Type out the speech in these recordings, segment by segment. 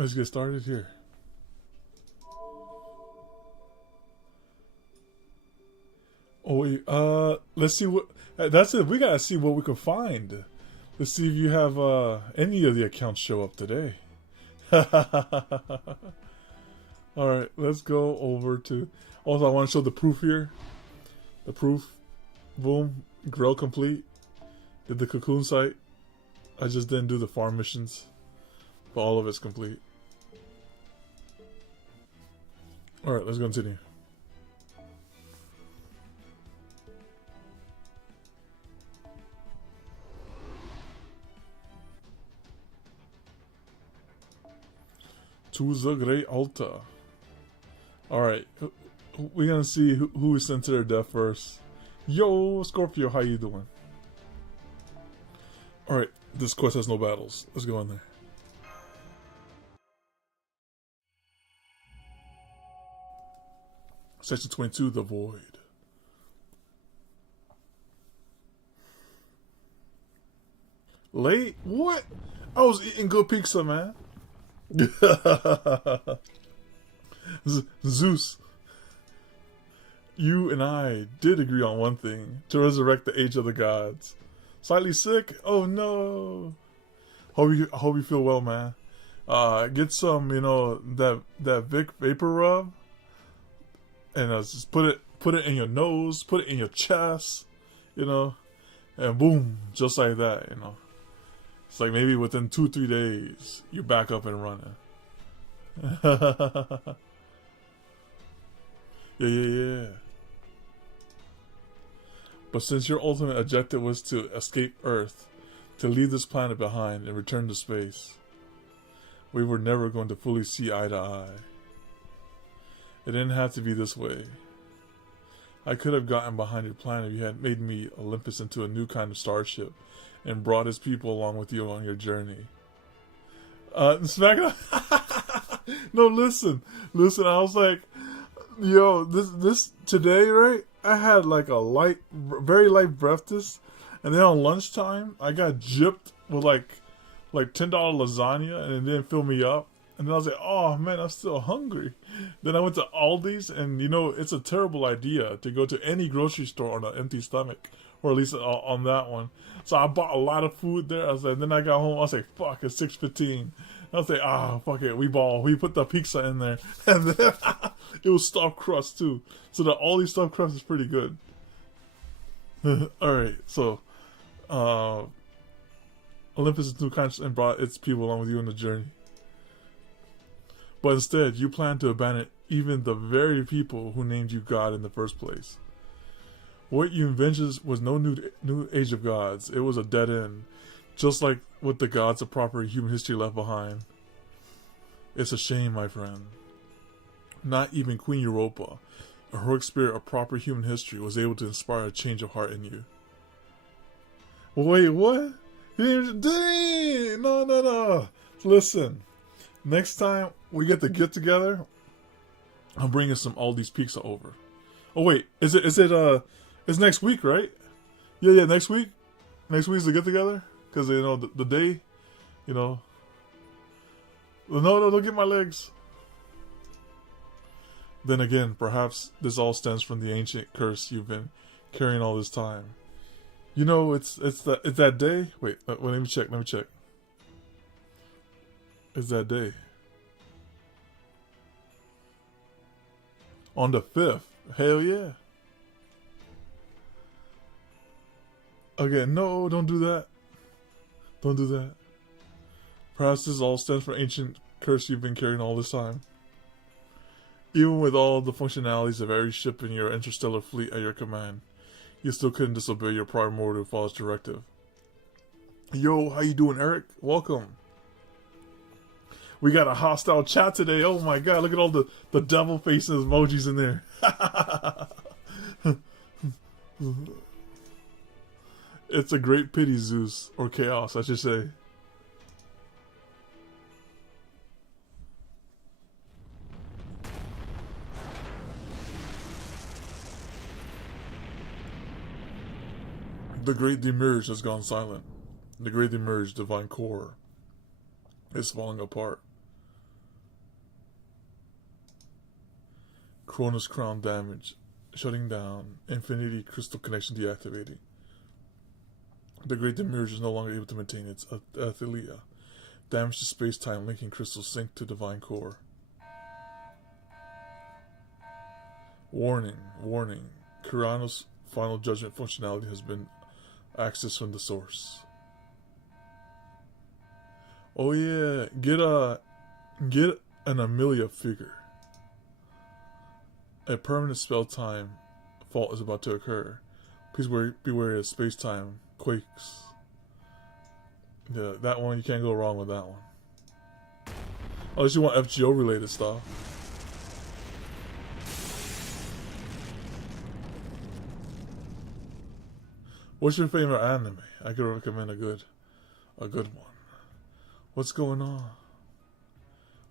Let's get started here. Oh wait, let's see what. That's it. We gotta see what we can find. Let's see if you have any of the accounts show up today. All right, let's go over to. Also, I want to show the proof here. The proof. Boom. Grill complete. Did the cocoon site. I just didn't do the farm missions, but all of it's complete. All right, let's continue. To the Great Altar. Alright, we're gonna see who is sent to their death first. Yo, Scorpio, how you doing? Alright, this quest has no battles. Let's go in there. Section 22, The Void. Late? What? I was eating good pizza, man. Zeus, you and I did agree on one thing: to resurrect the age of the gods. Slightly sick? Oh no. Hope you feel well, man. Get some, that Vic Vapor Rub, and just put it in your nose, put it in your chest, and boom, just like that, It's like maybe within 2-3 days, you're back up and running. Yeah. But since your ultimate objective was to escape Earth, to leave this planet behind and return to space, we were never going to fully see eye to eye. It didn't have to be this way. I could have gotten behind your plan if you had made me Olympus into a new kind of starship and brought his people along with you on your journey. Smack. No, listen. I was like, yo, this today, right? I had like a very light breakfast, and then on lunchtime, I got gypped with like $10 lasagna, and it didn't fill me up. And then I was like, oh man, I'm still hungry. Then I went to Aldi's, and it's a terrible idea to go to any grocery store on an empty stomach, or at least on that one. So I bought a lot of food there. Then I got home. I was like, fuck, it's 6:15. I was like, fuck it, we ball. We put the pizza in there, and then it was stuffed crust too. So the Aldi stuffed crust is pretty good. All right, so Olympus is too kind and brought its people along with you on the journey. But instead, you plan to abandon even the very people who named you God in the first place. What you envisioned was no new age of gods. It was a dead end, just like what the gods of proper human history left behind. It's a shame, my friend. Not even Queen Europa, a heroic spirit of proper human history, was able to inspire a change of heart in you. Wait, what? Dang! No. Listen, next time we get together, I'm bringing some Aldi's pizza over. Oh wait, is it it's next week, right? Yeah, next week. Next week's the get together, because the day, No, don't get my legs. Then again, perhaps this all stems from the ancient curse you've been carrying all this time. It's that day. Wait, let me check. It's that day. On the 5th. Hell yeah. Again, no, don't do that. Don't do that. Perhaps this all stems from ancient curse you've been carrying all this time. Even with all the functionalities of every ship in your interstellar fleet at your command, you still couldn't disobey your primordial father's directive. Yo, how you doing, Eric? Welcome. We got a hostile chat today. Oh my god, look at all the devil faces emojis in there. It's a great pity, Zeus, or chaos, I should say. The Great Demerge has gone silent. The Great Demerge divine core is falling apart. Cronus Crown damage. Shutting down. Infinity Crystal connection deactivating. The Great Demiurge is no longer able to maintain its Athelia. Damage to space-time linking crystals sync to Divine Core. Warning, warning. Kyrano's final judgment functionality has been accessed from the source. Oh yeah, get an Amelia figure. A permanent spell time fault is about to occur. Please beware of space-time quakes. Yeah, that one, you can't go wrong with that one. Unless you want FGO related stuff. What's your favorite anime? I could recommend a good one. What's going on?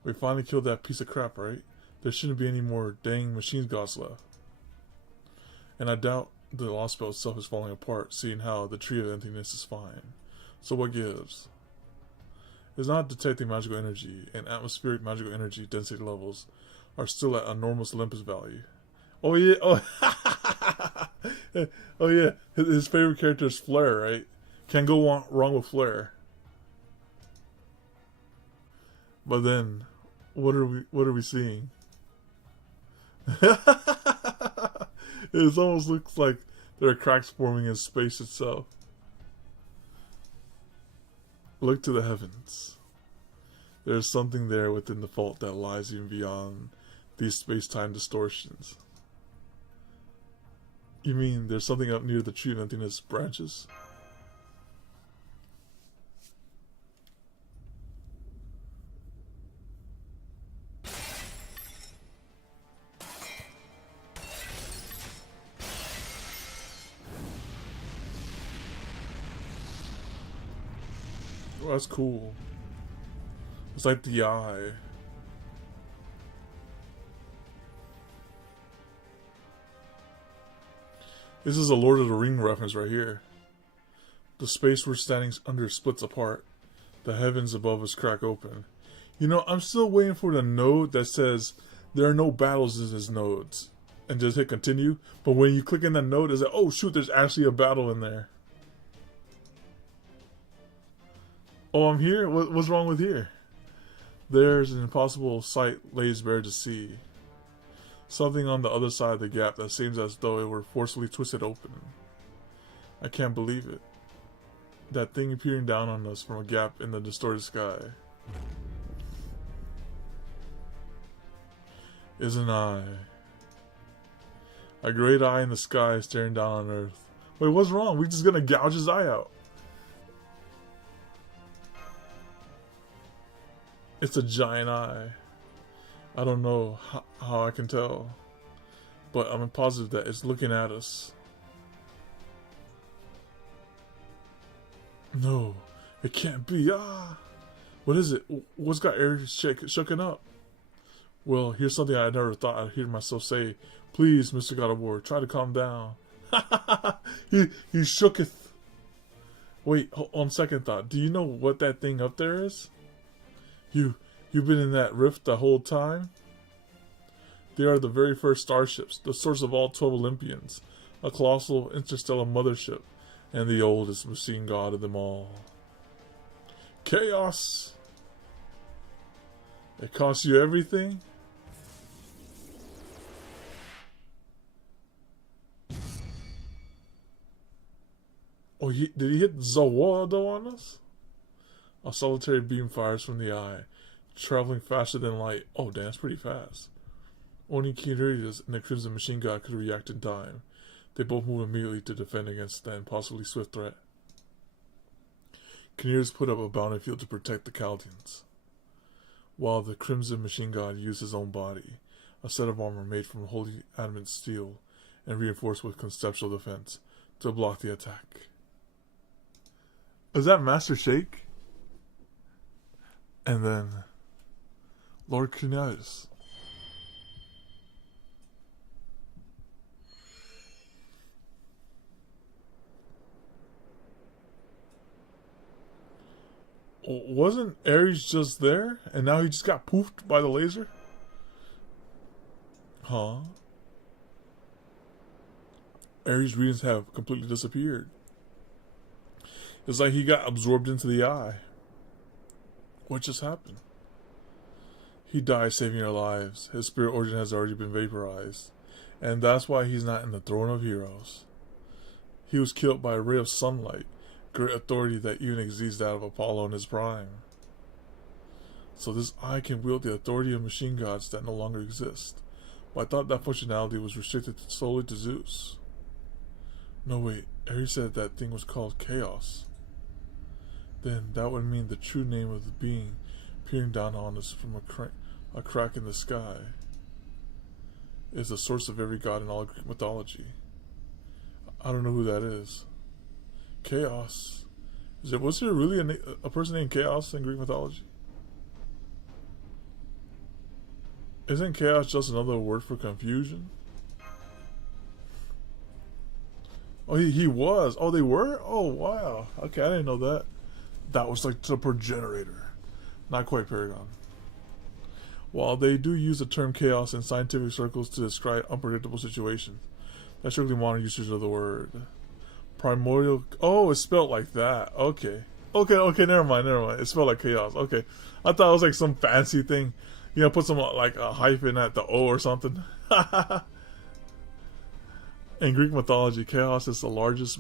We finally killed that piece of crap, right? There shouldn't be any more dang machine gods left. And I doubt the Lostbelt itself is falling apart, seeing how the tree of emptiness is fine. So what gives? It's not detecting magical energy, and atmospheric magical energy density levels are still at enormous Olympus value. Oh yeah, oh yeah. His favorite character is Flare, right? Can't go wrong with Flare. But then, what are we seeing? It almost looks like there are cracks forming in space itself. Look to the heavens. There is something there within the fault that lies even beyond these space-time distortions. You mean there's something up near the tree of emptiness branches? Oh, that's cool. It's like the eye. This is a Lord of the Ring reference right here. The space we're standing under splits apart. The heavens above us crack open. You know, I'm still waiting for the node that says there are no battles in this nodes. And just hit continue. But when you click in that node, it's like, oh shoot, there's actually a battle in there. Oh, I'm here? What's wrong with here? There's an impossible sight lays bare to see. Something on the other side of the gap that seems as though it were forcefully twisted open. I can't believe it. That thing peering down on us from a gap in the distorted sky. Is an eye. A great eye in the sky staring down on Earth. Wait, what's wrong? We just gonna gouge his eye out. It's a giant eye. I don't know how I can tell, but I'm positive that it's looking at us. No, it can't be. Ah, what is it? What's got Ares shooken up? Well, here's something I never thought I'd hear myself say. Please, Mr. God of War, try to calm down. he shooketh. Wait, on second thought, do you know what that thing up there is? You've been in that rift the whole time? They are the very first starships, the source of all 12 Olympians, a colossal interstellar mothership, and the oldest machine god of them all. Chaos! It costs you everything? Oh, did he hit Zawado on us? A solitary beam fires from the eye, traveling faster than light. Oh, damn, that's pretty fast. Only Kinuridas and the Crimson Machine God could react in time. They both move immediately to defend against that impossibly swift threat. Kinuridas put up a boundary field to protect the Chaldeans, while the Crimson Machine God used his own body, a set of armor made from holy adamant steel and reinforced with conceptual defense, to block the attack. Is that Master Shake? And then Lord Kinuridas. Wasn't Ares just there? And now he just got poofed by the laser? Huh? Aries' readings have completely disappeared. It's like he got absorbed into the eye. What just happened? He died saving our lives. His spirit origin has already been vaporized. And that's why he's not in the throne of heroes. He was killed by a ray of sunlight, great authority that even exceeds that of Apollo in his prime. So this eye can wield the authority of machine gods that no longer exist. But I thought that functionality was restricted solely to Zeus. No wait, Ares said that thing was called Chaos. Then that would mean the true name of the being peering down on us from a crack in the sky is the source of every god in all Greek mythology. I don't know who that is. Chaos. Was there really a person named Chaos in Greek mythology? Isn't chaos just another word for confusion? Oh, he was. Oh, they were? Oh, wow. Okay, I didn't know that. That was like the progenitor. Not quite Paragon. While they do use the term chaos in scientific circles to describe unpredictable situations, that's strictly modern usage of the word. Primordial. Oh, it's spelled like that. Okay. Okay, never mind. It's spelled like chaos. Okay. I thought it was like some fancy thing. You know, put some like a hyphen at the O or something. In Greek mythology, Chaos is the largest,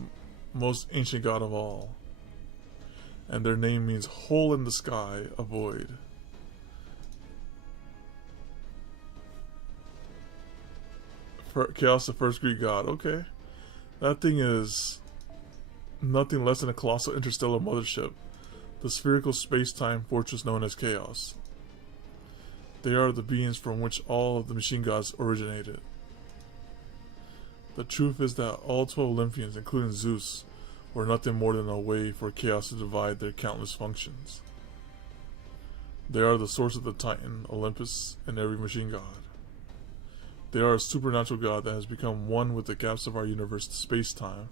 most ancient god of all. And their name means hole in the sky, a void. Chaos, the first Greek god. Okay. That thing is nothing less than a colossal interstellar mothership, the spherical space-time fortress known as Chaos. They are the beings from which all of the machine gods originated. The truth is that all 12 Olympians, including Zeus, were nothing more than a way for Chaos to divide their countless functions. They are the source of the Titan, Olympus, and every machine god. They are a supernatural god that has become one with the gaps of our universe, space-time.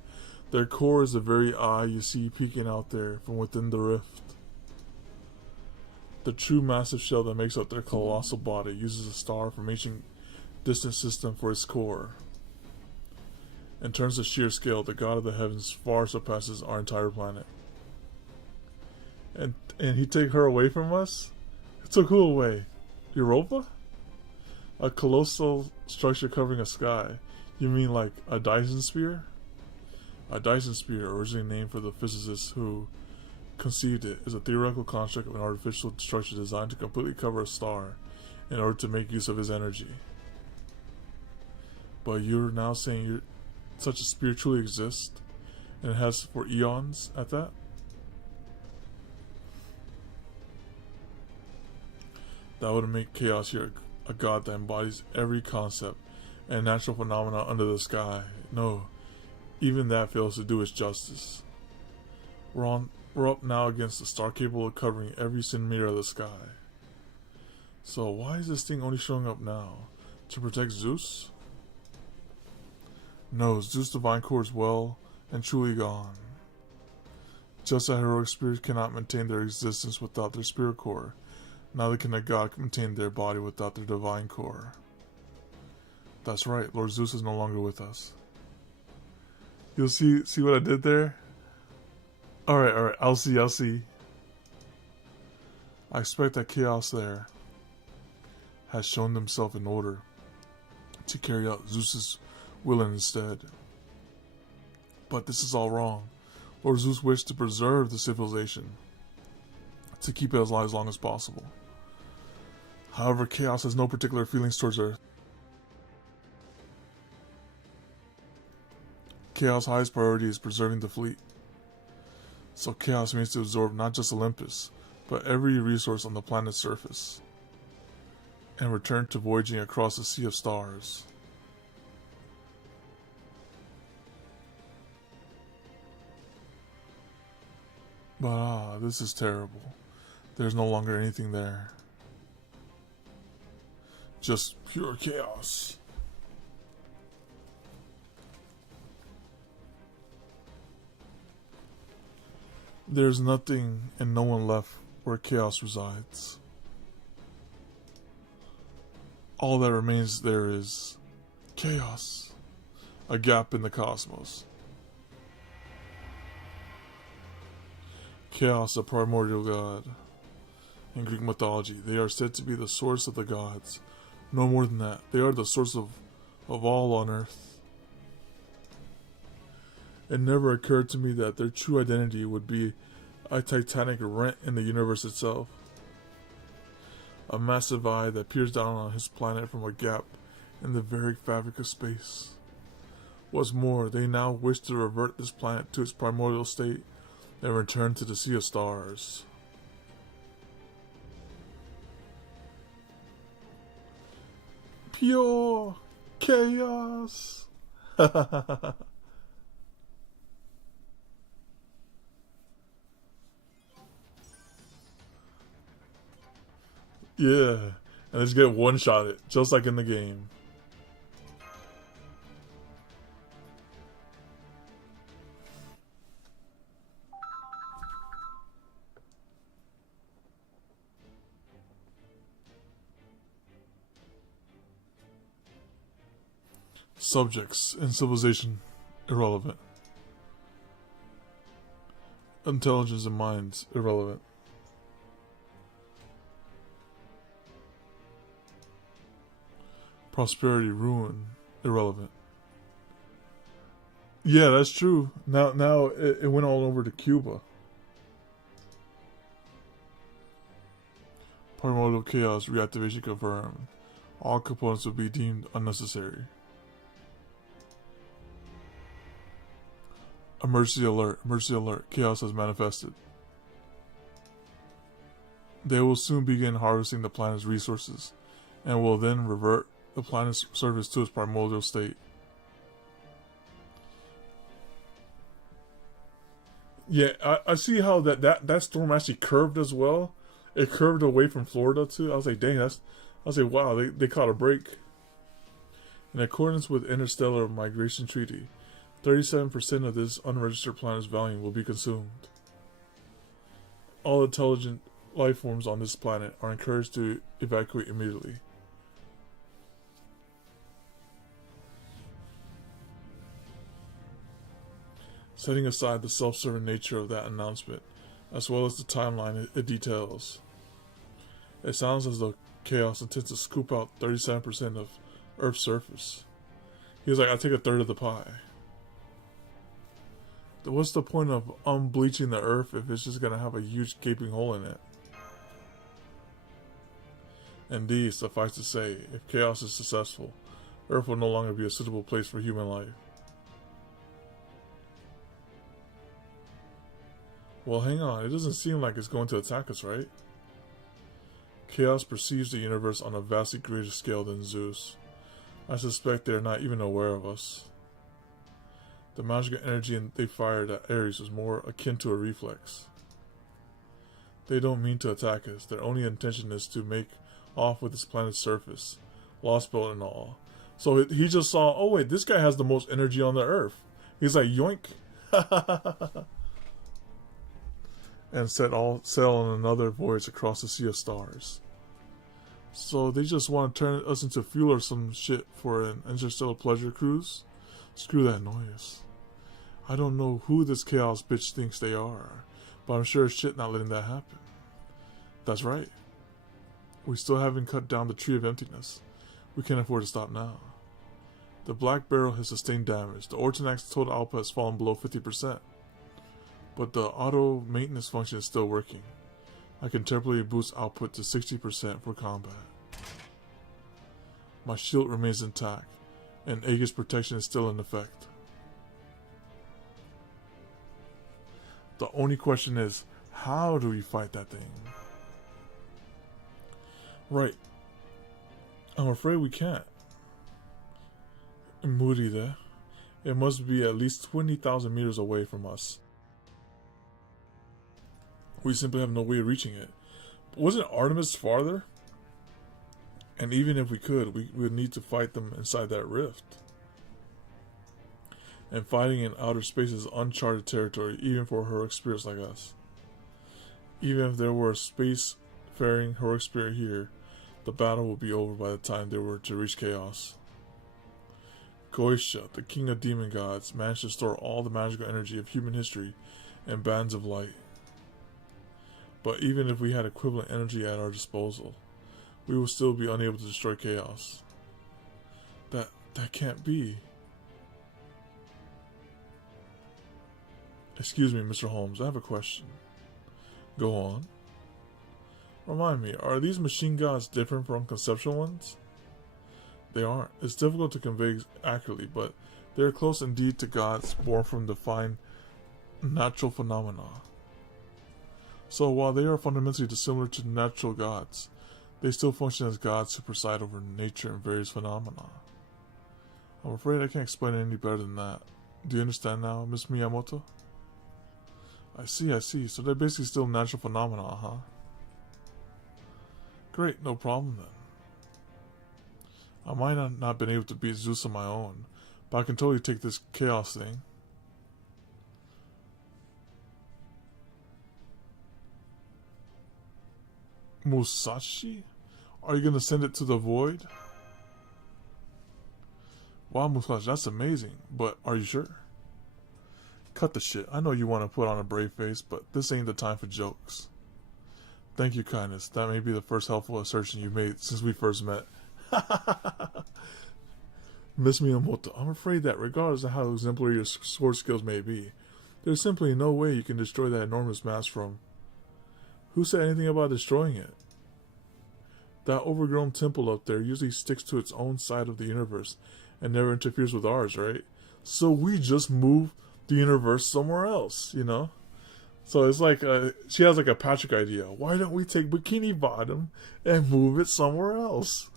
Their core is the very eye you see peeking out there from within the rift. The true massive shell that makes up their colossal body uses a star from ancient distant system for its core. In terms of sheer scale, the god of the heavens far surpasses our entire planet. And he take her away from us? It took who away? Europa? A colossal structure covering a sky. You mean like a Dyson sphere? A Dyson sphere, originally named for the physicist who conceived it, is a theoretical construct of an artificial structure designed to completely cover a star in order to make use of his energy. But you're now saying such a sphere truly exists, and it has for eons at that? That would make Chaos here a god that embodies every concept and natural phenomena under the sky. No, even that fails to do its justice. We're up now against a star capable of covering every centimeter of the sky. So why is this thing only showing up now? To protect Zeus? No, Zeus' divine core is well and truly gone. Just as heroic spirits cannot maintain their existence without their spirit core, neither can a god maintain their body without their divine core. That's right, Lord Zeus is no longer with us. You'll see what I did there? Alright, I'll see. I expect that Chaos there has shown himself in order to carry out Zeus's will instead. But this is all wrong. Lord Zeus wished to preserve the civilization, to keep it alive as long as possible. However, Chaos has no particular feelings towards Earth. Chaos' highest priority is preserving the fleet. So Chaos means to absorb not just Olympus, but every resource on the planet's surface, and return to voyaging across a sea of stars. But this is terrible. There's no longer anything there. Just pure chaos. There's nothing and no one left where chaos resides. All that remains there is chaos, a gap in the cosmos. Chaos, a primordial god. In Greek mythology, they are said to be the source of the gods. No more than that, they are the source of all on earth. It never occurred to me that their true identity would be a titanic rent in the universe itself. A massive eye that peers down on his planet from a gap in the very fabric of space. What's more, they now wish to revert this planet to its primordial state and return to the sea of stars. Pure chaos. Yeah, and just get one-shotted, just like in the game. Subjects in civilization, irrelevant. Intelligence and minds, irrelevant. Prosperity, ruin, irrelevant. Yeah, that's true. Now it went all over to Cuba. Primordial chaos reactivation confirmed. All components will be deemed unnecessary. Emergency alert, emergency alert. Chaos has manifested. They will soon begin harvesting the planet's resources and will then revert the planet's surface to its primordial state. Yeah, I see how that storm actually curved as well. It curved away from Florida too. I was like, dang, I was like, wow, they caught a break. In accordance with Interstellar Migration Treaty, 37% of this unregistered planet's volume will be consumed. All intelligent life forms on this planet are encouraged to evacuate immediately. Setting aside the self-serving nature of that announcement, as well as the timeline it details, it sounds as though Chaos intends to scoop out 37% of Earth's surface. He was like, I take a third of the pie. What's the point of unbleaching the Earth if it's just going to have a huge gaping hole in it? Indeed, suffice to say, if Chaos is successful, Earth will no longer be a suitable place for human life. Well, hang on, it doesn't seem like it's going to attack us, right? Chaos perceives the universe on a vastly greater scale than Zeus. I suspect they are not even aware of us. The magical energy they fired at Ares was more akin to a reflex. They don't mean to attack us. Their only intention is to make off with this planet's surface, Lostbelt and all. So he just saw, oh wait, this guy has the most energy on the Earth. He's like, yoink. And set all sail on another voyage across the sea of stars. So they just want to turn us into fuel or some shit for an interstellar pleasure cruise? Screw that noise. I don't know who this chaos bitch thinks they are, but I'm sure as shit not letting that happen. That's right. We still haven't cut down the tree of emptiness. We can't afford to stop now. The Black Barrel has sustained damage. The Ortonac's total output has fallen below 50%. But the auto maintenance function is still working. I can temporarily boost output to 60% for combat. My shield remains intact, and Aegis protection is still in effect. The only question is, how do we fight that thing? Right. I'm afraid we can't. Moody there. It must be at least 20,000 meters away from us. We simply have no way of reaching it. But wasn't Artemis farther? And even if we could, we would need to fight them inside that rift. And fighting in outer space is uncharted territory, even for heroic spirits like us. Even if there were a space-faring heroic spirit here, The battle would be over by the time they were to reach chaos. Goisha, the king of demon gods, managed to store all the magical energy of human history in bands of light. But even if we had equivalent energy at our disposal, we would still be unable to destroy chaos. That can't be. Excuse me, Mr. Holmes, I have a question. Go on. Remind me, are these machine gods different from conceptual ones? They aren't. It's difficult to convey accurately, but they are close indeed to gods born from defined natural phenomena. So while they are fundamentally dissimilar to natural gods, they still function as gods who preside over nature and various phenomena. I'm afraid I can't explain it any better than that. Do you understand now, Miss Miyamoto? I see. So they're basically still natural phenomena, huh? Great, no problem then. I might not have been able to beat Zeus on my own, but I can totally take this chaos thing. Musashi? Are you gonna send it to the void? Wow, Musashi, that's amazing, but are you sure? Cut the shit. I know you want to put on a brave face, but this ain't the time for jokes. Thank you, kindness. That may be the first helpful assertion you've made since we first met. Miss Miyamoto, I'm afraid that regardless of how exemplary your sword skills may be, there's simply no way you can destroy that enormous mass from... Who said anything about destroying it? That overgrown temple up there usually sticks to its own side of the universe and never interferes with ours, right? So we just move the universe somewhere else, you know? So it's like, she has like a Patrick idea. Why don't we take Bikini Bottom and move it somewhere else?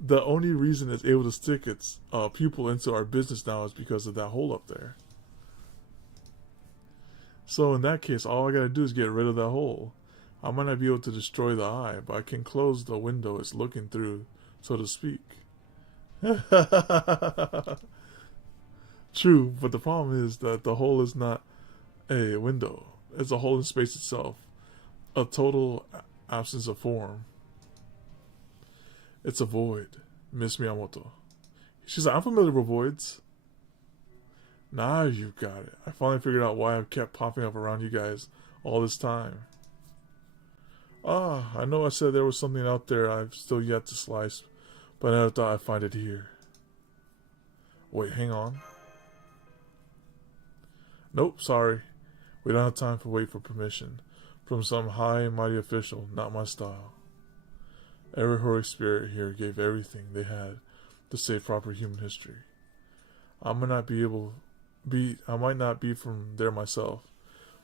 The only reason it's able to stick its pupil into our business now is because of that hole up there. So in that case, all I gotta do is get rid of that hole. I might not be able to destroy the eye, but I can close the window it's looking through, so to speak. True, but the problem is that the hole is not a window. It's a hole in space itself. A total absence of form. It's a void, Miss Miyamoto. She's like, I'm familiar with voids. Now you've got it. I finally figured out why I've kept popping up around you guys all this time. I know I said there was something out there I've still yet to slice, but I never thought I'd find it here. Wait, hang on. Nope, sorry. We don't have time to wait for permission from some high and mighty official, not my style. Every heroic spirit here gave everything they had to save proper human history. I might not be from there myself,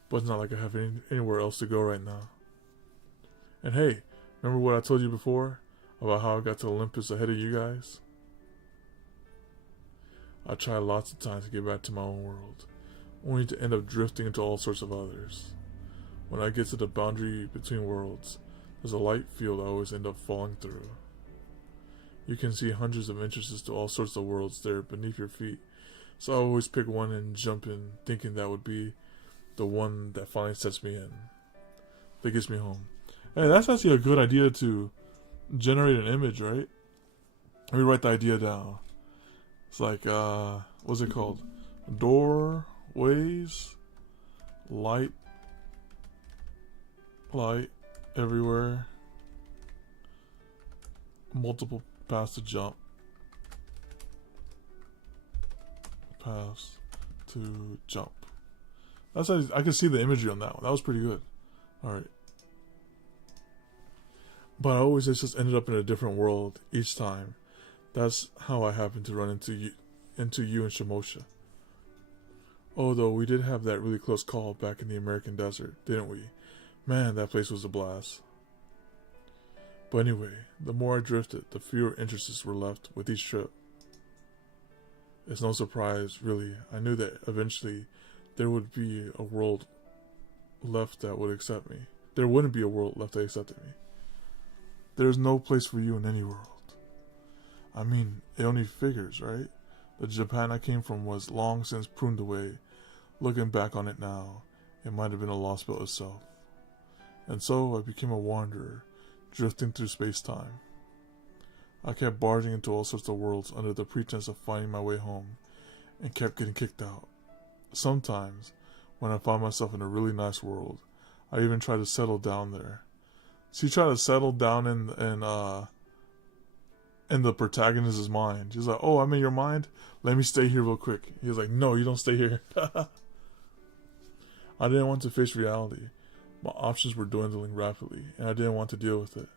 but it's not like I have anywhere else to go right now. And hey, remember what I told you before about how I got to Olympus ahead of you guys? I tried lots of times to get back to my own world, only to end up drifting into all sorts of others. When I get to the boundary between worlds, there's a light field I always end up falling through. You can see hundreds of entrances to all sorts of worlds there beneath your feet, so I always pick one and jump in, thinking that would be the one that finally sets me in. That gets me home. Hey, that's actually a good idea to generate an image, right? Let me write the idea down. It's like, what's it called? Doorways, light everywhere, multiple paths to jump, That's how I can see the imagery on that one. That was pretty good. All right. But I always just ended up in a different world each time. That's how I happened to run into you and Shimosha. Although we did have that really close call back in the American desert, didn't we? Man, that place was a blast. But anyway, the more I drifted, the fewer interests were left with each trip. It's no surprise, really. I knew that eventually there would be a world left that would accept me. There wouldn't be a world left that accepted me. There's no place for you in any world. I mean, it only figures, right? The Japan I came from was long since pruned away. Looking back on it now, it might have been a lost belt itself. And so I became a wanderer, drifting through space-time. I kept barging into all sorts of worlds under the pretense of finding my way home, and kept getting kicked out. Sometimes, when I found myself in a really nice world, I even tried to settle down there. She tried to settle down in the protagonist's mind. She's like, "Oh, I'm in your mind? Let me stay here real quick." He's like, "No, you don't stay here." I didn't want to face reality. My options were dwindling rapidly, and I didn't want to deal with it.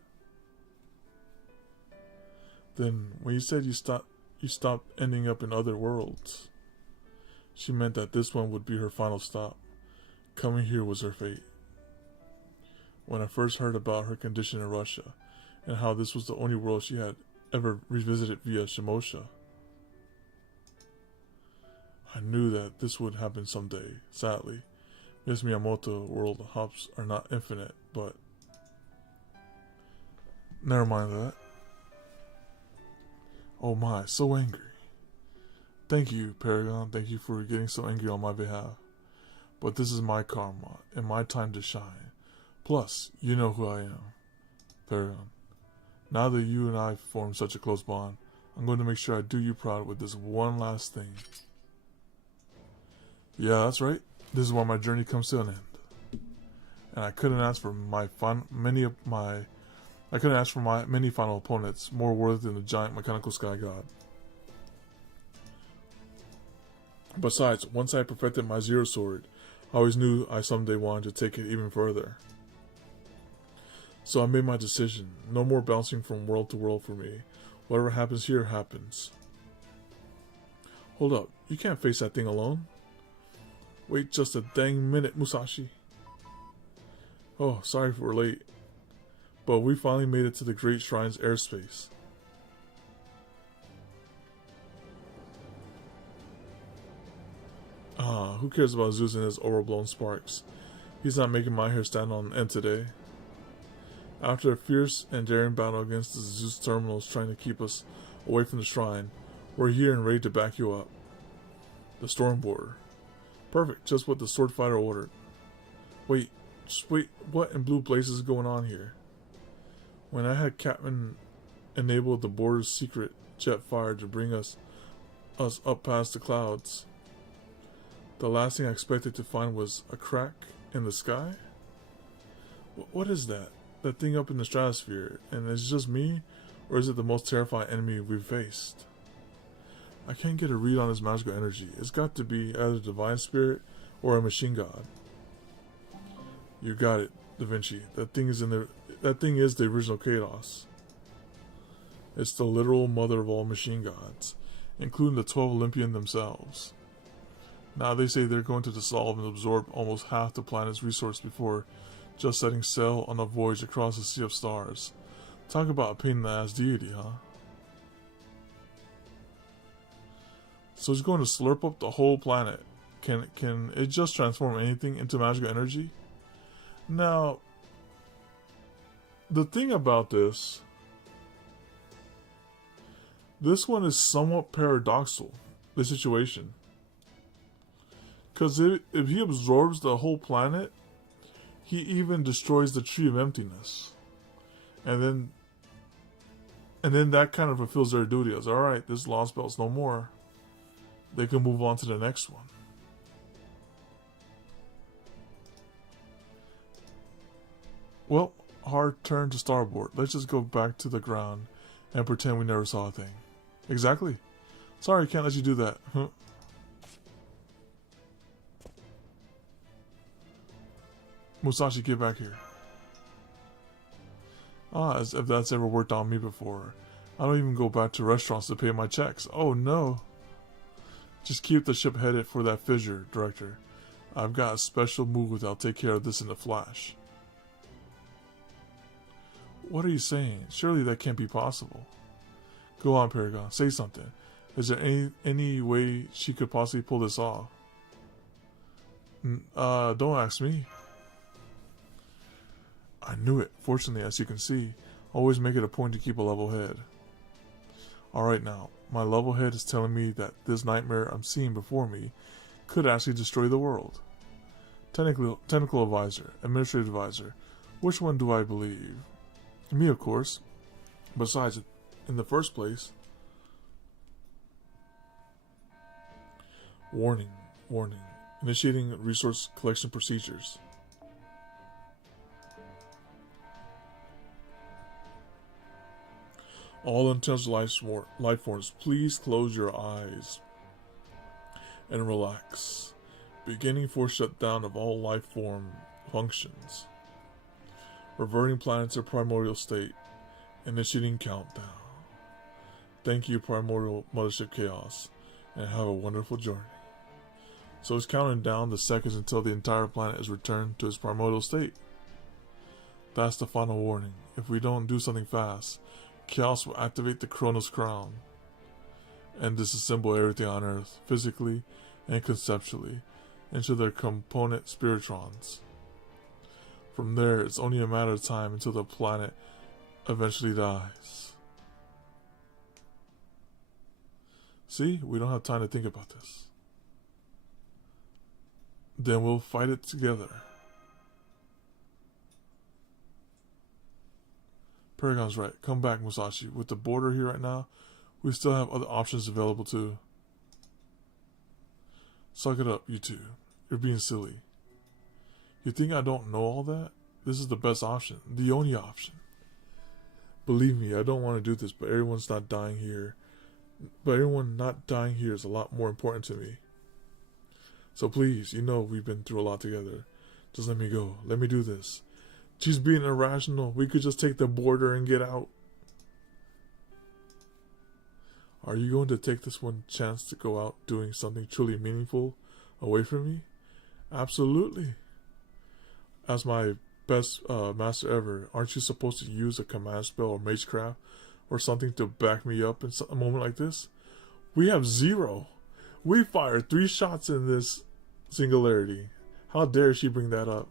Then, when you said you stopped ending up in other worlds, she meant that this one would be her final stop. Coming here was her fate. When I first heard about her condition in Russia, and how this was the only world she had ever revisited via Shimosha, I knew that this would happen someday. Sadly, Miss Miyamoto world hops are not infinite, but never mind that. Oh my, so angry. Thank you, Paragon. Thank you for getting so angry on my behalf. But this is my karma, and my time to shine. Plus, you know who I am. Paragon. Now that you and I formed such a close bond, I'm going to make sure I do you proud with this one last thing. Yeah, that's right. This is where my journey comes to an end. And I couldn't ask for many final opponents more worthy than the giant mechanical sky god. Besides, once I perfected my Zero Sword, I always knew I someday wanted to take it even further. So I made my decision. No more bouncing from world to world for me. Whatever happens here happens. Hold up, you can't face that thing alone. Wait just a dang minute, Musashi. Oh, sorry if we're late. But we finally made it to the Great Shrine's airspace. Who cares about Zeus and his overblown sparks? He's not making my hair stand on end today. After a fierce and daring battle against the Zeus terminals trying to keep us away from the shrine, we're here and ready to back you up. The Stormboarder. Perfect, just what the sword fighter ordered. Wait, what in blue blazes is going on here? When I had Captain enable the border's secret jet fire to bring us up past the clouds, the last thing I expected to find was a crack in the sky? What is that? That thing up in the stratosphere? And is it just me? Or is it the most terrifying enemy we've faced? I can't get a read on his magical energy. It's got to be either a divine spirit or a machine god. You got it, Da Vinci. That thing is the original Chaos. It's the literal mother of all machine gods, including the 12 Olympian themselves. Now they say they're going to dissolve and absorb almost half the planet's resource before just setting sail on a voyage across a sea of stars. Talk about a pain in the ass deity, huh? So it's going to slurp up the whole planet. Can it just transform anything into magical energy? Now, the thing about this one is somewhat paradoxical, the situation. Because if he absorbs the whole planet, he even destroys the Tree of Emptiness. And then that kind of fulfills their duty as, alright, this Lostbelt's no more. They can move on to the next one. Well, hard turn to starboard. Let's just go back to the ground and pretend we never saw a thing. Exactly. Sorry, can't let you do that. Musashi, get back here. As if that's ever worked on me before. I don't even go back to restaurants to pay my checks. Oh no. Just keep the ship headed for that fissure, Director. I've got a special move that'll take care of this in a flash. What are you saying? Surely that can't be possible. Go on, Paragon. Say something. Is there any way she could possibly pull this off? Don't ask me. I knew it. Fortunately, as you can see, always make it a point to keep a level head. Alright now, my level head is telling me that this nightmare I'm seeing before me could actually destroy the world. Technical advisor, administrative advisor, which one do I believe? Me, of course. Besides, in the first place, warning, warning. Initiating resource collection procedures. All intelligent life forms, please close your eyes and relax. Beginning force shutdown of all life form functions. Reverting planet to primordial state. Initiating countdown. Thank you, Primordial Mothership Chaos, and have a wonderful journey. So it's counting down the seconds until the entire planet is returned to its primordial state. That's the final warning. If we don't do something fast, Chaos will activate the Chronos Crown and disassemble everything on Earth, physically and conceptually, into their component spiritrons. From there, it's only a matter of time until the planet eventually dies. See, we don't have time to think about this. Then we'll fight it together. Paragon's right. Come back, Musashi. With the border here right now, we still have other options available too. Suck it up, you two. You're being silly. You think I don't know all that? This is the best option. The only option. Believe me, I don't want to do this, but everyone's not dying here. But everyone not dying here is a lot more important to me. So please, you know we've been through a lot together. Just let me go. Let me do this. She's being irrational. We could just take the border and get out. Are you going to take this one chance to go out doing something truly meaningful away from me? Absolutely. As my best master ever, aren't you supposed to use a command spell or magecraft or something to back me up in a moment like this? We have 0. We fired 3 shots in this singularity. How dare she bring that up?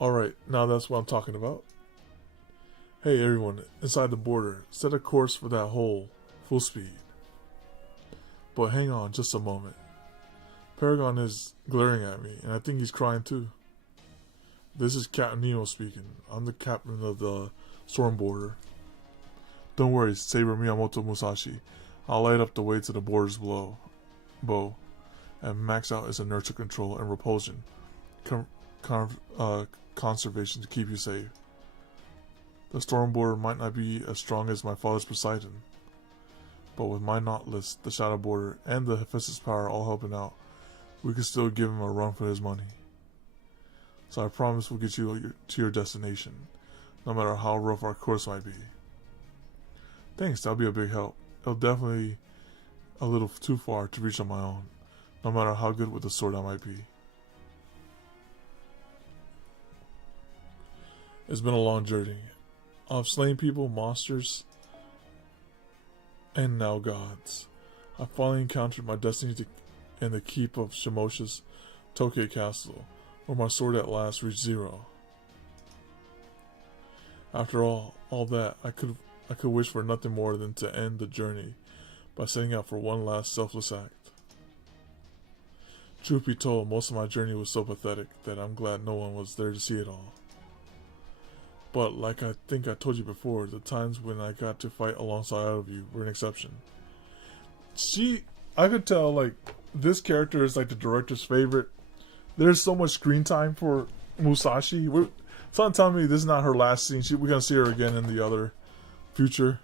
Alright, now that's what I'm talking about. Hey everyone, inside the border, set a course for that hole, full speed. But hang on just a moment. Paragon is glaring at me, and I think he's crying too. This is Captain Nemo speaking. I'm the captain of the storm border. Don't worry, Saber Miyamoto Musashi. I'll light up the way to the borders below. Bow. And max out its inertia control and repulsion. Conservation to keep you safe. The storm border might not be as strong as my father's Poseidon, but with my Nautilus, the Shadow border, and the Hephaestus power all helping out, we can still give him a run for his money. So I promise we'll get you to your destination, no matter how rough our course might be. Thanks, that'll be a big help. It'll definitely a little too far to reach on my own, no matter how good with the sword I might be. It's been a long journey. I've slain people, monsters, and now gods. I finally encountered my destiny in the keep of Shimosha's Tokyo Castle, where my sword at last reached 0. After all that, I could wish for nothing more than to end the journey by setting out for one last selfless act. Truth be told, most of my journey was so pathetic that I'm glad no one was there to see it all. But like I think I told you before, the times when I got to fight alongside of you were an exception. I could tell, like, this character is like the director's favorite. There's so much screen time for Musashi. Someone telling me this is not her last scene. We're gonna see her again in the other future.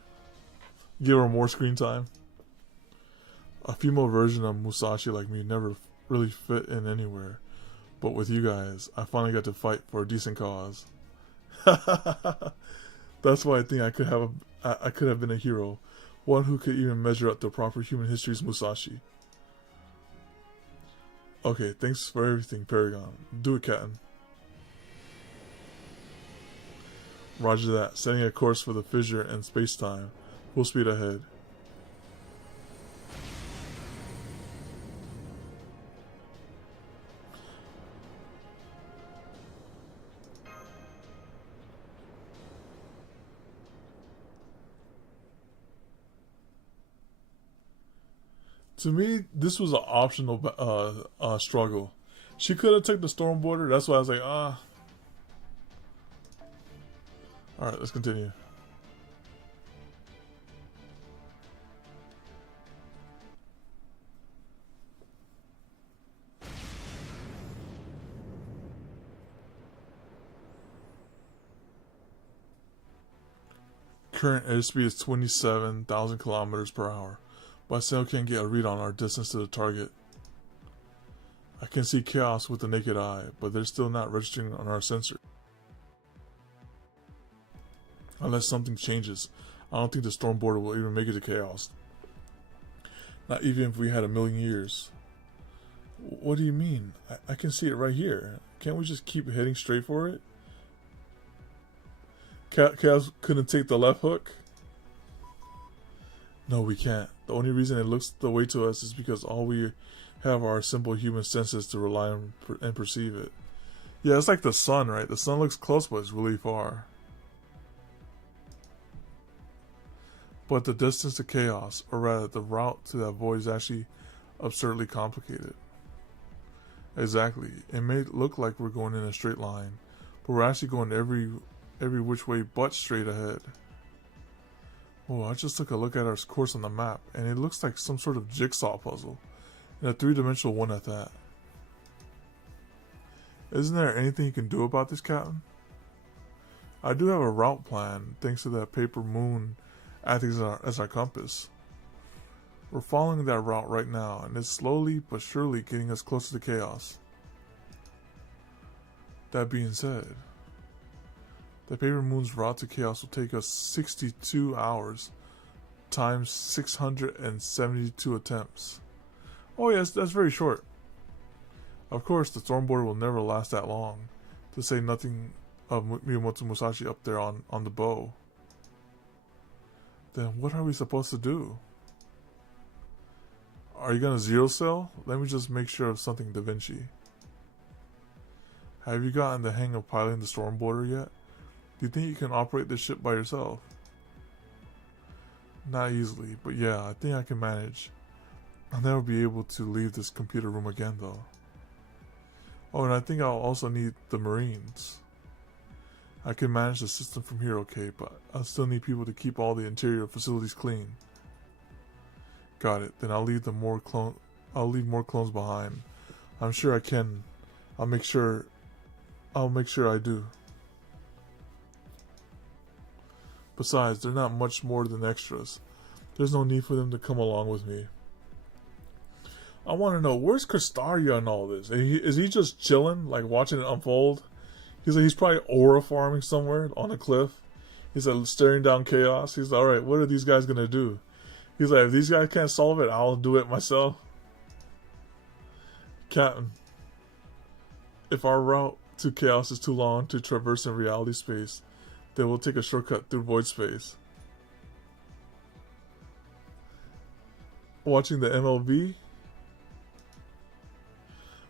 Give her more screen time. A female version of Musashi like me never really fit in anywhere. But with you guys, I finally got to fight for a decent cause. That's why I think I could have been a hero, one who could even measure up to proper human history's Musashi. Okay, thanks for everything, Paragon. Do it, Captain. Roger that. Setting a course for the fissure and space-time. Full speed ahead. To me, this was an optional struggle. She could have took the storm border. That's why I was like, ah. All right, let's continue. Current airspeed is 27,000 kilometers per hour, but I still can't get a read on our distance to the target. I can see chaos with the naked eye, but they're still not registering on our sensor. Unless something changes, I don't think the storm border will even make it to chaos. Not even if we had 1,000,000 years. What do you mean? I can see it right here. Can't we just keep heading straight for it? Chaos couldn't take the left hook? No, we can't. The only reason it looks the way to us is because all we have are simple human senses to rely on and perceive it. Yeah, it's like the sun, right? The sun looks close, but it's really far. But the distance to chaos, or rather the route to that void, is actually absurdly complicated. Exactly. It may look like we're going in a straight line, but we're actually going every which way but straight ahead. Oh, I just took a look at our course on the map, and it looks like some sort of jigsaw puzzle, and a 3-dimensional one at that. Isn't there anything you can do about this, Captain? I do have a route plan, thanks to that paper moon acting as our compass. We're following that route right now, and it's slowly but surely getting us closer to chaos. That being said, the paper moon's route to chaos will take us 62 hours times 672 attempts. Oh yes, that's very short. Of course, the storm border will never last that long, to say nothing of Miyamoto Musashi up there on the bow. Then what are we supposed to do? Are you gonna zero cell? Let me just make sure of something, Da Vinci. Have you gotten the hang of piloting the storm border yet? Do you think you can operate this ship by yourself? Not easily, but yeah, I think I can manage. I'll never be able to leave this computer room again though. Oh, and I think I'll also need the Marines. I can manage the system from here okay, but I'll still need people to keep all the interior facilities clean. Got it. Then I'll leave more clones behind. I'm sure I can. I'll make sure I do. Besides, they're not much more than extras. There's no need for them to come along with me. I want to know, where's Cristaria in all this? Is he just chilling, like watching it unfold? He's probably aura farming somewhere on a cliff. He's like staring down chaos. He's like, alright, what are these guys gonna do? He's like, if these guys can't solve it, I'll do it myself. Captain, if our route to chaos is too long to traverse in reality space, then we'll take a shortcut through void space. Watching the MLB?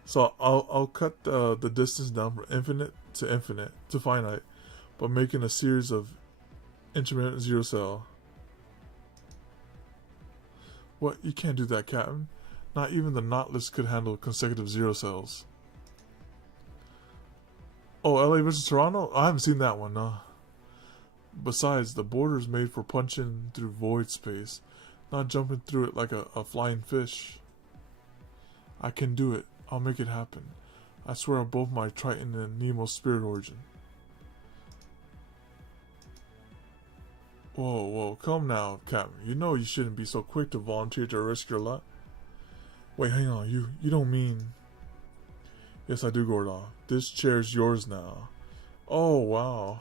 So I'll cut the distance down from infinite to finite, but making a series of intermittent zero cell. What? You can't do that, Captain. Not even the Nautilus could handle consecutive zero cells. Oh, LA versus Toronto? I haven't seen that one, no. Besides, the border is made for punching through void space, not jumping through it like a flying fish. I can do it. I'll make it happen. I swear on both my Triton and Nemo's spirit origin. Whoa, come now, Captain. You know you shouldn't be so quick to volunteer to risk your life. Wait, hang on. You don't mean... Yes, I do, Gordon. This chair's yours now. Oh, wow.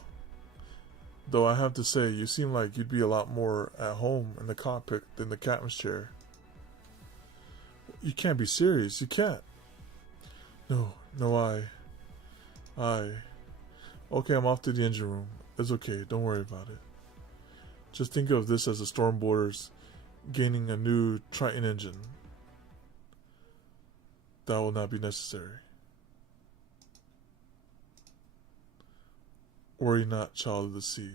Though I have to say, you seem like you'd be a lot more at home in the cockpit than the captain's chair. You can't be serious. You can't. No, I... Okay, I'm off to the engine room. It's okay. Don't worry about it. Just think of this as the storm borders gaining a new Triton engine. That will not be necessary. Worry not, child of the sea.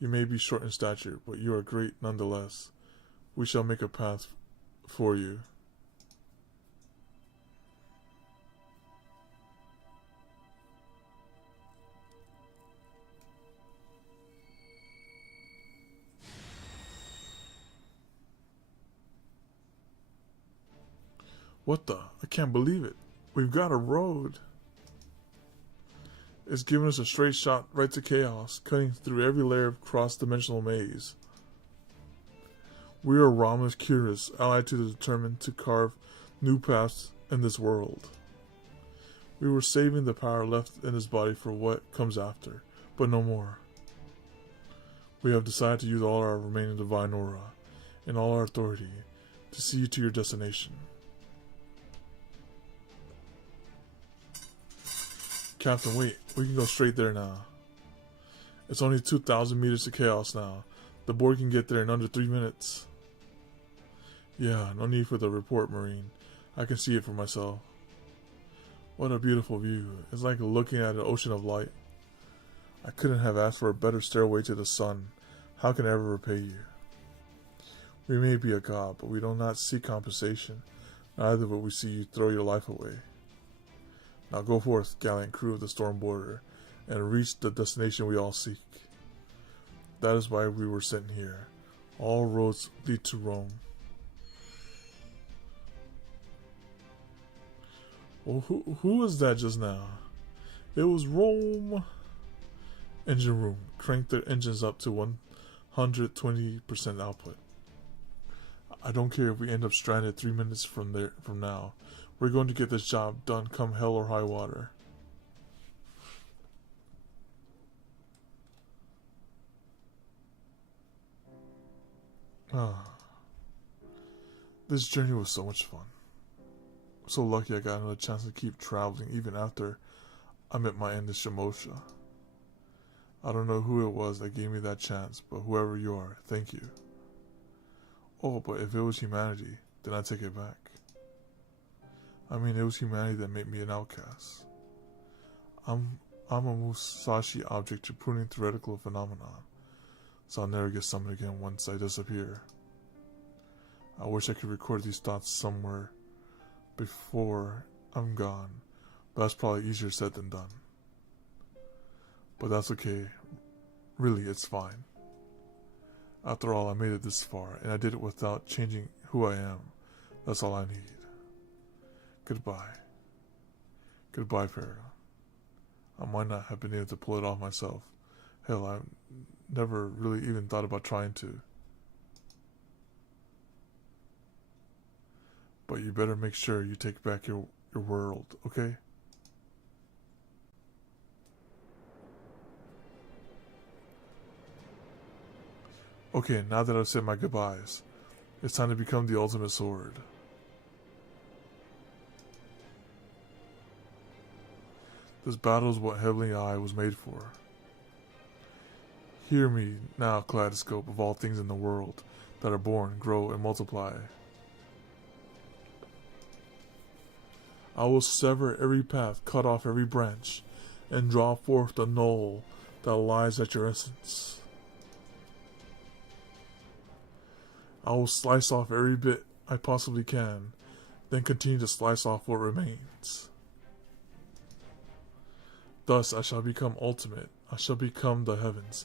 You may be short in stature, but you are great nonetheless. We shall make a path for you. What the? I can't believe it. We've got a road. It's giving us a straight shot right to chaos, cutting through every layer of cross-dimensional maze. We are Rama's curious, allied to the determined to carve new paths in this world. We were saving the power left in his body for what comes after, but no more. We have decided to use all our remaining divine aura and all our authority to see you to your destination. Captain, wait. We can go straight there now. It's only 2,000 meters to chaos now. The board can get there in under 3 minutes. Yeah, no need for the report, Marine. I can see it for myself. What a beautiful view. It's like looking at an ocean of light. I couldn't have asked for a better stairway to the sun. How can I ever repay you? We may be a god, but we do not seek compensation. Neither will we see you throw your life away. Now go forth, gallant crew of the Storm Border, and reach the destination we all seek. That is why we were sent here. All roads lead to Rome. Well, who was that just now? It was Rome. Engine room. Crank their engines up to 120% output. I don't care if we end up stranded 3 minutes from now. We're going to get this job done come hell or high water. This journey was so much fun. I'm so lucky I got another chance to keep traveling even after I met my end in Shimosha. I don't know who it was that gave me that chance, but whoever you are, thank you. Oh, but if it was humanity, then I take it back. I mean, it was humanity that made me an outcast. I'm a Musashi object to pruning theoretical phenomenon, so I'll never get summoned again once I disappear. I wish I could record these thoughts somewhere before I'm gone, but that's probably easier said than done. But that's okay. Really, it's fine. After all, I made it this far, and I did it without changing who I am. That's all I need. Goodbye. Goodbye, Paragon. I might not have been able to pull it off myself. Hell, I never really even thought about trying to. But you better make sure you take back your world, okay? Okay, now that I've said my goodbyes, it's time to become the ultimate sword. This battle is what Heavenly Eye was made for. Hear me now, kaleidoscope of all things in the world that are born, grow, and multiply. I will sever every path, cut off every branch, and draw forth the knoll that lies at your essence. I will slice off every bit I possibly can, then continue to slice off what remains. Thus I shall become ultimate, I shall become the heavens,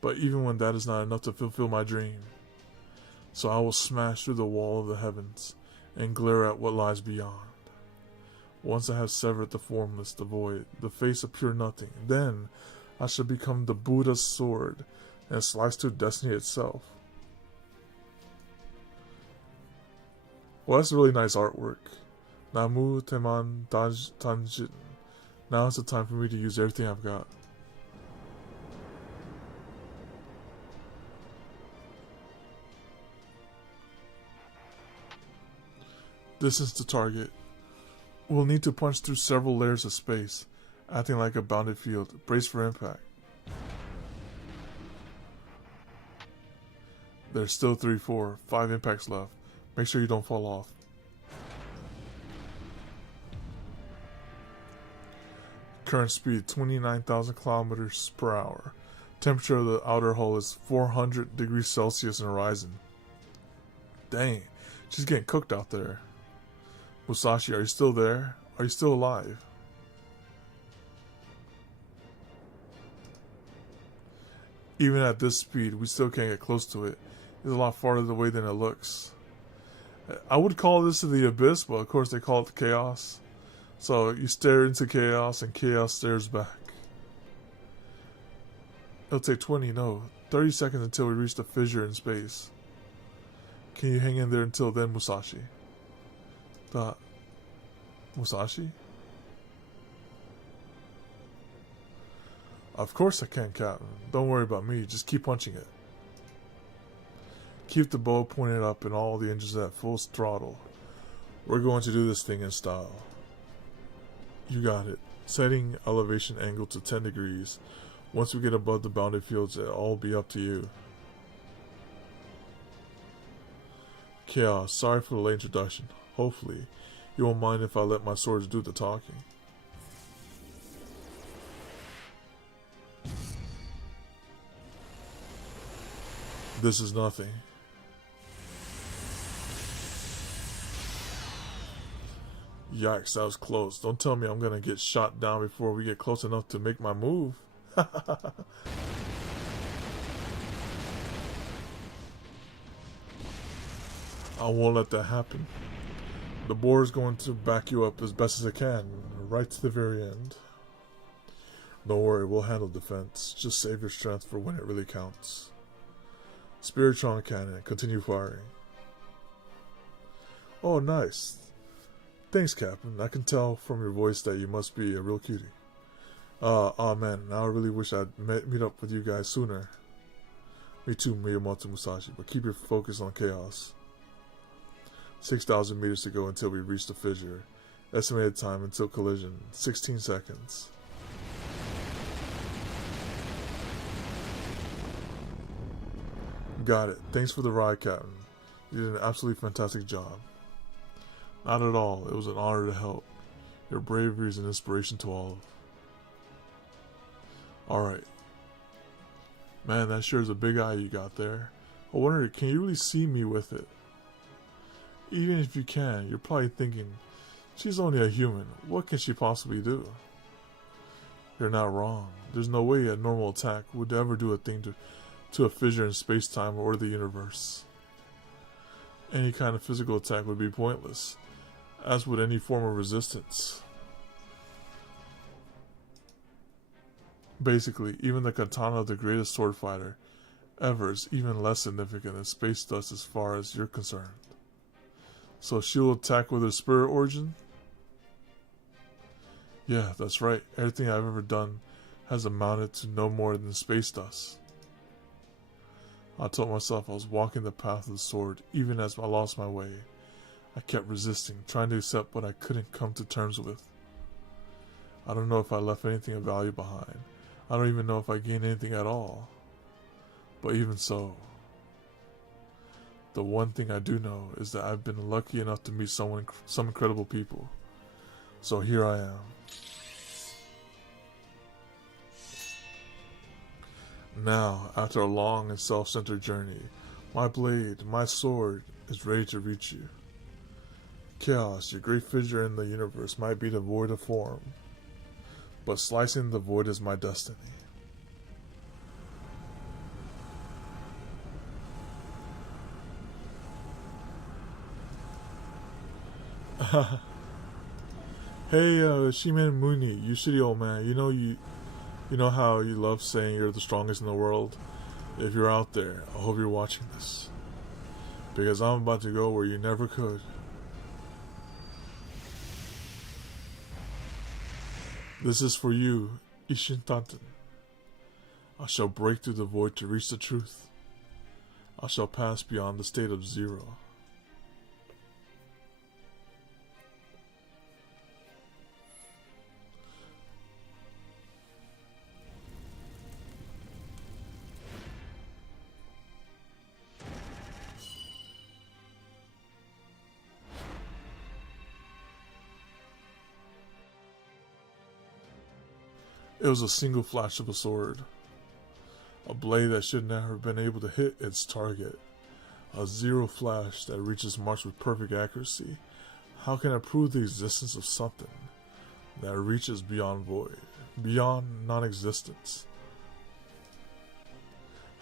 but even when that is not enough to fulfill my dream. So I will smash through the wall of the heavens, and glare at what lies beyond. Once I have severed the formless, the void, the face of pure nothing, then I shall become the Buddha's sword, and slice through destiny itself. Well, that's really nice artwork. Namu Teman Tanjin. Now is the time for me to use everything I've got. Distance to target. We'll need to punch through several layers of space, acting like a bounded field. Brace for impact. There's still 3, 4, 5 impacts left. Make sure you don't fall off. Current speed 29,000 kilometers per hour. Temperature of the outer hull is 400 degrees Celsius in horizon. Dang, she's getting cooked out there. Musashi, are you still there? Are you still alive? Even at this speed, we still can't get close to it. It's a lot farther away than it looks. I would call this the abyss, but of course they call it chaos. So you stare into chaos and chaos stares back. It'll take 30 seconds until we reach the fissure in space. Can you hang in there until then, Musashi? Musashi? Of course I can, Captain. Don't worry about me, just keep punching it. Keep the bow pointed up and all the engines at full throttle. We're going to do this thing in style. You got it. Setting elevation angle to 10 degrees. Once we get above the bounded fields, it'll all be up to you. Chaos, sorry for the late introduction. Hopefully, you won't mind if I let my swords do the talking. This is nothing. Yikes, that was close. Don't tell me I'm gonna get shot down before we get close enough to make my move. I won't let that happen. The boar is going to back you up as best as it can, right to the very end. Don't worry, we'll handle defense. Just save your strength for when it really counts. Spiritron cannon, continue firing. Oh, nice. Thanks, Captain. I can tell from your voice that you must be a real cutie. Man, now I really wish I'd meet up with you guys sooner. Me too, Miyamoto Musashi, but keep your focus on chaos. 6,000 meters to go until we reach the fissure. Estimated time until collision, 16 seconds. Got it. Thanks for the ride, Captain. You did an absolutely fantastic job. Not at all. It was an honor to help. Your bravery is an inspiration to all. Alright. Man, that sure is a big eye you got there. I wonder, can you really see me with it? Even if you can, you're probably thinking, she's only a human. What can she possibly do? You're not wrong. There's no way a normal attack would ever do a thing to a fissure in space-time or the universe. Any kind of physical attack would be pointless, as would any form of resistance. Basically, even the katana of the greatest sword fighter ever is even less significant than space dust as far as you're concerned. So she'll attack with her spirit origin? Yeah, that's right. Everything I've ever done has amounted to no more than space dust. I told myself I was walking the path of the sword, even as I lost my way. I kept resisting, trying to accept what I couldn't come to terms with. I don't know if I left anything of value behind. I don't even know if I gained anything at all. But even so, the one thing I do know is that I've been lucky enough to meet some incredible people. So here I am. Now, after a long and self-centered journey, my blade, my sword, is ready to reach you. Chaos, your great fissure in the universe, might be devoid of form, but slicing the void is my destiny. Hey, Shimen Muni, you shitty old man. You know how you love saying you're the strongest in the world? If you're out there, I hope you're watching this, because I'm about to go where you never could. This is for you, Ishin Tanten. I shall break through the void to reach the truth. I shall pass beyond the state of zero. It was a single flash of a sword. A blade that should never have been able to hit its target. A zero flash that reaches marks with perfect accuracy. How can I prove the existence of something that reaches beyond void, beyond non-existence?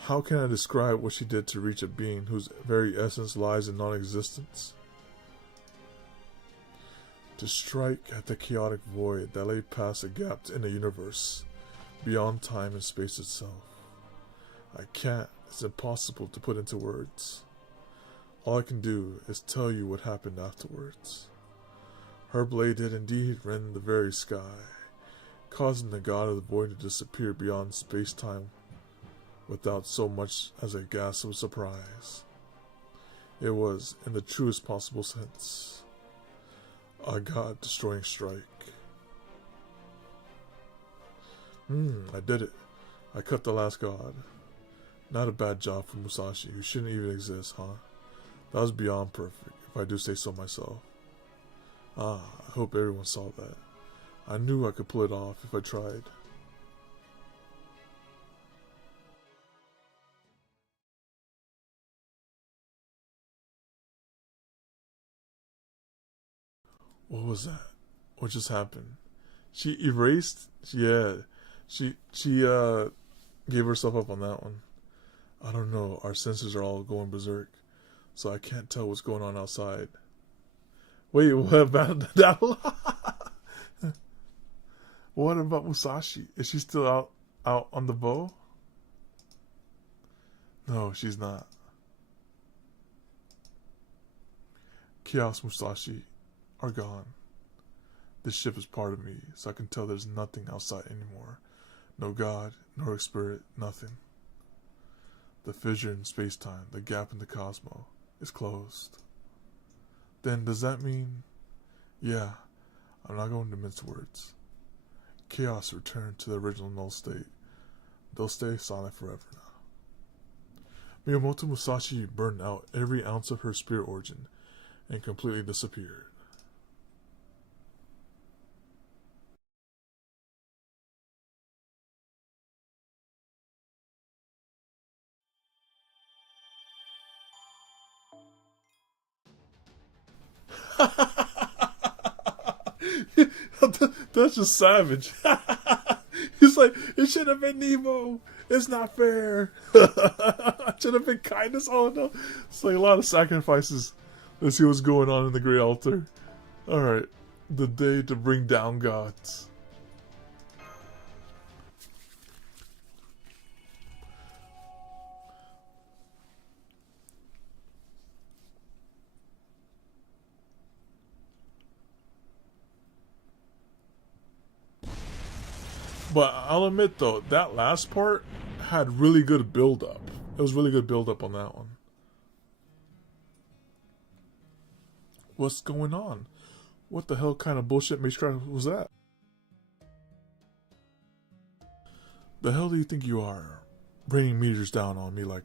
How can I describe what she did to reach a being whose very essence lies in non-existence? to strike at the chaotic void that lay past the gap in the universe, beyond time and space itself. I can't, it's impossible to put into words. All I can do is tell you what happened afterwards. Her blade did indeed rend the very sky, causing the god of the void to disappear beyond space-time without so much as a gasp of surprise. It was, in the truest possible sense, a god-destroying strike. I did it. I cut the last god. Not a bad job for Musashi, who shouldn't even exist, huh? That was beyond perfect, if I do say so myself. I hope everyone saw that. I knew I could pull it off if I tried. What was that? What just happened? She erased? Yeah. She gave herself up on that one. I don't know, our senses are all going berserk, so I can't tell what's going on outside. Wait, what about that? What about Musashi? Is she still out on the bow? No, she's not. Chaos Musashi are gone. This ship is part of me, so I can tell there's nothing outside anymore. No god, nor spirit, nothing. The fissure in space-time, the gap in the cosmos, is closed. Then does that mean... Yeah, I'm not going to mince words. Chaos returned to the original null state. They'll stay silent forever now. Miyamoto Musashi burned out every ounce of her spirit origin and completely disappeared. That's just savage. He's like, it should have been Nemo. It's not fair. It should have been kindness. Oh no. It's like a lot of sacrifices. Let's see what's going on in the Great Altar. Alright. The day to bring down gods. But I'll admit though, that last part had really good build up. It was really good build up on that one. What's going on? What the hell kind of bullshit Magecraft was that? The hell do you think you are? Raining meteors down on me like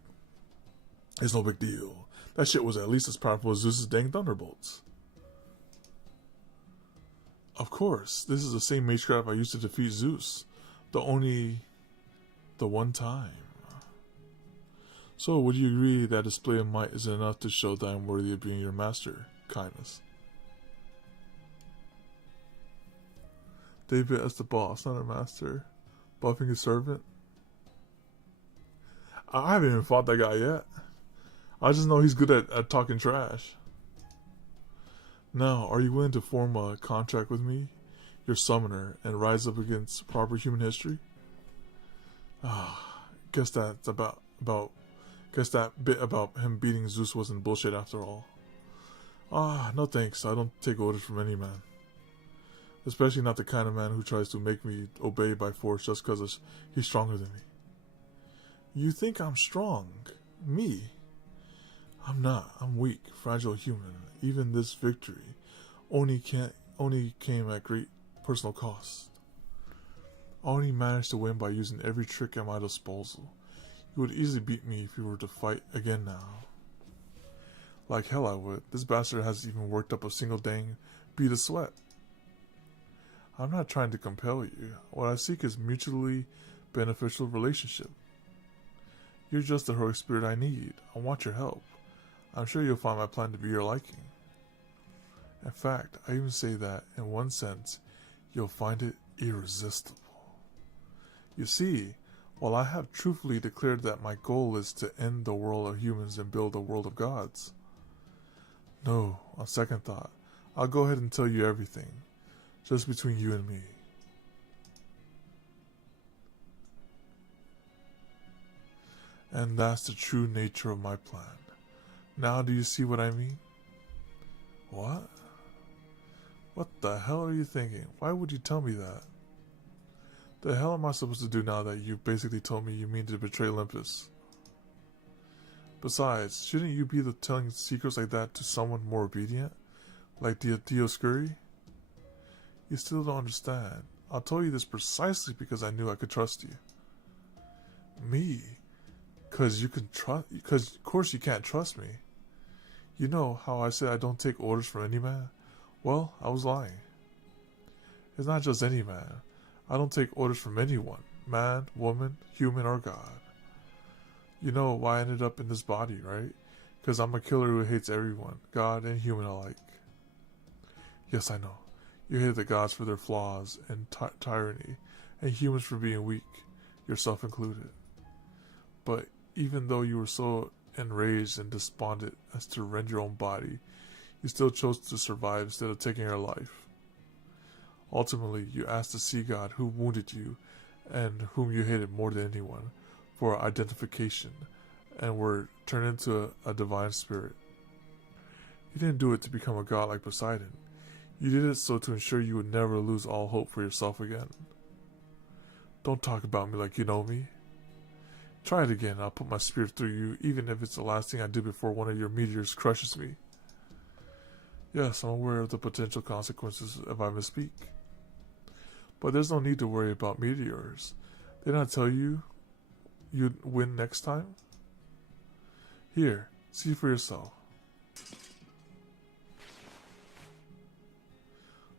it's no big deal. That shit was at least as powerful as Zeus's dang thunderbolts. Of course, this is the same Magecraft I used to defeat Zeus. The one time. So, would you agree that display of might is enough to show that I am worthy of being your master, kindness? David as the boss, not a master. Buffing his servant? I haven't even fought that guy yet. I just know he's good at talking trash. Now, are you willing to form a contract with me, your summoner, and rise up against proper human history? Guess that bit about him beating Zeus wasn't bullshit after all. No thanks. I don't take orders from any man. Especially not the kind of man who tries to make me obey by force just because he's stronger than me. You think I'm strong? Me? I'm not. I'm weak, fragile human. Even this victory only came at great personal cost. I only managed to win by using every trick at my disposal. You would easily beat me if you were to fight again now. Like hell I would. This bastard hasn't even worked up a single dang bead of sweat. I'm not trying to compel you. What I seek is mutually beneficial relationship. You're just the heroic spirit I need. I want your help. I'm sure you'll find my plan to be your liking. In fact, I even say that, in one sense, you'll find it irresistible. You see, while I have truthfully declared that my goal is to end the world of humans and build a world of gods, no, on second thought, I'll go ahead and tell you everything, just between you and me. And that's the true nature of my plan. Now do you see what I mean? What? What the hell are you thinking? Why would you tell me that? The hell am I supposed to do now that you basically told me you mean to betray Olympus? Besides, shouldn't you be telling secrets like that to someone more obedient? Like Dioscuri? You still don't understand. I'll tell you this precisely because I knew I could trust you. Me? Because of course you can't trust me. You know how I said I don't take orders from any man? Well, I was lying. It's not just any man. I don't take orders from anyone. Man, woman, human, or God. You know why I ended up in this body, right? Because I'm a killer who hates everyone, God and human alike. Yes, I know. You hate the gods for their flaws and tyranny, and humans for being weak, yourself included. But even though you were so enraged and despondent as to rend your own body, you still chose to survive instead of taking her life. Ultimately, you asked the sea god who wounded you and whom you hated more than anyone for identification and were turned into a divine spirit. You didn't do it to become a god like Poseidon. You did it so to ensure you would never lose all hope for yourself again. Don't talk about me like you know me. Try it again, I'll put my spear through you, even if it's the last thing I do before one of your meteors crushes me. Yes, I'm aware of the potential consequences if I misspeak. But there's no need to worry about meteors. Didn't I tell you you'd win next time? Here, see for yourself.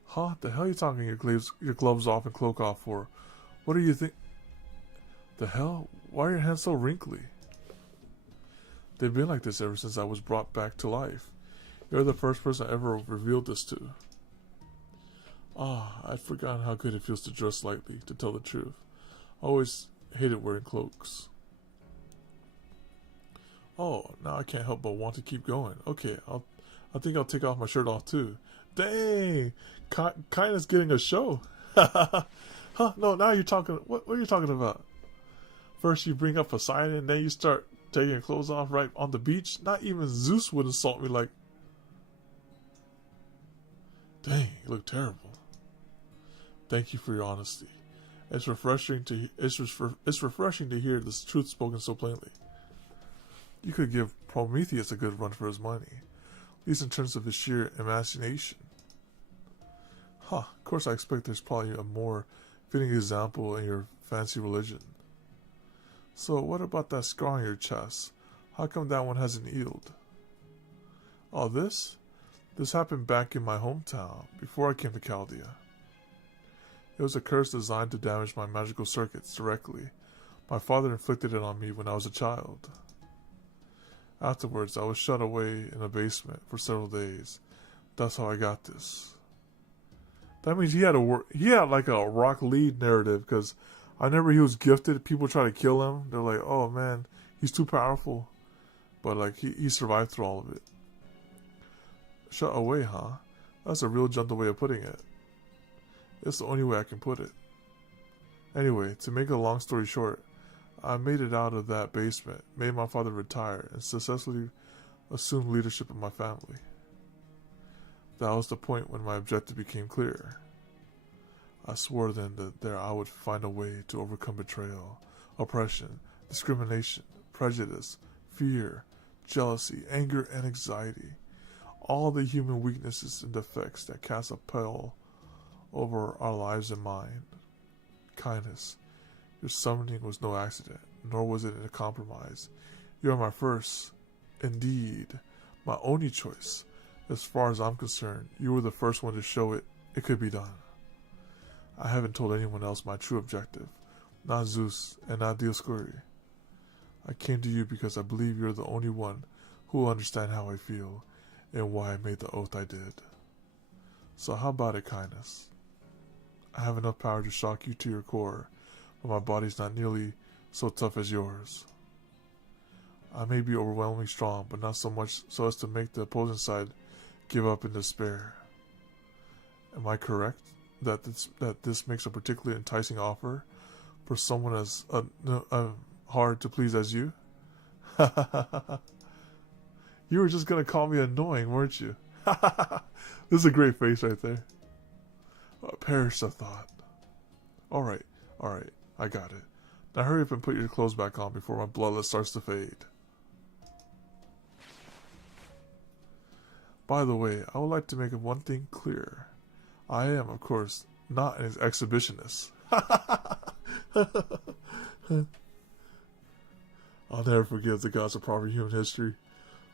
Huh? The hell are you talking your gloves off and cloak off for? What do you think? The hell? Why are your hands so wrinkly? They've been like this ever since I was brought back to life. You're the first person I ever revealed this to. I'd forgotten how good it feels to dress lightly, to tell the truth. I always hated wearing cloaks. Oh, now I can't help but want to keep going. Okay, I think I'll take off my shirt off too. Dang! Kindness getting a show. Huh? No, now you're talking. What are you talking about? First you bring up Poseidon, then you start taking your clothes off right on the beach. Not even Zeus would insult me like. Dang, you look terrible. Thank you for your honesty. It's refreshing to hear this truth spoken so plainly. You could give Prometheus a good run for his money, at least in terms of his sheer imagination. Of course I expect there's probably a more fitting example in your fancy religion. So what about that scar on your chest? How come that one hasn't healed? Oh, this? This happened back in my hometown, before I came to Chaldea. It was a curse designed to damage my magical circuits directly. My father inflicted it on me when I was a child. Afterwards, I was shut away in a basement for several days. That's how I got this. That means he had like a Rock Lee narrative, because I remember he was gifted. People try to kill him. They're like, oh man, he's too powerful. But like he survived through all of it. Shut away, huh? That's a real gentle way of putting it. It's the only way I can put it. Anyway, to make a long story short, I made it out of that basement, made my father retire, and successfully assumed leadership of my family. That was the point when my objective became clear. I swore then that there I would find a way to overcome betrayal, oppression, discrimination, prejudice, fear, jealousy, anger, and anxiety. All the human weaknesses and defects that cast a pall over our lives and mind. Kindness, your summoning was no accident, nor was it a compromise. You are my first, indeed, my only choice. As far as I'm concerned, you were the first one to show it could be done. I haven't told anyone else my true objective, not Zeus and not Dioscuri. I came to you because I believe you're the only one who will understand how I feel and why I made the oath I did. So how about it, kindness? I have enough power to shock you to your core, but my body's not nearly so tough as yours. I may be overwhelmingly strong, but not so much so as to make the opposing side give up in despair. Am I correct that this makes a particularly enticing offer for someone as hard to please as you? You were just gonna call me annoying, weren't you? This is a great face right there. Perish the thought. Alright, I got it. Now hurry up and put your clothes back on before my bloodlust starts to fade. By the way, I would like to make one thing clear. I am, of course, not an exhibitionist. I'll never forgive the gods of proper human history.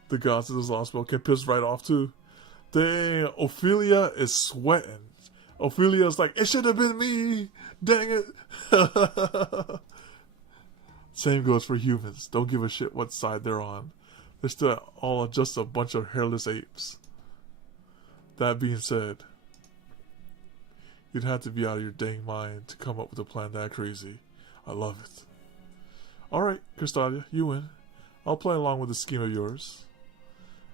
The gods of this Lostbelt can piss right off too. Dang, Ophelia is sweating. Ophelia's like, it should have been me. Dang it. Same goes for humans. Don't give a shit what side they're on. They're still all just a bunch of hairless apes. That being said, you'd have to be out of your dang mind to come up with a plan that crazy. I love it. Alright, Cristadia, you win. I'll play along with the scheme of yours.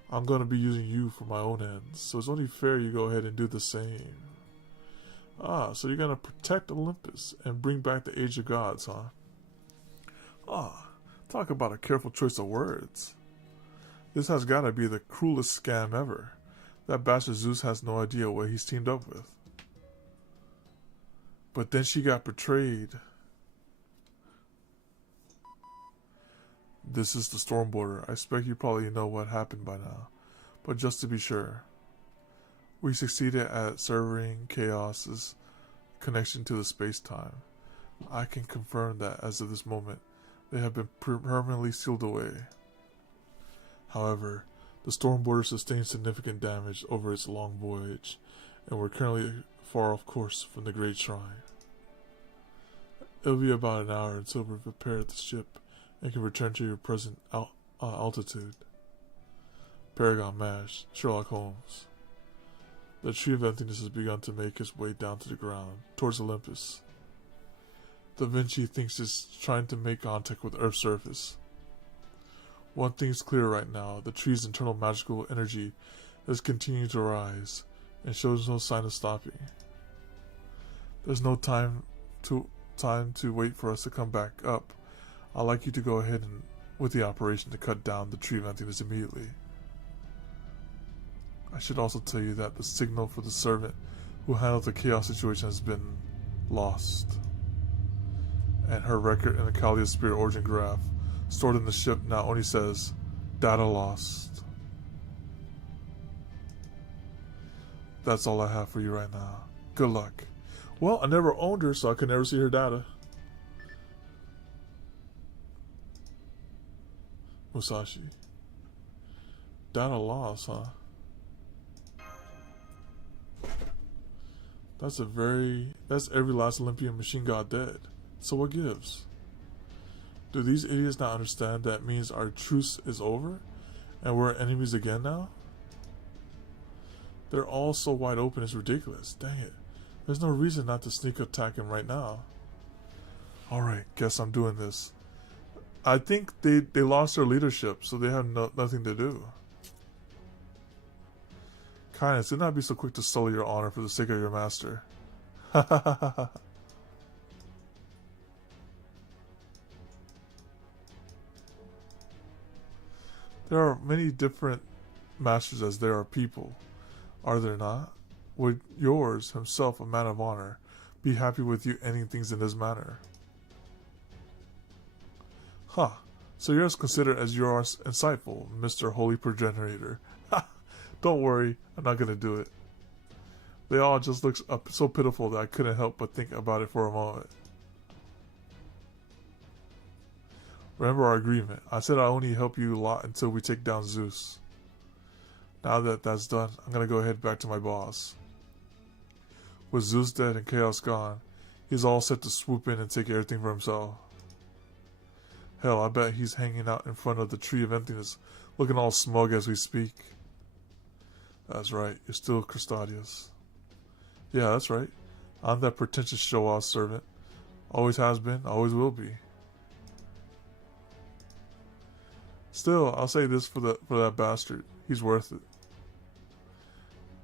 I'm going to be using you for my own ends, so it's only fair you go ahead and do the same. Ah, so you're going to protect Olympus and bring back the Age of Gods, huh? Ah, talk about a careful choice of words. This has got to be the cruelest scam ever. That bastard Zeus has no idea what he's teamed up with. But then she got betrayed. This is the Storm Border. I expect you probably know what happened by now. But just to be sure, we succeeded at severing Chaos's connection to the space-time. I can confirm that as of this moment, they have been permanently sealed away. However, the Storm Border sustained significant damage over its long voyage, and we're currently far off course from the Great Shrine. It'll be about an hour until we've repaired the ship and can return to your present altitude. Paragon Mash, Sherlock Holmes. The Tree of Emptiness has begun to make its way down to the ground, towards Olympus. Da Vinci thinks it's trying to make contact with Earth's surface. One thing's clear right now, the tree's internal magical energy is continuing to rise, and shows no sign of stopping. There's no time to wait for us to come back up. I'd like you to go ahead and with the operation to cut down the Tree of Emptiness immediately. I should also tell you that the signal for the servant who handled the chaos situation has been lost. And her record in the Kalia Spirit Origin Graph stored in the ship now only says, data lost. That's all I have for you right now. Good luck. Well, I never owned her, so I could never see her data. Musashi. Data lost, huh? That's every last Olympian machine god dead. So what gives? Do these idiots not understand that means our truce is over? And we're enemies again now? They're all so wide open, it's ridiculous. Dang it. There's no reason not to sneak attack him right now. Alright, guess I'm doing this. I think they lost their leadership, so they have nothing to do. Kindness, do not be so quick to sully your honor for the sake of your master. There are many different masters as there are people, are there not? Would yours, himself a man of honor, be happy with you ending things in this manner? Huh, so you're as considered as you are insightful, Mr. Holy Progenitor. Don't worry, I'm not gonna do it. They all just look so pitiful that I couldn't help but think about it for a moment. Remember our agreement. I said I'd only help you a lot until we take down Zeus. Now that that's done, I'm gonna go ahead back to my boss. With Zeus dead and Chaos gone, he's all set to swoop in and take everything for himself. Hell, I bet he's hanging out in front of the Tree of Emptiness, looking all smug as we speak. That's right, you're still Cristadius. Yeah, that's right. I'm that pretentious show-off servant. Always has been, always will be. Still, I'll say this for that bastard. He's worth it.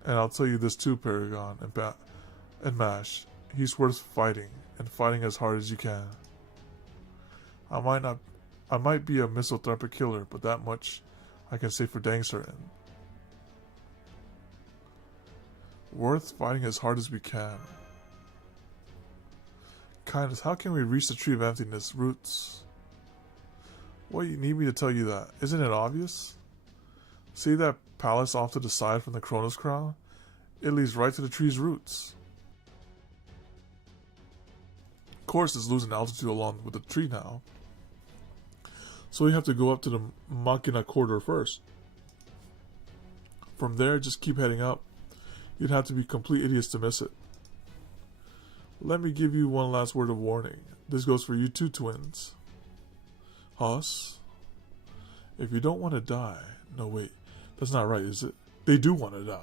And I'll tell you this too, Paragon and Mash. He's worth fighting, and fighting as hard as you can. I might be a misanthropic killer, but that much I can say for dang certain. Worth fighting as hard as we can. Kindness, how can we reach the tree of emptiness roots? What, you need me to tell you that? Isn't it obvious? See that palace off to the side from the Kronos crown? It leads right to the tree's roots. Of course, it's losing altitude along with the tree now. So you have to go up to the Machina corridor first. From there, just keep heading up. You'd have to be complete idiots to miss it. Let me give you one last word of warning. This goes for you too, twins. Hoss, if you don't want to die... No, wait. That's not right, is it? They do want to die.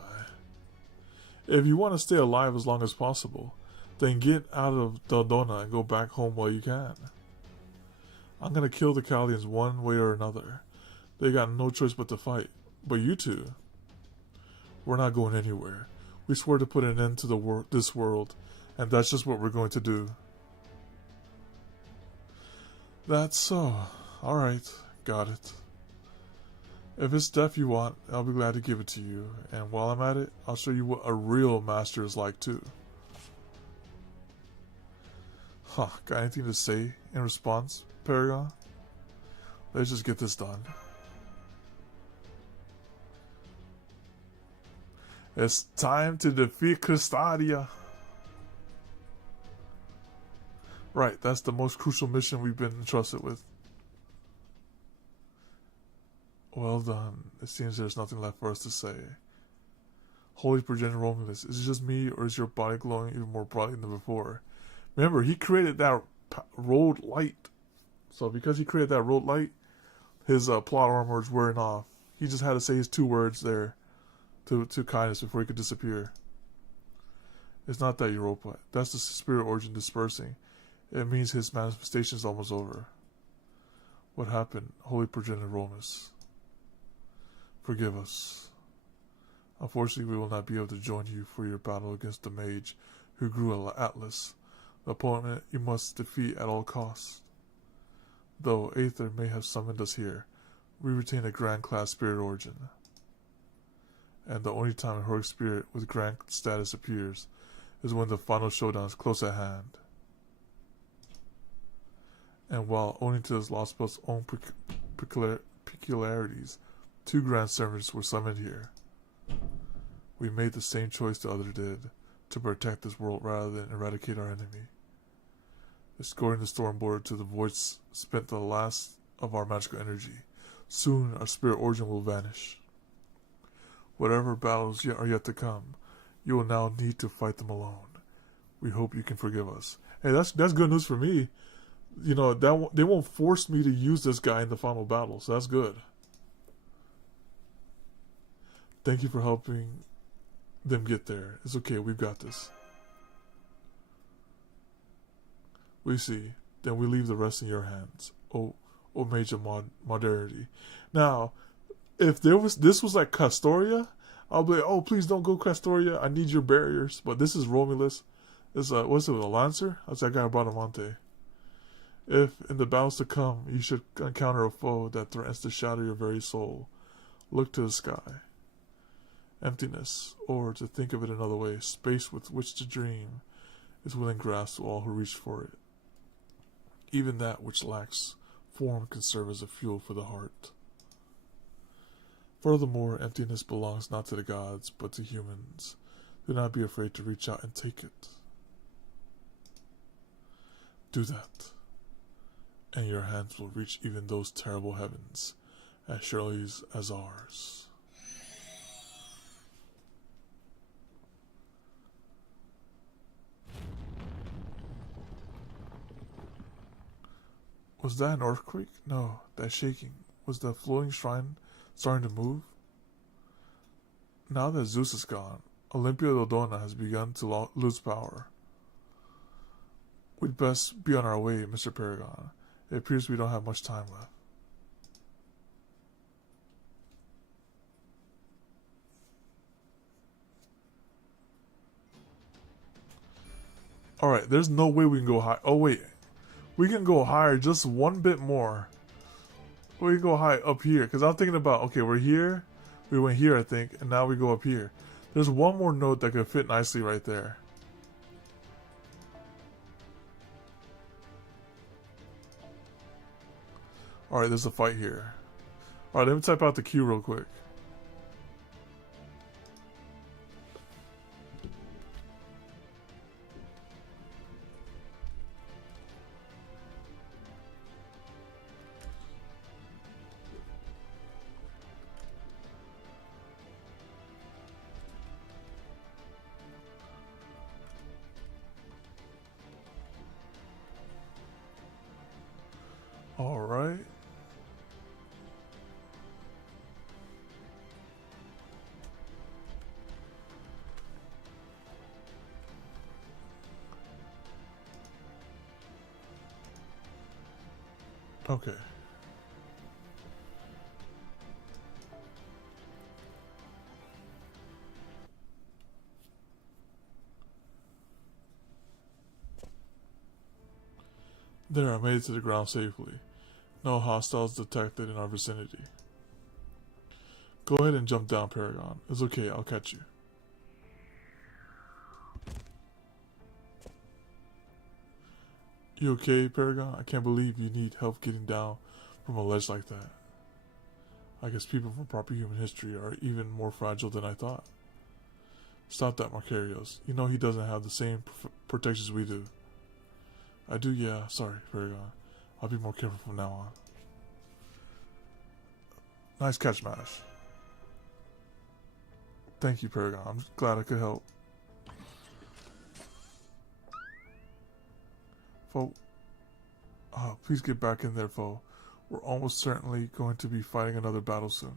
If you want to stay alive as long as possible, then get out of Dodona and go back home while you can. I'm gonna kill the Caldians one way or another. They got no choice but to fight. But you two, we're not going anywhere. We swear to put an end to this world, and that's just what we're going to do. That's so. Alright, got it. If it's stuff you want, I'll be glad to give it to you. And while I'm at it, I'll show you what a real master is like too. Huh, got anything to say in response, Paragon? Let's just get this done. It's time to defeat Custodia. Right, that's the most crucial mission we've been entrusted with. Well done. It seems there's nothing left for us to say. Holy Progenitor Romulus, is it just me, or is your body glowing even more brightly than before? Remember, he created that road light. So because he created that road light, his plot armor is wearing off. He just had to say his 2 words there to kindness before he could disappear. It's not that Europa. That's the spirit origin dispersing. It means his manifestation is almost over. What happened, Holy Progenitor Romulus? Forgive us. Unfortunately, we will not be able to join you for your battle against the mage who grew Atlas, the opponent you must defeat at all costs. Though Aether may have summoned us here, we retain a Grand Class Spirit origin. And the only time a heroic spirit with Grand status appears is when the final showdown is close at hand. And while owing to this Lostbelt's own peculiarities, 2 Grand Servants were summoned here. We made the same choice the other did, to protect this world rather than eradicate our enemy. Escorting the storm border to the void spent the last of our magical energy. Soon our spirit origin will vanish. Whatever battles are yet to come, you will now need to fight them alone. We hope you can forgive us. Hey, that's good news for me. You know, they won't force me to use this guy in the final battle, so that's good. Thank you for helping them get there. It's okay, we've got this. We see. Then we leave the rest in your hands. O Mage of Modernity. Now, if this was like Castoria, I'll be like, oh, please don't go Castoria. I need your barriers. But this is Romulus. This what's it, a Lancer? That's that guy Bradamante. If in the battles to come you should encounter a foe that threatens to shatter your very soul, look to the sky. Emptiness, or to think of it another way, space with which to dream, is within grasp to all who reach for it. Even that which lacks form can serve as a fuel for the heart. Furthermore, emptiness belongs not to the gods, but to humans. Do not be afraid to reach out and take it. Do that, and your hands will reach even those terrible heavens, as surely as ours. Was that an earthquake? No, that shaking. Was the floating shrine starting to move? Now that Zeus is gone, Olympia Dodona has begun to lose power. We'd best be on our way, Mr. Paragon. It appears we don't have much time left. Alright, there's no way we can go high. Oh, wait. We can go higher just one bit more. We can go high up here. Because I'm thinking about, okay, we're here. We went here, I think. And now we go up here. There's one more note that could fit nicely right there. Alright, there's a fight here. Alright, let me type out the Q real quick. Alright. Okay. There, I made it to the ground safely. No hostiles detected in our vicinity. Go ahead and jump down, Paragon. It's okay, I'll catch you. You okay, Paragon? I can't believe you need help getting down from a ledge like that. I guess people from proper human history are even more fragile than I thought. Stop that, Marcarios. You know he doesn't have the same protections we do. I do, yeah. Sorry, Paragon. I'll be more careful from now on. Nice catch, Mash. Thank you, Paragon. I'm glad I could help. Foe. Please get back in there, foe. We're almost certainly going to be fighting another battle soon.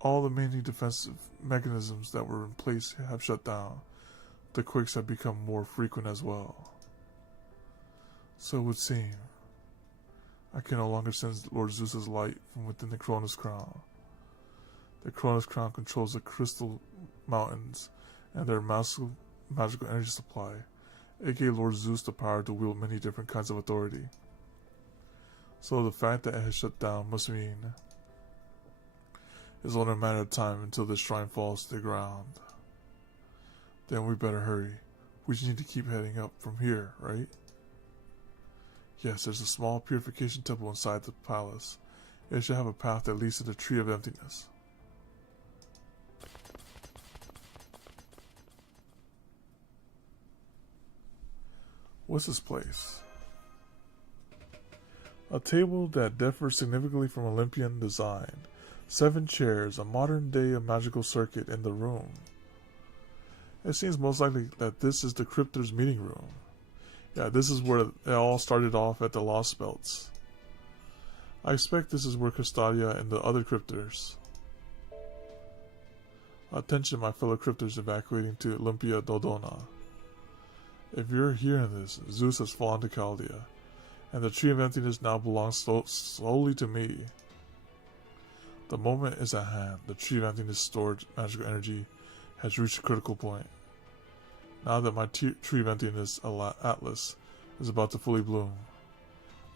All the many defensive mechanisms that were in place have shut down. The quakes have become more frequent as well. So it would seem. I can no longer sense Lord Zeus's light from within the Cronus Crown. The Cronus Crown controls the crystal mountains and their massive magical energy supply. It gave Lord Zeus the power to wield many different kinds of authority. So the fact that it has shut down must mean it's only a matter of time until the shrine falls to the ground. Then we better hurry. We just need to keep heading up from here, right? Yes, there's a small purification temple inside the palace. It should have a path that leads to the Tree of Emptiness. What's this place? A table that differs significantly from Olympian design. 7 chairs, a modern day magical circuit in the room. It seems most likely that this is the Cryptors' meeting room. Yeah, this is where it all started off at the Lostbelts. I expect this is where Custodia and the other Cryptors. Attention, my fellow Cryptors evacuating to Olympia Dodona. If you're hearing this, Zeus has fallen to Chaldea, and the Tree of Emptiness now belongs solely to me. The moment is at hand. The Tree of Emptiness stored magical energy has reached a critical point. Now that my Tree of Emptiness Atlas is about to fully bloom,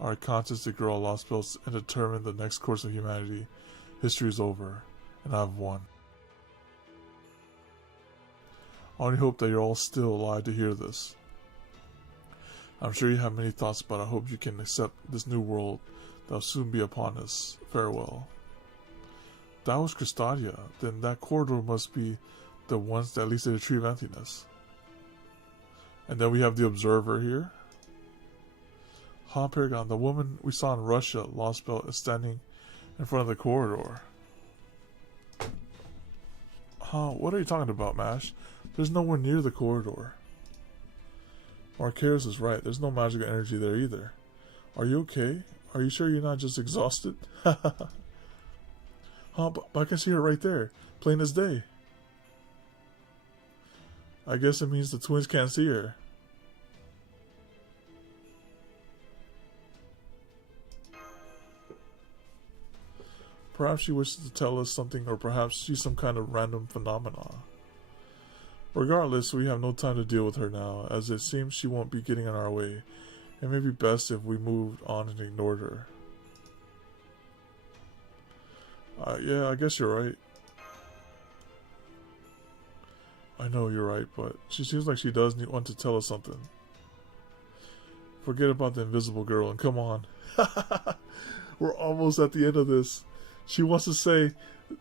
our contest to grow our Lostbelts and determine the next course of humanity, history is over, and I've won. I only hope that you're all still alive to hear this. I'm sure you have many thoughts, but I hope you can accept this new world that will soon be upon us. Farewell. That was Custodia. Then that corridor must be the ones that leads to the Tree of Emptiness. And then we have the Observer here. Paragon, the woman we saw in Russia, Lostbelt, is standing in front of the corridor. What are you talking about, Mash? There's nowhere near the corridor. Marcarius is right. There's no magical energy there either. Are you okay? Are you sure you're not just exhausted? But I can see her right there, plain as day. I guess it means the twins can't see her. Perhaps she wishes to tell us something, or perhaps she's some kind of random phenomenon. Regardless, we have no time to deal with her now, as it seems she won't be getting in our way. It may be best if we moved on and ignored her. Yeah, I guess you're right. I know you're right, but she seems like she does want to tell us something. Forget about the invisible girl and come on. We're almost at the end of this. She wants to say,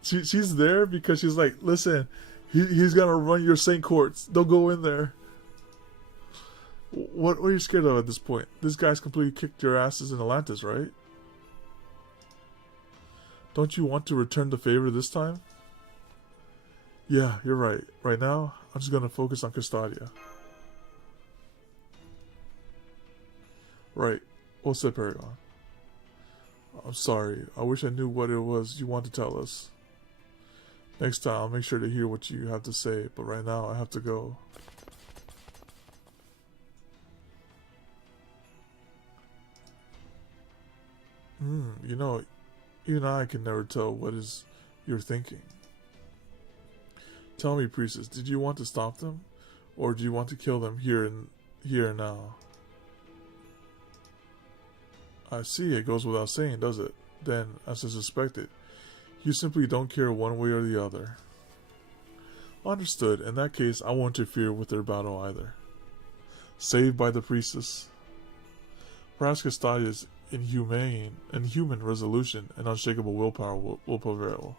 she's there because she's like, listen, he's gonna run your Saint courts. Don't go in there. What are you scared of at this point? This guy's completely kicked your asses in Atlantis, right? Don't you want to return the favor this time? Yeah, you're right. Right now, I'm just gonna focus on Custodia. Right. Well said, Paragon. I'm sorry. I wish I knew what it was you want to tell us. Next time, I'll make sure to hear what you have to say, but right now, I have to go. You know, even I can never tell what is you're thinking. Tell me, priestess, did you want to stop them? Or do you want to kill them here and now? I see, it goes without saying, does it? Then, as I suspected, you simply don't care one way or the other. Understood. In that case, I won't interfere with their battle either. Saved by the priestess. Perhaps Custodia's inhuman resolution and unshakable willpower will prevail.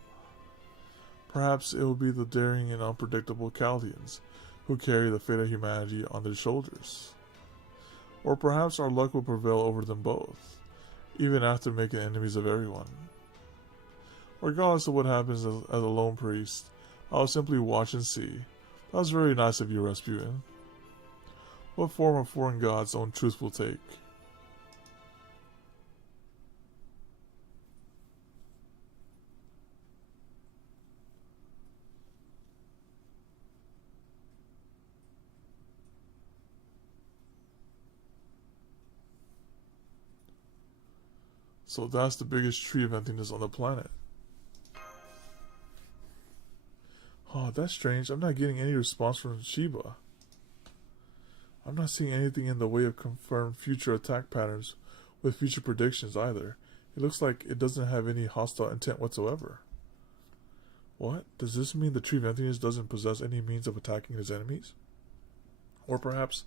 Perhaps it will be the daring and unpredictable Chaldeans who carry the fate of humanity on their shoulders. Or perhaps our luck will prevail over them both, even after making enemies of everyone. Regardless of what happens as a lone priest, I will simply watch and see. That was very nice of you, Rasputin. What form of foreign god's own truth will take? So that's the biggest tree of emptiness on the planet. Oh, that's strange. I'm not getting any response from Sheba. I'm not seeing anything in the way of confirmed future attack patterns with future predictions either. It looks like it doesn't have any hostile intent whatsoever. What? Does this mean the Tree of Emptiness doesn't possess any means of attacking its enemies? Or perhaps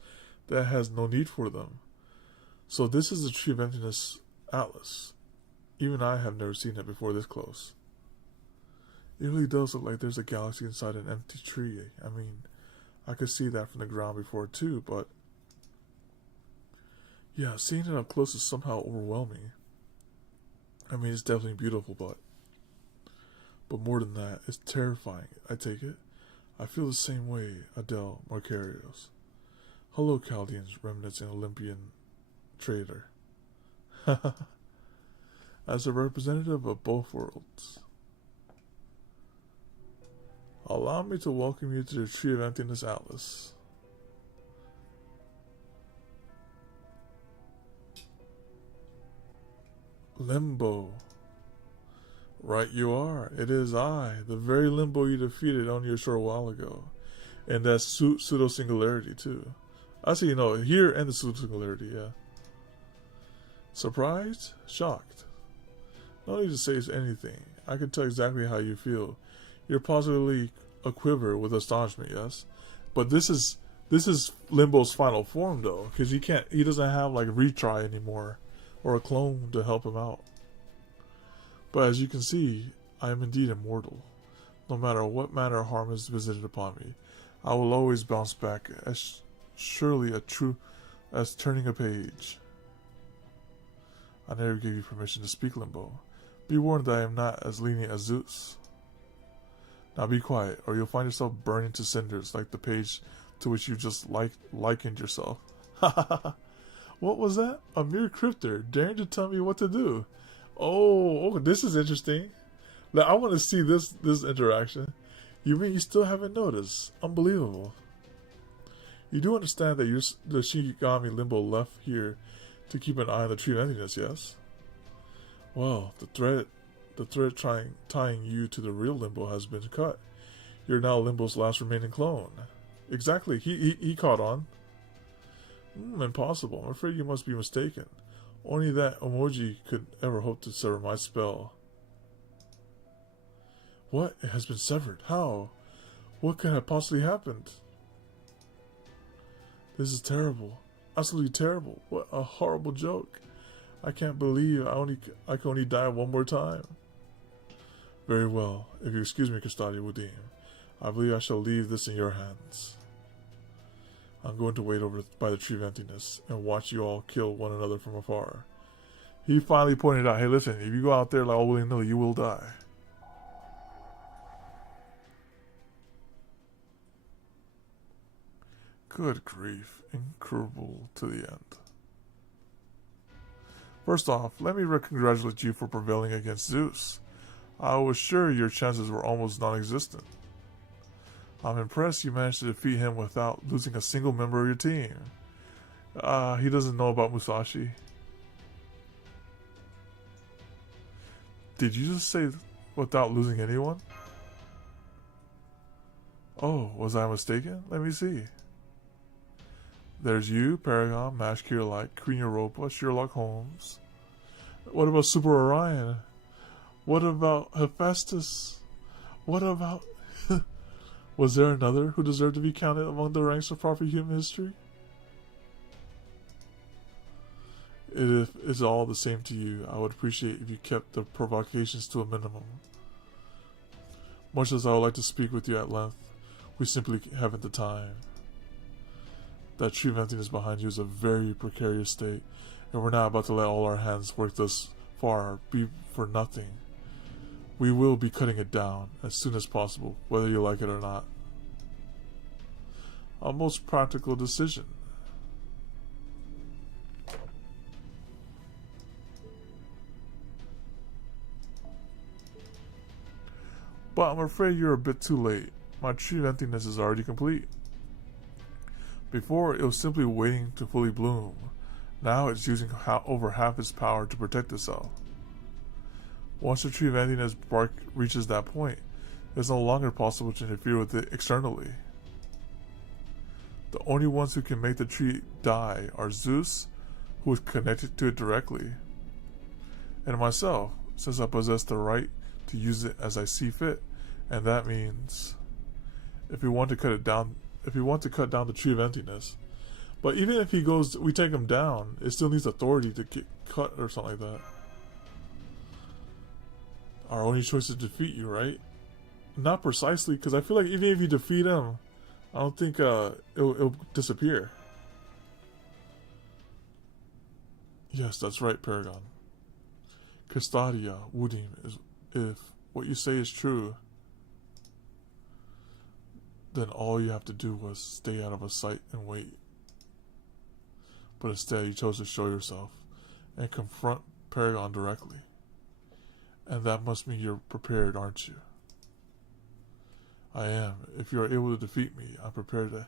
that has no need for them. So this is the Tree of Emptiness Atlas. Even I have never seen it before this close. It really does look like there's a galaxy inside an empty tree. I mean, I could see that from the ground before too, but yeah, seeing it up close is somehow overwhelming. I mean, it's definitely beautiful, but more than that, it's terrifying. I take it. I feel the same way, Adele Marcarios. Hello, Chaldeans, remnants, and Olympian trader. As a representative of both worlds, allow me to welcome you to the Tree of Emptiness Atlas. Limbo. Right you are. It is I, the very Limbo you defeated only a short while ago. And that's pseudo-singularity too. Actually, you know, here and the pseudo-singularity, yeah. Surprised? Shocked? No need to say anything. I can tell exactly how you feel. You're positively aquiver with astonishment, yes? But this is Limbo's final form though, because he doesn't have like retry anymore or a clone to help him out. But as you can see, I am indeed immortal. No matter what manner of harm is visited upon me, I will always bounce back as surely as turning a page. I never gave you permission to speak, Limbo. Be warned that I am not as lenient as Zeus. Now be quiet, or you'll find yourself burning to cinders like the page to which you just likened yourself. What was that? A mere crypter, daring to tell me what to do. Oh, this is interesting. Now, I want to see this interaction. You mean you still haven't noticed? Unbelievable. You do understand that the Shigami Limbo left here to keep an eye on the Tree of Emptiness, yes? Well, the thread tying you to the real Limbo has been cut. You're now Limbo's last remaining clone. Exactly. He caught on. Impossible. I'm afraid you must be mistaken. Only that emoji could ever hope to sever my spell. What? It has been severed. How? What could have possibly happened? This is terrible. Absolutely terrible. What a horrible joke. I can't believe I can only die one more time. Very well. If you excuse me, Custodia Wudim, I believe I shall leave this in your hands. I'm going to wait over by the tree of emptiness and watch you all kill one another from afar. He finally pointed out, hey listen, if you go out there like all willy-nilly, you will die. Good grief. Incurable to the end. First off, let me congratulate you for prevailing against Zeus. I was sure your chances were almost non-existent. I'm impressed you managed to defeat him without losing a single member of your team. He doesn't know about Musashi. Did you just say without losing anyone? Oh, was I mistaken? Let me see. There's you, Paragon, Mash Cure-like, Queen Europa, Sherlock Holmes. What about Super Orion? What about Hephaestus? What about... Was there another who deserved to be counted among the ranks of proper human history? If it's all the same to you, I would appreciate if you kept the provocations to a minimum. Much as I would like to speak with you at length, we simply haven't the time. That tree of emptiness behind you is a very precarious state, and we're not about to let all our hands work thus far be for nothing. We will be cutting it down as soon as possible, whether you like it or not. A most practical decision. But I'm afraid you're a bit too late. My tree of emptiness is already complete. Before, it was simply waiting to fully bloom. Now it's using over half its power to protect itself. Once the tree of emptiness bark reaches that point, it's no longer possible to interfere with it externally. The only ones who can make the tree die are Zeus, who is connected to it directly, and myself, since I possess the right to use it as I see fit, and that means if we want to cut down the tree of emptiness. But even if we take him down, it still needs authority to get cut or something like that. Our only choice is to defeat you, right? Not precisely, because I feel like even if you defeat him, I don't think it'll disappear. Yes, that's right, Paragon. Custodia Wudim, if what you say is true, then all you have to do was stay out of his sight and wait. But instead, you chose to show yourself and confront Paragon directly. And that must mean you're prepared, aren't you? I am. If you are able to defeat me, I'm prepared to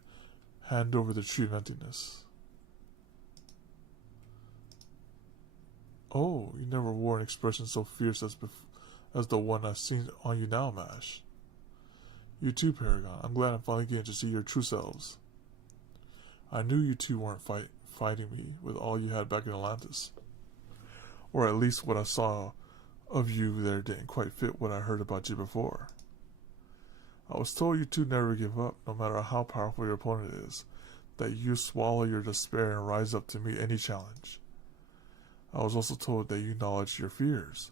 hand over the tree of emptiness. Oh, you never wore an expression so fierce as the one I've seen on you now, Mash. You too, Paragon. I'm glad I'm finally getting to see your true selves. I knew you two weren't fighting me with all you had back in Atlantis. Or at least what I saw of you there didn't quite fit what I heard about you before. I was told you two never give up, no matter how powerful your opponent is, that you swallow your despair and rise up to meet any challenge. I was also told that you acknowledge your fears,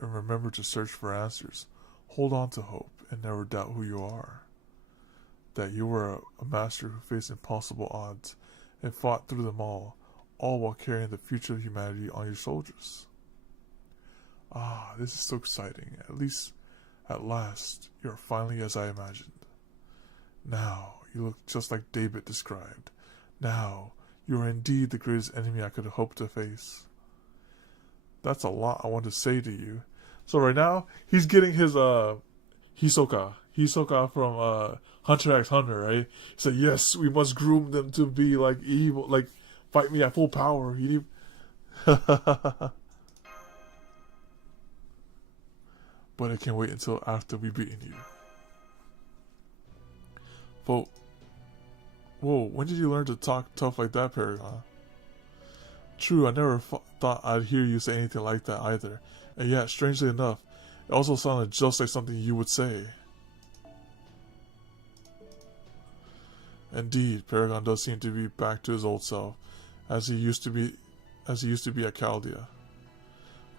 and remember to search for answers, hold on to hope, and never doubt who you are. That you were a master who faced impossible odds, and fought through them all while carrying the future of humanity on your shoulders. Ah, this is so exciting. At last, you are finally as I imagined. Now, you look just like David described. Now, you are indeed the greatest enemy I could hope to face. That's a lot I want to say to you. So right now, he's getting his, Hisoka from, Hunter x Hunter, right? He said, yes, we must groom them to be, like, evil, like, fight me at full power. But it can wait until after we've beaten you. Whoa, when did you learn to talk tough like that, Paragon? True, I never thought I'd hear you say anything like that either. And yet, strangely enough, it also sounded just like something you would say. Indeed, Paragon does seem to be back to his old self, as he used to be at Chaldea.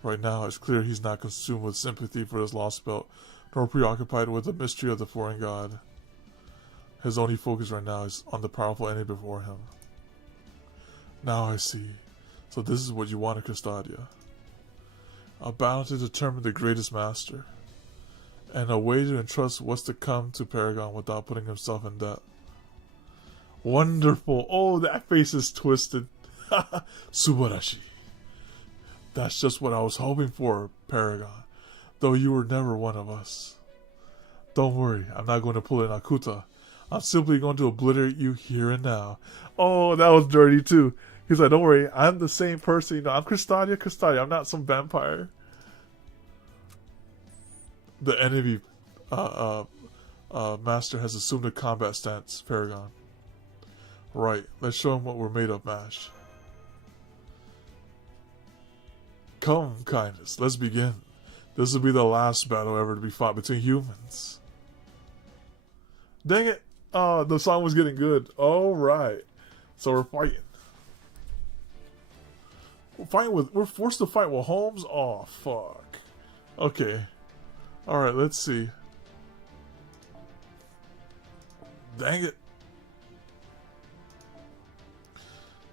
Right now, it's clear he's not consumed with sympathy for his lost belt, nor preoccupied with the mystery of the foreign god. His only focus right now is on the powerful enemy before him. Now I see. So this is what you wanted, Custodia. A battle to determine the greatest master. And a way to entrust what's to come to Paragon without putting himself in debt. Wonderful. Oh, that face is twisted. Subarashi. That's just what I was hoping for, Paragon. Though you were never one of us. Don't worry, I'm not going to pull an Akuta. I'm simply going to obliterate you here and now. Oh, that was dirty too. He's like, don't worry, I'm the same person. You know, I'm Custodia. I'm not some vampire. The enemy master has assumed a combat stance, Paragon. Right, let's show him what we're made of, Mash. Come, kindness, let's begin. This will be the last battle ever to be fought between humans. Dang it! Oh, the song was getting good. Alright. So we're fighting. We're forced to fight with Holmes? Oh, fuck. Okay. Alright, let's see. Dang it.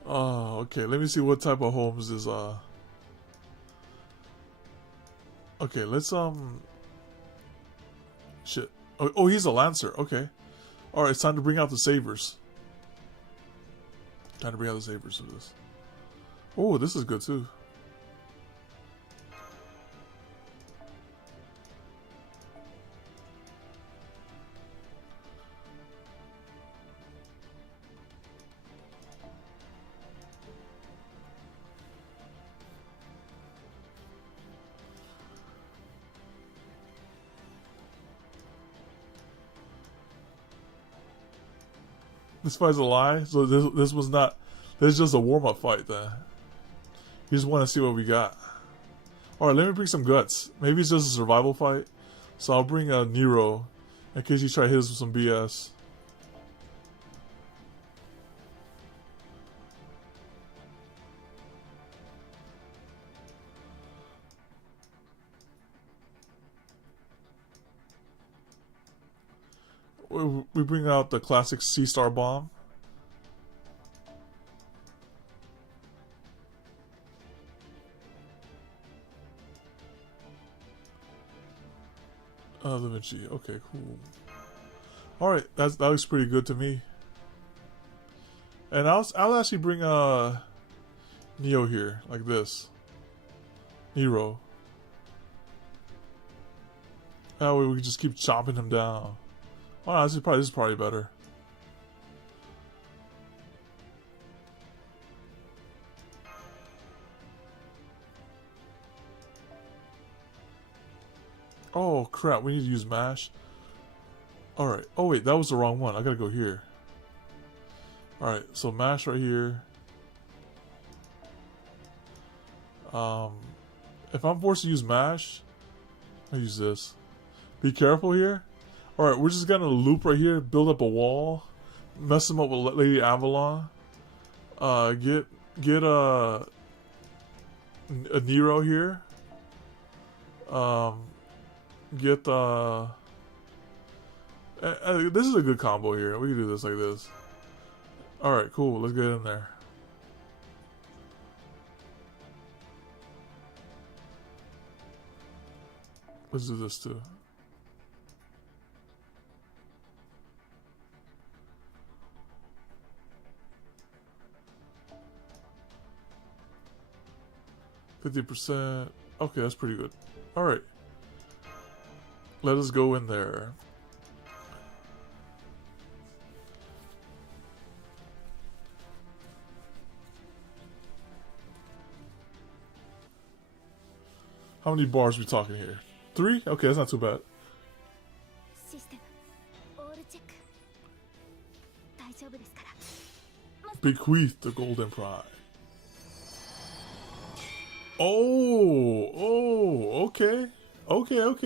Oh, okay. Let me see what type of Holmes is, Okay, let's, shit. Oh, he's a Lancer. Okay. Alright, it's time to bring out the sabers. Time to bring out the sabers for this. Oh, this is good too. This fight's a lie, so this was not. This is just a warm-up fight then. You just want to see what we got. Alright, let me bring some guts. Maybe it's just a survival fight. So I'll bring Nero in case you try to hit us with some BS. We bring out the classic Sea Star Bomb. Da Vinci. Okay, cool. Alright, that looks pretty good to me. And I'll actually bring Neo here, like this. Nero. That way we can just keep chopping him down. Wow, this is probably better. Oh crap, we need to use mash. Alright. Oh wait, that was the wrong one. I gotta go here. Alright, so mash right here. If I'm forced to use mash, I'll use this. Be careful here. Alright, we're just gonna loop right here, build up a wall, mess him up with Lady Avalon. Get a Nero here. Get this is a good combo here. We can do this like this. Alright, cool. Let's get in there. Let's do this too. %. Okay, that's pretty good. Alright. Let us go in there. How many bars are we talking here? 3? Okay, that's not too bad. Bequeath the golden pride. Oh, okay.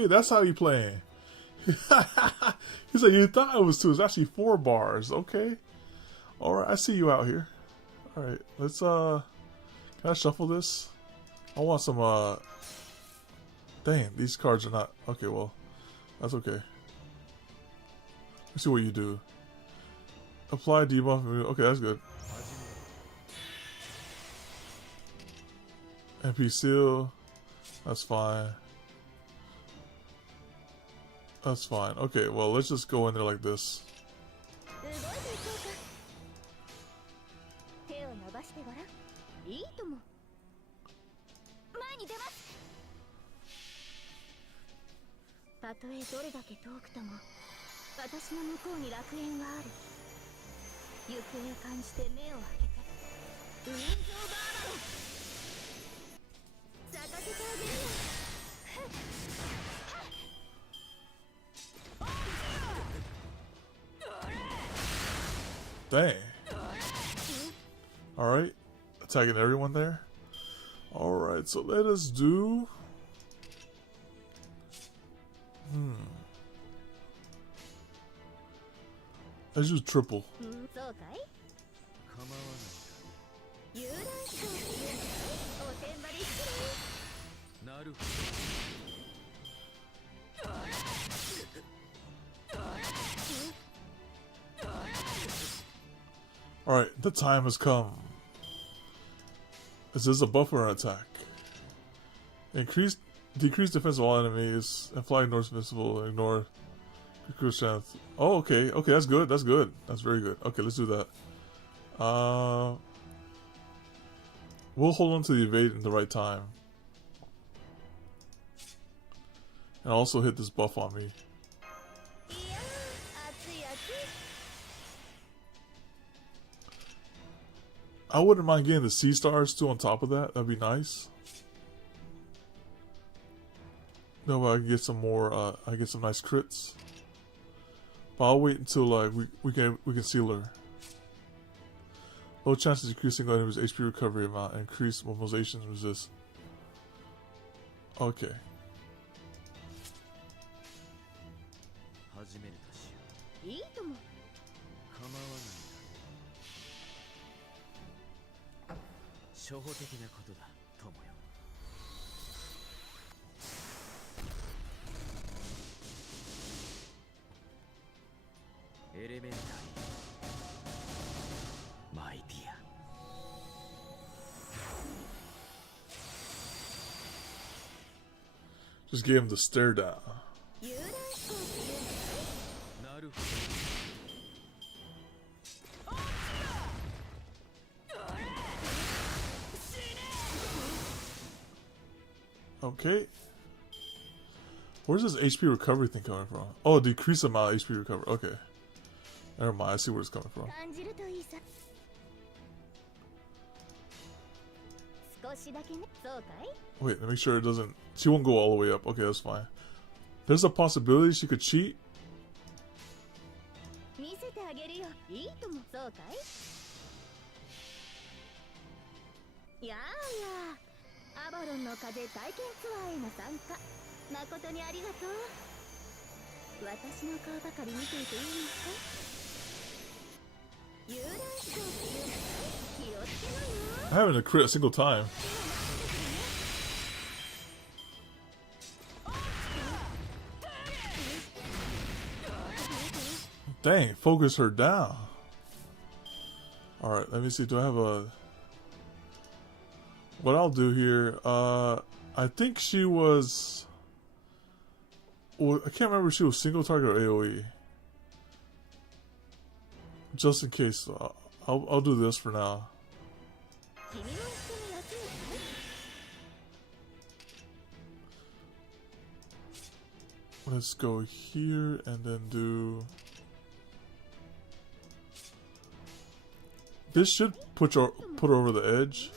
That's how you playing. He's like, you thought it was 2. It's actually 4 bars. Okay. All right, I see you out here. All right, let's can I shuffle this? I want some Dang, these cards are not okay. Well, that's okay. Let's see what you do. Apply debuff. Okay, that's good. MP seal. That's fine. That's fine. Okay, well, let's just go in there like this. Dang. Alright. Attacking everyone there. Alright, so let us do... Let's use triple. Alright, the time has come. Is this a buff or an attack? Decrease defense of all enemies, and fly ignores invincible, ignore recruit strength. Oh, okay, that's good, that's very good. Okay, let's do that. We'll hold on to the evade in the right time. And also hit this buff on me. I wouldn't mind getting the C stars too on top of that. That'd be nice. No, I can get some more. I get some nice crits. But I'll wait until like we can seal her. Low chances decreasing enemies HP recovery amount, increase mobilization resist. Okay. Just gave him the stare down. Okay. Where's this HP recovery thing coming from? Oh, decrease amount of HP recovery. Okay. Never mind, I see where it's coming from. Wait, let me make sure it doesn't... She won't go all the way up. Okay, that's fine. There's a possibility she could cheat. I haven't a crit a single time. Dang, focus her down. Alright, let me see. Do I have a... What I'll do here, I think she was... Well, I can't remember if she was single target or AoE. Just in case, I'll do this for now. Let's go here and then do... This should put her over the edge.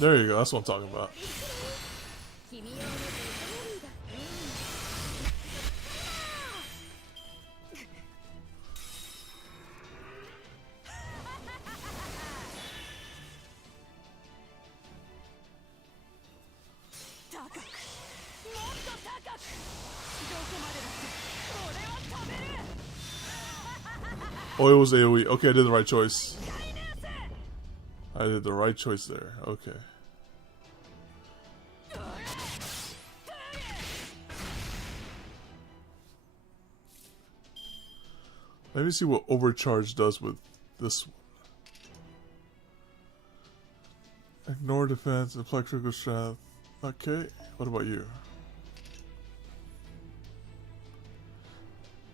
There you go, that's what I'm talking about. Oh, it was AoE. Okay, I did the right choice. I did the right choice there. Okay. Let me see what overcharge does with this one. Ignore defense, apply critical strength. Okay, what about you?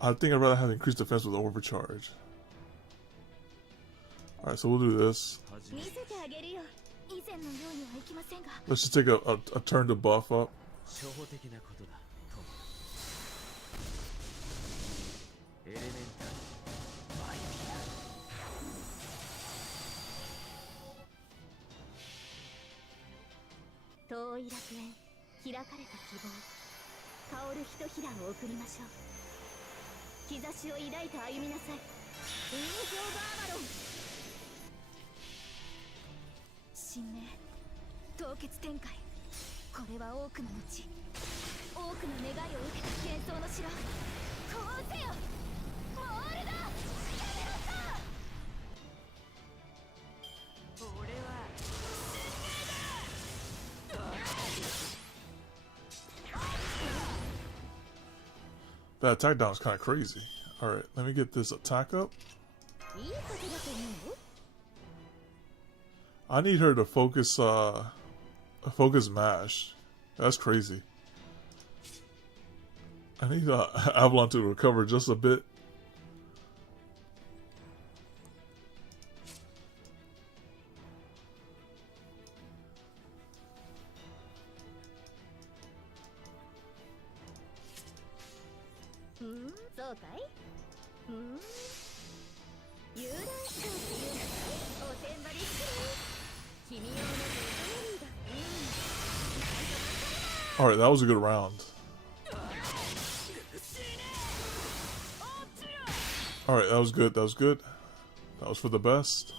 I think I'd rather have increased defense with overcharge. Alright, so we'll do this. Let's just take a turn to buff up. That attack down is kind of crazy. Alright, let me get this attack up. I need her to focus mash. That's crazy. I need Avalon to recover just a bit. Alright, that was a good round. Alright, that was good, that was good. That was for the best.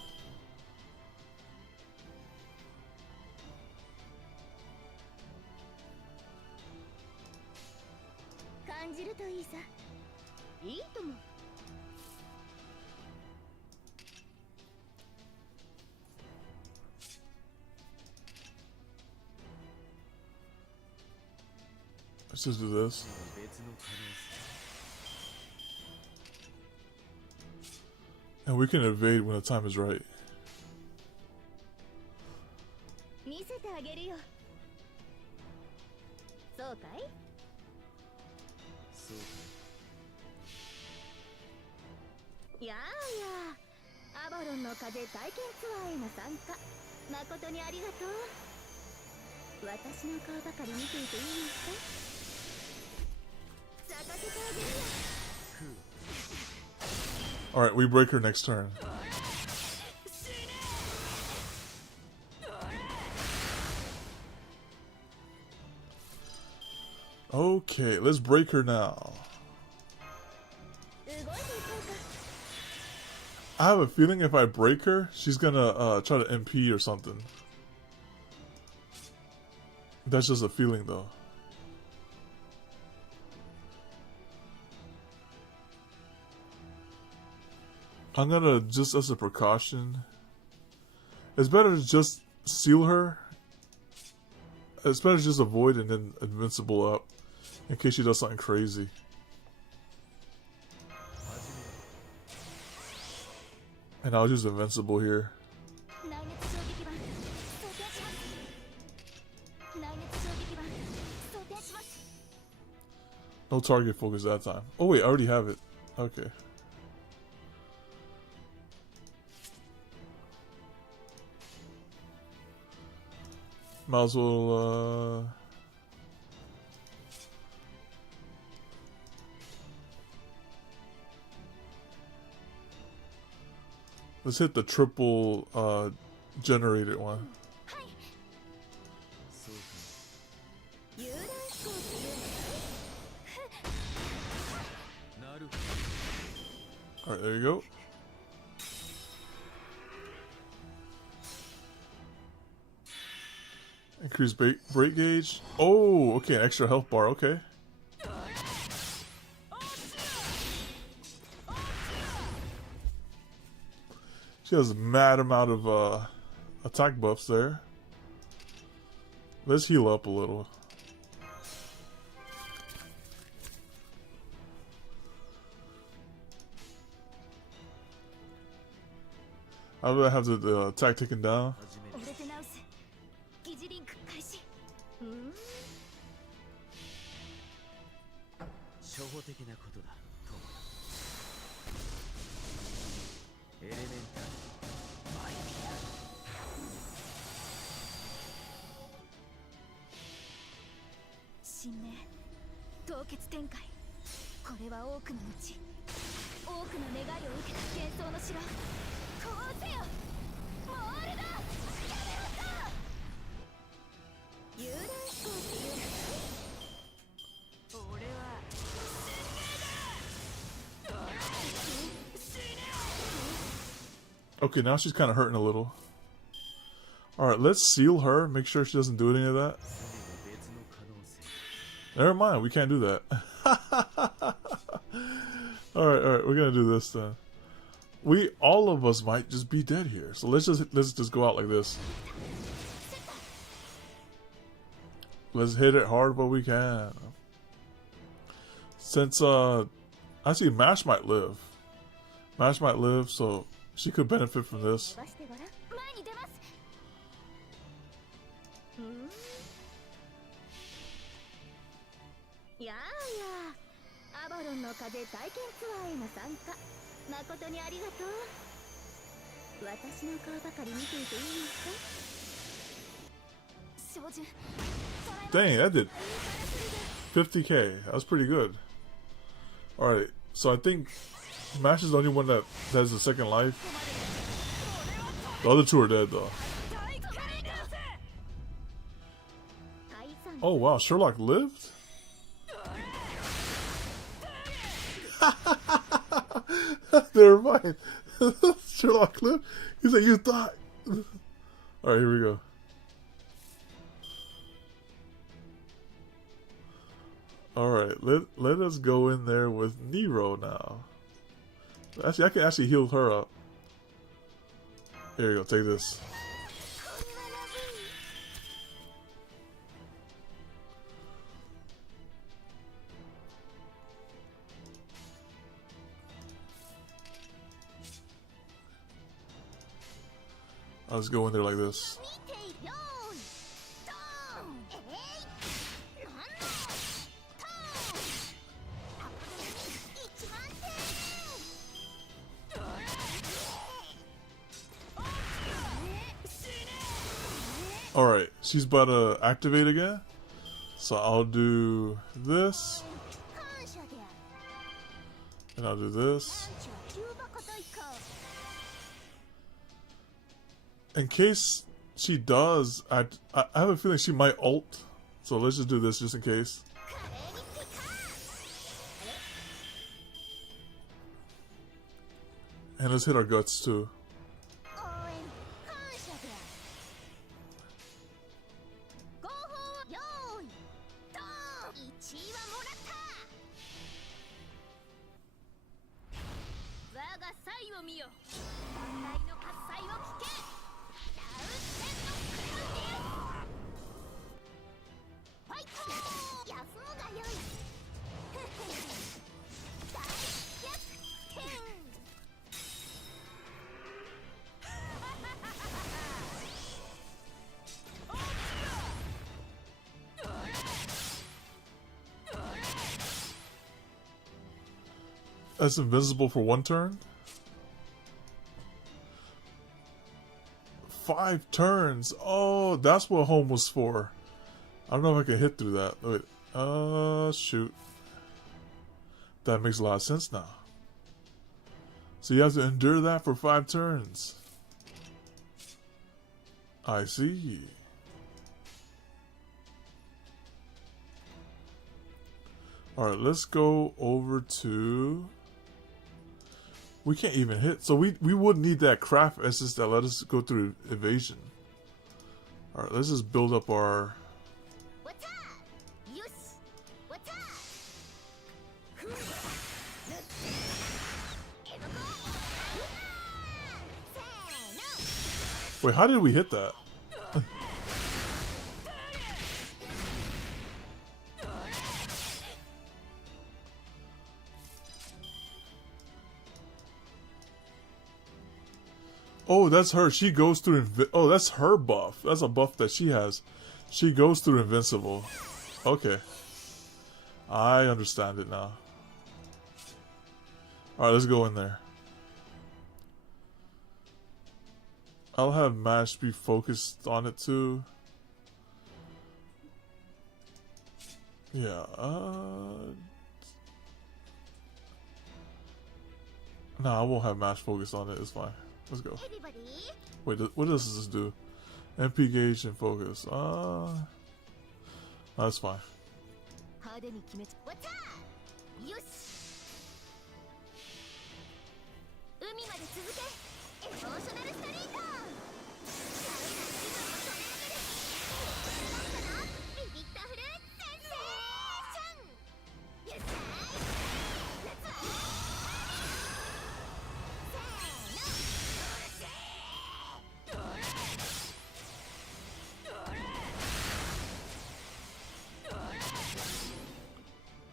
Let's just do this. And we can evade when the time is right. Alright, we break her next turn. Okay, let's break her now. I have a feeling if I break her, she's gonna try to MP or something. That's just a feeling though. I'm gonna, just as a precaution, it's better to just seal her. It's better to just avoid and then invincible up in case she does something crazy. And I'll use invincible here. No target focus that time. Oh wait, I already have it. Okay. Might as well, let's hit the triple, generated one. Alright, there you go. Increase break gauge. Oh, okay, an extra health bar, okay. She has a mad amount of attack buffs there. Let's heal up a little. I'm gonna have the attack taken down. Okay, now she's kind of hurting a little. Alright, let's seal her. Make sure she doesn't do any of that. Never mind, we can't do that. Alright, we're gonna do this then. All of us might just be dead here. So let's just go out like this. Let's hit it hard while we can. Since I see Mash might live. Mash might live, so she could benefit from this. Dang, that did 50k. That was pretty good. Alright, so I think Mash is the only one that has a second life. The other two are dead though. Oh wow, Sherlock lived? Never mind. Sherlock lived? He said you thought. Alright, here we go. Alright, let us go in there with Nero now. Actually, I can actually heal her up. Here you go, take this. I'll just go in there like this. Alright, she's about to activate again. So I'll do this. And I'll do this. In case she does, I have a feeling she might ult. So let's just do this just in case. And let's hit our guts too. That's invisible for one turn? 5 turns. Oh, that's what home was for. I don't know if I can hit through that. Wait. Shoot. That makes a lot of sense now. So you have to endure that for 5 turns. I see. Alright, let's go over to... We can't even hit, so we would need that craft essence that let us go through evasion. Alright, let's just build up our... Wait, how did we hit that? Oh, that's her. She goes through. Oh, that's her buff. That's a buff that she has. She goes through invincible. Okay, I understand it now. All right, let's go in there. I'll have Mash be focused on it too. Yeah. Nah, I won't have Mash focused on it. It's fine. Let's go. Wait, what does this do? MP gauge and focus. That's fine.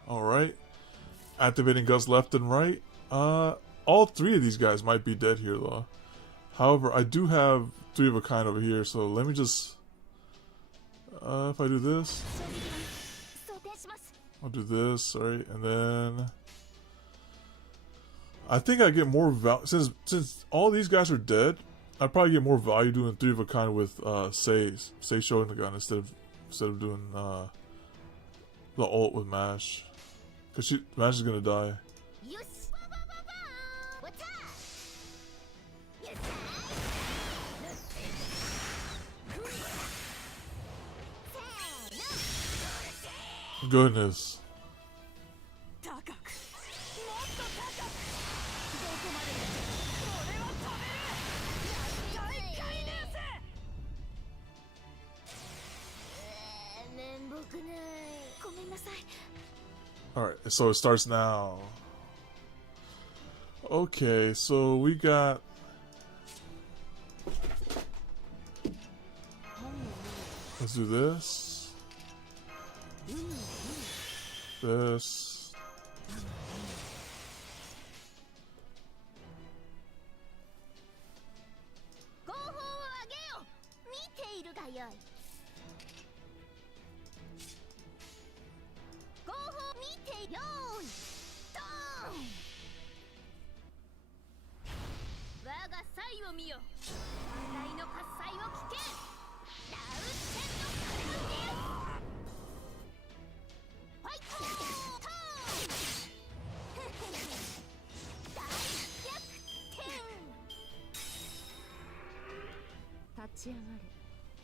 Alright. Activating gusts left and right. All three of these guys might be dead here though. However, I do have 3 of a kind over here, so let me just... if I do this... I'll do this, right? And then... I think I get more value... Since all these guys are dead, I'd probably get more value doing 3 of a kind with Sei showing the gun instead of doing the ult with Mash. Because Mash is gonna die. Goodness. Alright, so it starts now. Okay, so we got... Let's do this. This.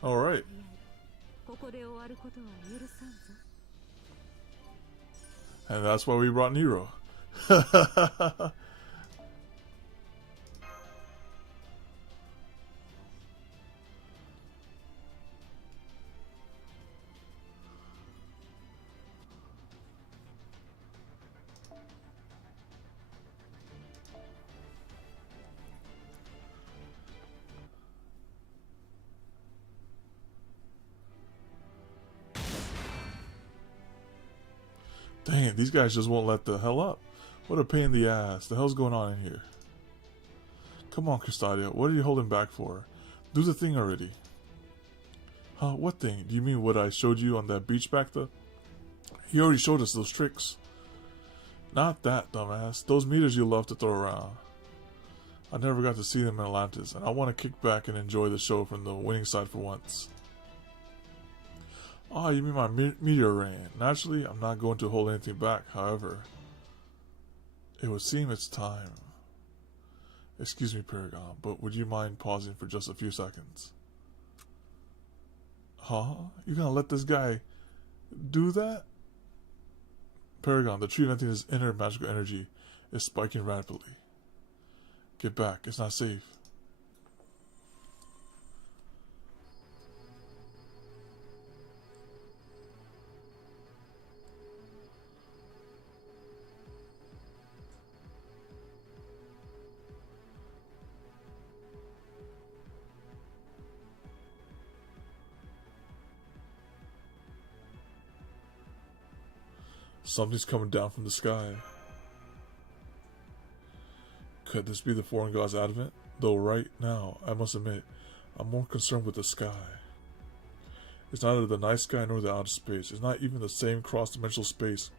All right. And that's why we brought Nero. Dang it, these guys just won't let the hell up. What a pain in the ass. The hell's going on in here? Come on, Custodio. What are you holding back for? Do the thing already. Huh? What thing? Do you mean what I showed you on that beach back there? He already showed us those tricks. Not that, dumbass. Those meters you love to throw around. I never got to see them in Atlantis, and I want to kick back and enjoy the show from the winning side for once. Oh, you mean my meteor rain? Naturally, I'm not going to hold anything back, however. It would seem it's time. Excuse me, Paragon, but would you mind pausing for just a few seconds? Huh? You gonna let this guy do that? Paragon, the tree venting his inner magical energy is spiking rapidly. Get back, it's not safe. Something's coming down from the sky. Could this be the foreign god's advent? Though right now, I must admit, I'm more concerned with the sky. It's neither the night sky nor the outer space. It's not even the same cross-dimensional space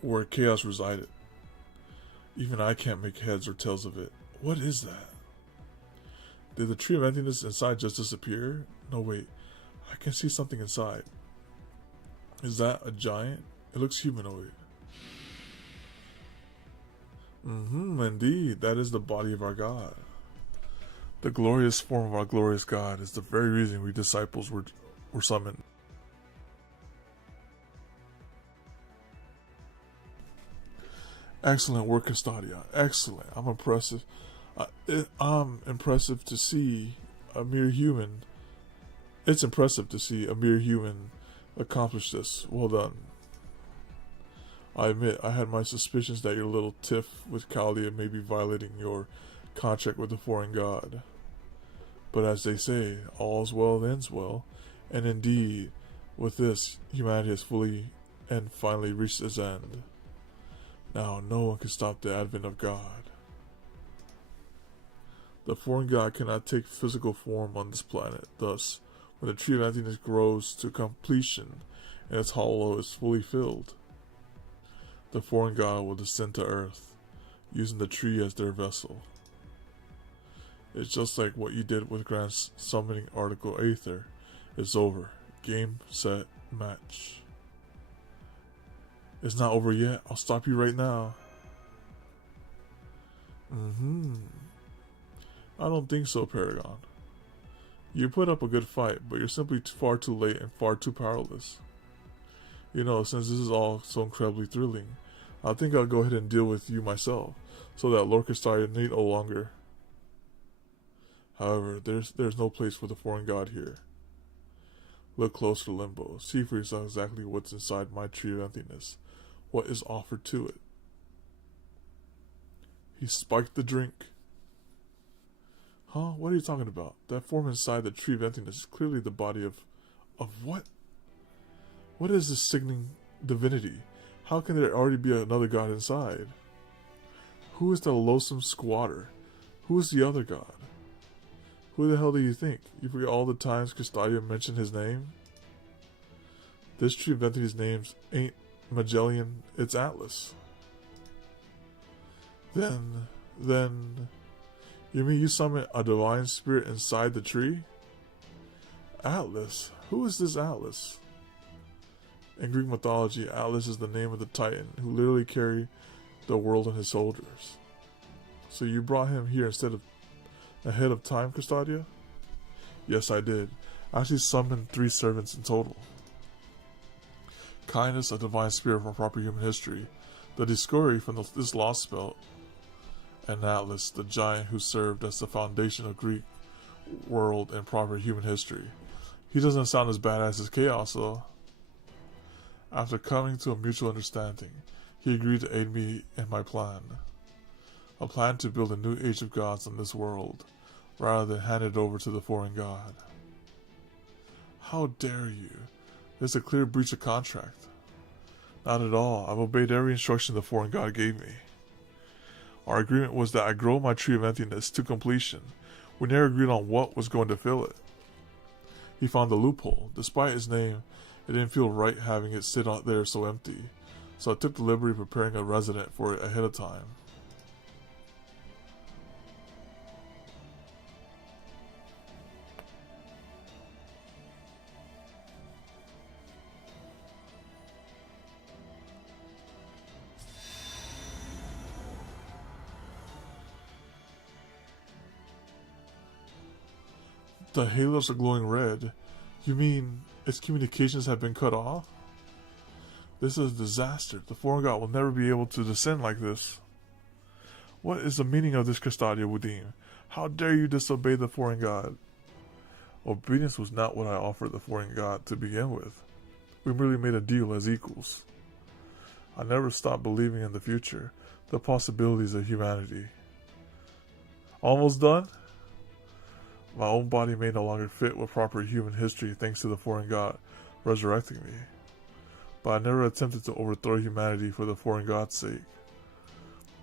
where chaos resided. Even I can't make heads or tails of it. What is that? Did the tree of emptiness inside just disappear? No, wait. I can see something inside. Is that a giant? It looks humanoid. Indeed. That is the body of our God. The glorious form of our glorious God is the very reason we disciples were summoned. Excellent work, Custodia. Excellent. I'm impressive. I'm impressive to see a mere human. It's impressive to see a mere human accomplish this. Well done. I admit I had my suspicions that your little tiff with Chaldea may be violating your contract with the foreign god. But as they say, all's well that ends well, and indeed, with this, humanity has fully and finally reached its end. Now no one can stop the advent of God. The foreign god cannot take physical form on this planet. Thus, when the tree of emptiness grows to completion and its hollow is fully filled, the foreign god will descend to earth, using the tree as their vessel. It's just like what you did with Grand Summoning Article Aether. It's over. Game, set, match. It's not over yet. I'll stop you right now. I don't think so, Paragon. You put up a good fight, but you're simply far too late and far too powerless. You know, since this is all so incredibly thrilling, I think I'll go ahead and deal with you myself, so that Lord Custodia need no longer. However, there's no place for the foreign god here. Look closer, Limbo. See for yourself exactly what's inside my tree of emptiness. What is offered to it? He spiked the drink. Huh? What are you talking about? That form inside the tree of emptiness is clearly the body of what? What is this sickening divinity? How can there already be another god inside? Who is the loathsome squatter? Who is the other god? Who the hell do you think? You forget all the times Custodia mentioned his name? This tree of entity's names ain't Magellan, it's Atlas. Then, you mean you summon a divine spirit inside the tree? Atlas? Who is this Atlas? In Greek mythology, Atlas is the name of the Titan who literally carried the world on his shoulders. So you brought him here instead of ahead of time, Custodia? Yes, I did. I actually summoned 3 servants in total. Kindness, a divine spirit from proper human history, the Discovery from this Lostbelt, and Atlas, the giant who served as the foundation of Greek world and proper human history. He doesn't sound as badass as Chaos, though. After coming to a mutual understanding, he agreed to aid me in my plan. A plan to build a new age of gods on this world, rather than hand it over to the foreign god. How dare you? It's a clear breach of contract. Not at all. I've obeyed every instruction the foreign god gave me. Our agreement was that I grow my tree of emptiness to completion. We never agreed on what was going to fill it. He found the loophole. Despite his name, it didn't feel right having it sit out there so empty, so I took the liberty of preparing a resident for it ahead of time. The halos are glowing red. You mean its communications have been cut off? This is a disaster. The foreign god will never be able to descend like this. What is the meaning of this, Custodia Wudim? How dare you disobey the foreign god? Obedience was not what I offered the foreign god to begin with. We merely made a deal as equals. I never stopped believing in the future, the possibilities of humanity. Almost done? My own body may no longer fit with proper human history thanks to the foreign god, resurrecting me. But I never attempted to overthrow humanity for the foreign god's sake.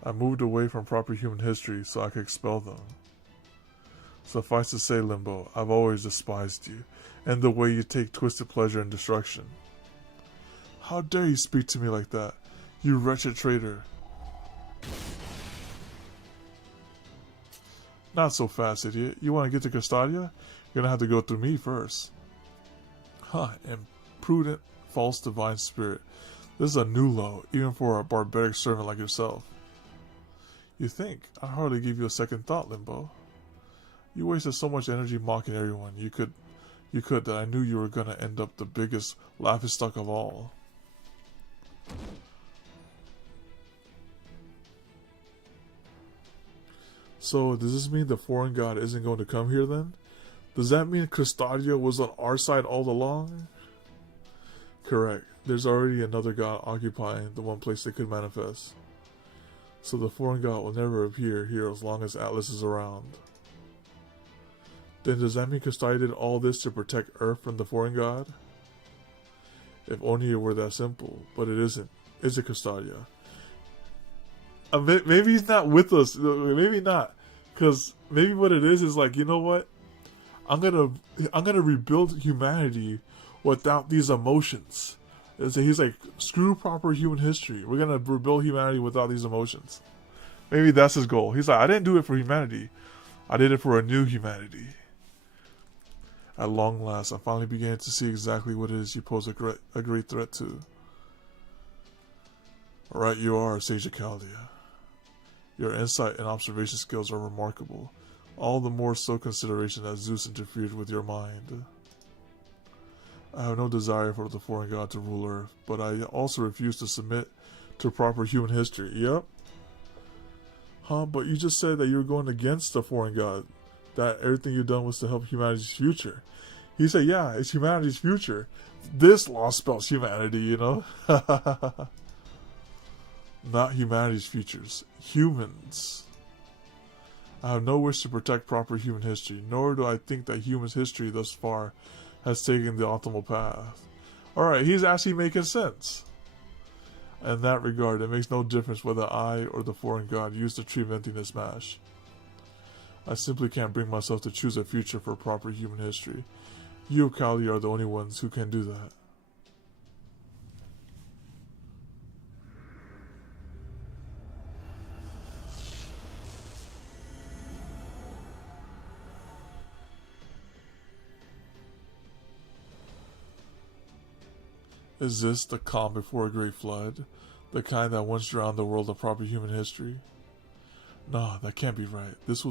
I moved away from proper human history so I could expel them. Suffice to say, Limbo, I've always despised you, and the way you take twisted pleasure in destruction. How dare you speak to me like that, you wretched traitor? Not so fast, idiot. You want to get to Custodia? You're gonna have to go through me first. Huh, imprudent, false divine spirit. This is a new low, even for a barbaric servant like yourself. You think? I hardly gave you a second thought, Limbo. You wasted so much energy mocking everyone. You could that I knew you were gonna end up the biggest laughingstock of all. So, does this mean the foreign god isn't going to come here then? Does that mean Custodia was on our side all along? Correct. There's already another god occupying the one place they could manifest. So the foreign god will never appear here as long as Atlas is around. Then does that mean Custodia did all this to protect Earth from the foreign god? If only it were that simple, but it isn't. Is it, Custodia? Maybe he's not with us. Maybe not, because maybe what it is like, you know what? I'm gonna rebuild humanity without these emotions. And so he's like, screw proper human history. We're gonna rebuild humanity without these emotions. Maybe that's his goal. He's like, I didn't do it for humanity. I did it for a new humanity. At long last, I finally began to see exactly what it is you pose a great threat to. Right you are, Sage of Chaldea. Your insight and observation skills are remarkable, all the more so consideration that Zeus interfered with your mind. I have no desire for the foreign god to rule Earth, but I also refuse to submit to proper human history. Yep. Huh, but you just said that you were going against the foreign god, that everything you've done was to help humanity's future. He said, yeah, it's humanity's future. This Lostbelt's humanity, you know? Not humanity's futures. Humans. I have no wish to protect proper human history, nor do I think that human history thus far has taken the optimal path. Alright, he's actually making sense. In that regard, it makes no difference whether I or the foreign god use the tree of emptiness mash. I simply can't bring myself to choose a future for proper human history. You of Kali are the only ones who can do that. Is this the calm before a great flood? The kind that once drowned the world of proper human history? Nah, that can't be right. This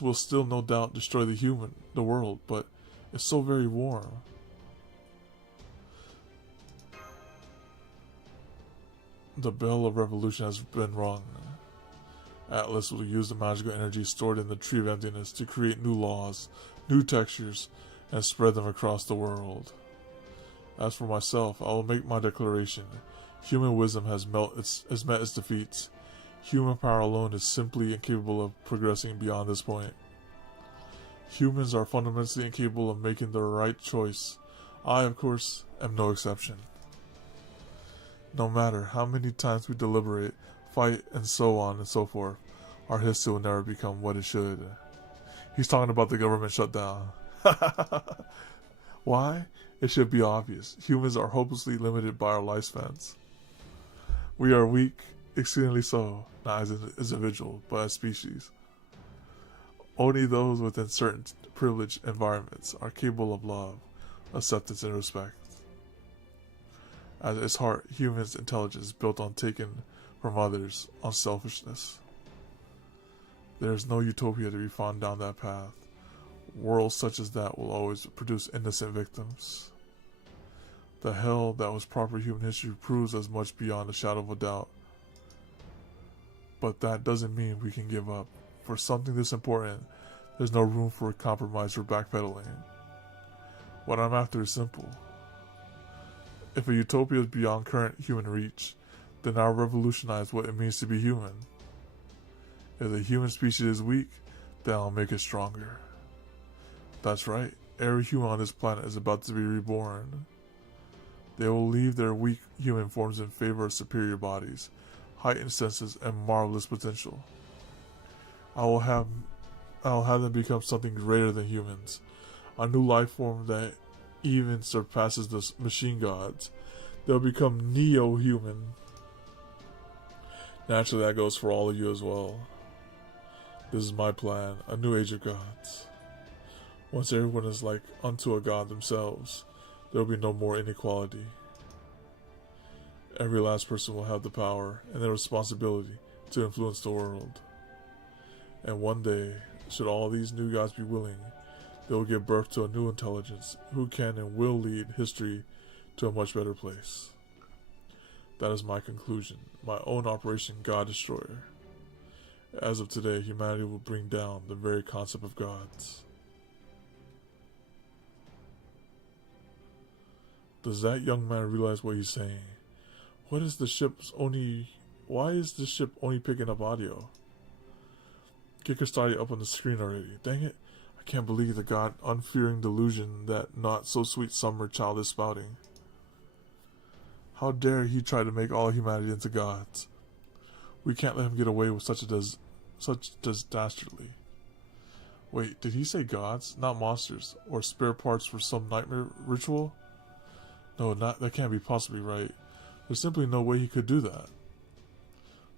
will still no doubt destroy the world, but it's so very warm. The bell of revolution has been rung. Atlas will use the magical energy stored in the Tree of Emptiness to create new laws, new textures, and spread them across the world. As for myself, I will make my declaration. Human wisdom has met its defeats. Human power alone is simply incapable of progressing beyond this point. Humans are fundamentally incapable of making the right choice. I, of course, am no exception. No matter how many times we deliberate, fight, and so on and so forth, our history will never become what it should. He's talking about the government shutdown. Why? It should be obvious. Humans are hopelessly limited by our lifespans. We are weak, exceedingly so, not as an individual, but as species. Only those within certain privileged environments are capable of love, acceptance, and respect. At its heart, humans' intelligence is built on taking from others, on selfishness. There is no utopia to be found down that path. Worlds such as that will always produce innocent victims. The hell that was proper human history proves as much beyond a shadow of a doubt. But that doesn't mean we can give up. For something this important, there's no room for compromise or backpedaling. What I'm after is simple. If a utopia is beyond current human reach, then I'll revolutionize what it means to be human. If the human species is weak, then I'll make it stronger. That's right, every human on this planet is about to be reborn. They will leave their weak human forms in favor of superior bodies, heightened senses, and marvelous potential. I will have them become something greater than humans, a new life form that even surpasses the machine gods. They'll become neo-human. Naturally, that goes for all of you as well. This is my plan, a new age of gods. Once everyone is like unto a god themselves, there will be no more inequality. Every last person will have the power and the responsibility to influence the world. And one day, should all these new gods be willing, they will give birth to a new intelligence who can and will lead history to a much better place. That is my conclusion, my own Operation God Destroyer. As of today, humanity will bring down the very concept of gods. Does that young man realize what he's saying? Why is the ship only picking up audio? Get Custodia up on the screen already. Dang it. I can't believe the god unfearing delusion that not so sweet summer child is spouting. How dare he try to make all humanity into gods? We can't let him get away with such dastardly. Wait, did he say gods, not monsters, or spare parts for some nightmare ritual? No, that can't be possibly right. There's simply no way he could do that.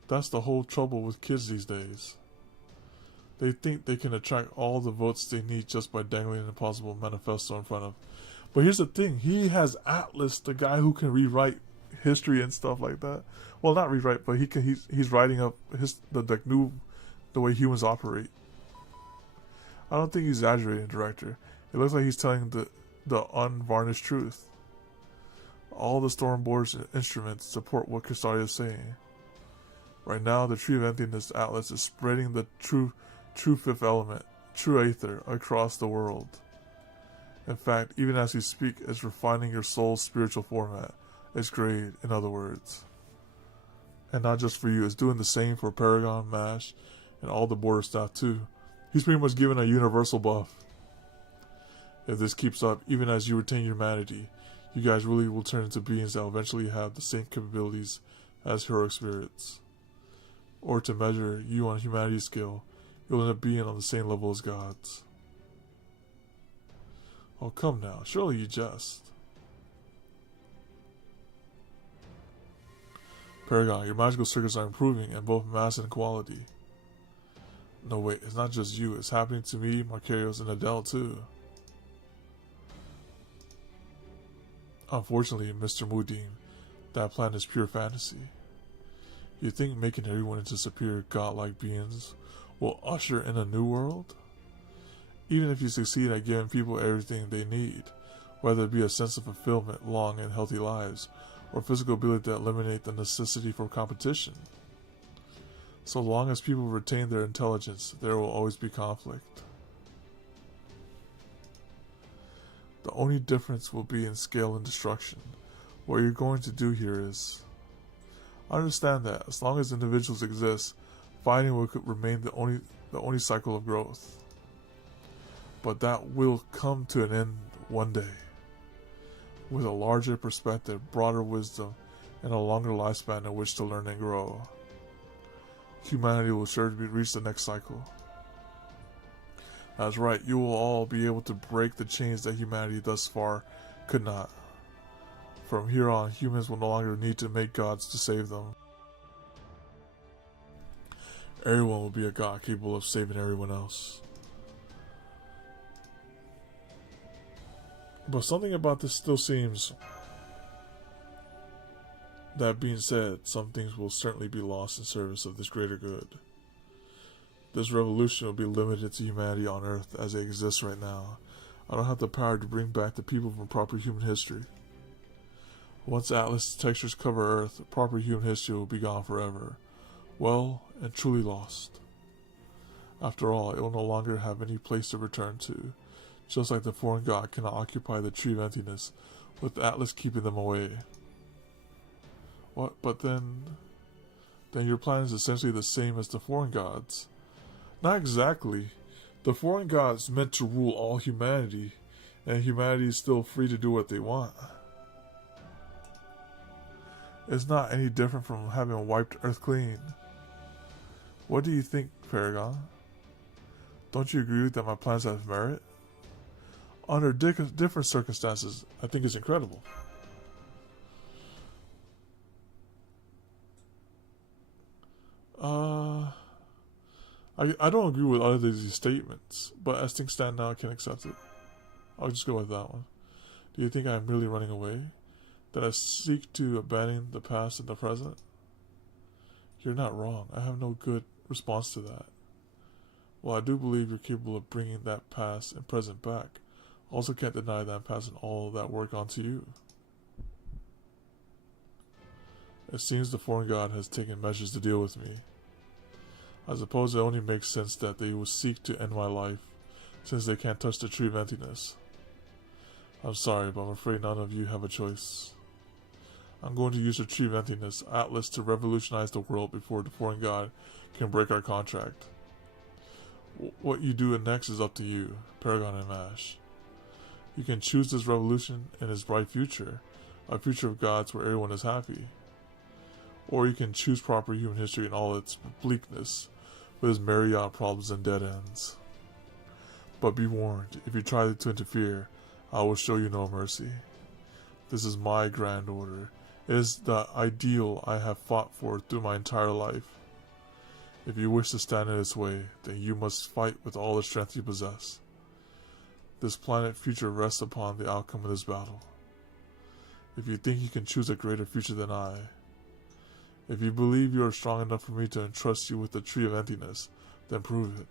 That's the whole trouble with kids these days. They think they can attract all the votes they need just by dangling an impossible manifesto in front of. But here's the thing, he has Atlas, the guy who can rewrite history and stuff like that. Well, not rewrite, but he's writing up the way humans operate. I don't think he's exaggerating, director. It looks like he's telling the unvarnished truth. All the Stormboard's instruments support what Custodia is saying. Right now, the Tree of Emptiness Atlas is spreading the true fifth element, true aether, across the world. In fact, even as we speak, it's refining your soul's spiritual format. It's great, in other words. And not just for you, it's doing the same for Paragon, MASH, and all the border staff too. He's pretty much given a universal buff. If this keeps up, even as you retain humanity, you guys really will turn into beings that will eventually have the same capabilities as heroic spirits. Or to measure you on humanity's scale, you'll end up being on the same level as gods. Oh, come now, surely you jest. Paragon, your magical circuits are improving in both mass and quality. No, wait, it's not just you, it's happening to me, Marcarios, and Adele too. Unfortunately, Mr. Mudim, that plan is pure fantasy. You think making everyone into superior godlike beings will usher in a new world? Even if you succeed at giving people everything they need, whether it be a sense of fulfillment, long and healthy lives, or physical ability to eliminate the necessity for competition. So long as people retain their intelligence, there will always be conflict. The only difference will be in scale and destruction. What you're going to do here is... I understand that, as long as individuals exist, fighting will remain the only cycle of growth. But that will come to an end one day. With a larger perspective, broader wisdom, and a longer lifespan in which to learn and grow. Humanity will surely reach the next cycle. That's right, you will all be able to break the chains that humanity thus far could not. From here on, humans will no longer need to make gods to save them. Everyone will be a god capable of saving everyone else. But something about this still seems... That being said, some things will certainly be lost in service of this greater good. This revolution will be limited to humanity on Earth as it exists right now. I don't have the power to bring back the people from proper human history. Once Atlas textures cover Earth, proper human history will be gone forever. Well, and truly lost. After all, it will no longer have any place to return to, just like the foreign god cannot occupy the Tree of Emptiness, with Atlas keeping them away. What? But then your plan is essentially the same as the foreign gods. Not exactly. The foreign gods meant to rule all humanity, and humanity is still free to do what they want. It's not any different from having wiped Earth clean. What do you think, Paragon? Don't you agree that my plans have merit? Under different circumstances, I think it's incredible. I don't agree with either of these statements, but as things stand now, I can accept it. I'll just go with that one. Do you think I am really running away? That I seek to abandon the past and the present? You're not wrong. I have no good response to that. While I do believe you're capable of bringing that past and present back, I also can't deny that I'm passing all of that work onto you. It seems the foreign god has taken measures to deal with me. I suppose it only makes sense that they would seek to end my life, since they can't touch the tree of emptiness. I'm sorry, but I'm afraid none of you have a choice. I'm going to use the tree of emptiness, Atlas, to revolutionize the world before the foreign god can break our contract. What you do next is up to you, Paragon and Mash. You can choose this revolution and its bright future, a future of gods where everyone is happy. Or you can choose proper human history in all its bleakness, with its myriad problems and dead ends. But be warned, if you try to interfere, I will show you no mercy. This is my grand order. It is the ideal I have fought for through my entire life. If you wish to stand in its way, then you must fight with all the strength you possess. This planet future rests upon the outcome of this battle. If you think you can choose a greater future than I, if you believe you are strong enough for me to entrust you with the Tree of Emptiness, then prove it.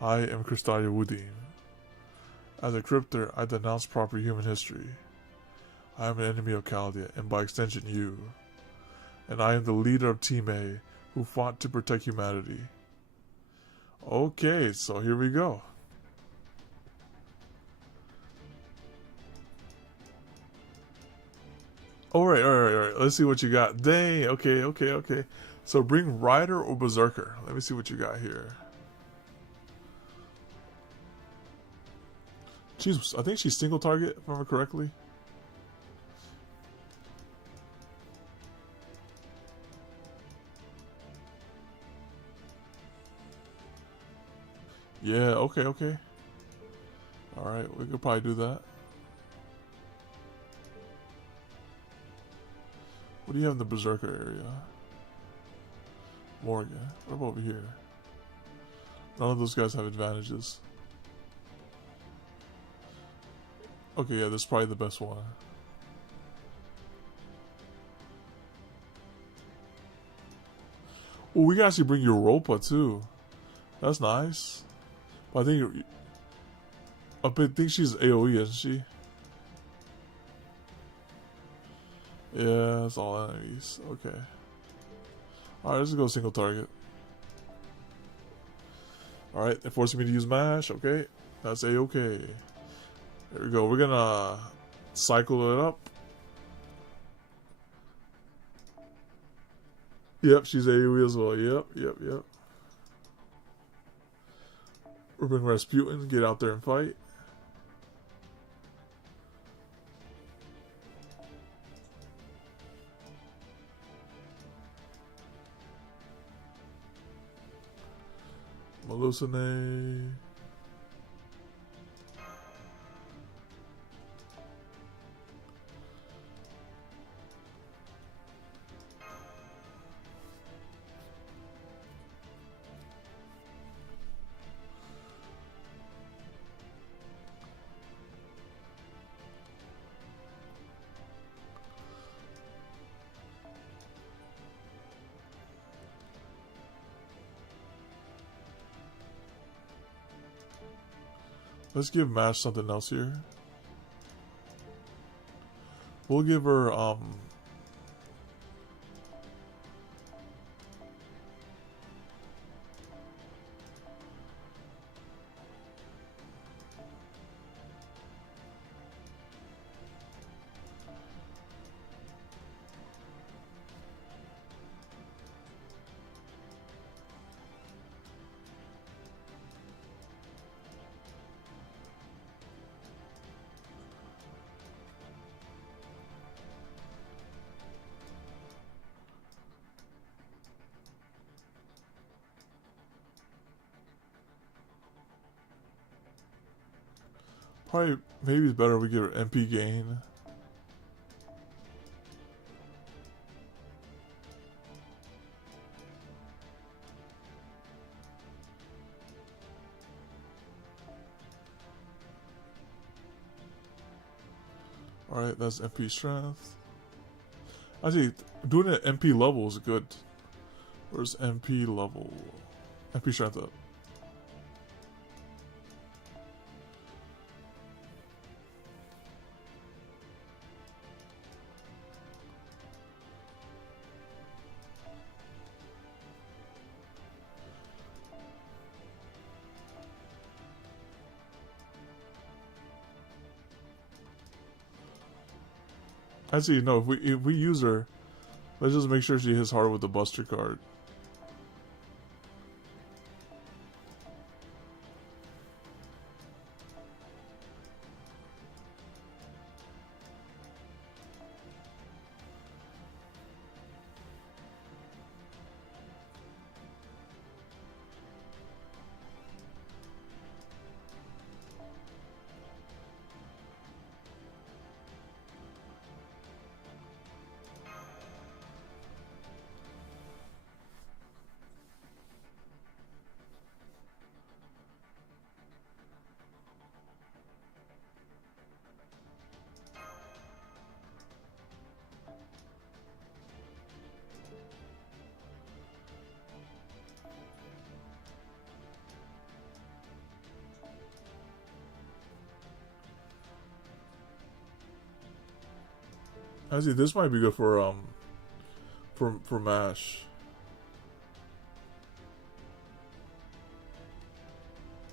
I am Cristalia Woodine. As a crypter, I denounce proper human history. I am an enemy of Chaldea, and by extension you. And I am the leader of Team A, who fought to protect humanity. Okay, so here we go. Alright. Let's see what you got. Dang, okay. So bring Rider or Berserker. Let me see what you got here. I think she's single target, if I remember correctly. Yeah, okay. Alright, we could probably do that. What do you have in the Berserker area? Morgan. What about over here? None of those guys have advantages. Okay, yeah, this is probably the best one. Oh, we can actually bring Europa too. That's nice. But I think she's AoE, isn't she? Yeah, it's all enemies. Okay. Alright, let's go single target. Alright, they're forcing me to use MASH. Okay, that's A-okay. There we go. We're gonna cycle it up. Yep, she's AoE as well. Yep. We're bringing Rasputin. Get out there and fight. Hallucinate. Let's give Mash something else here. We'll give her, Probably, maybe it's better if we get MP gain. Alright, that's MP strength. Actually, doing it at MP level is good. Where's MP level? MP strength up. Actually, no, if we use her, let's just make sure she hits hard with the Buster card. Actually, this might be good for MASH.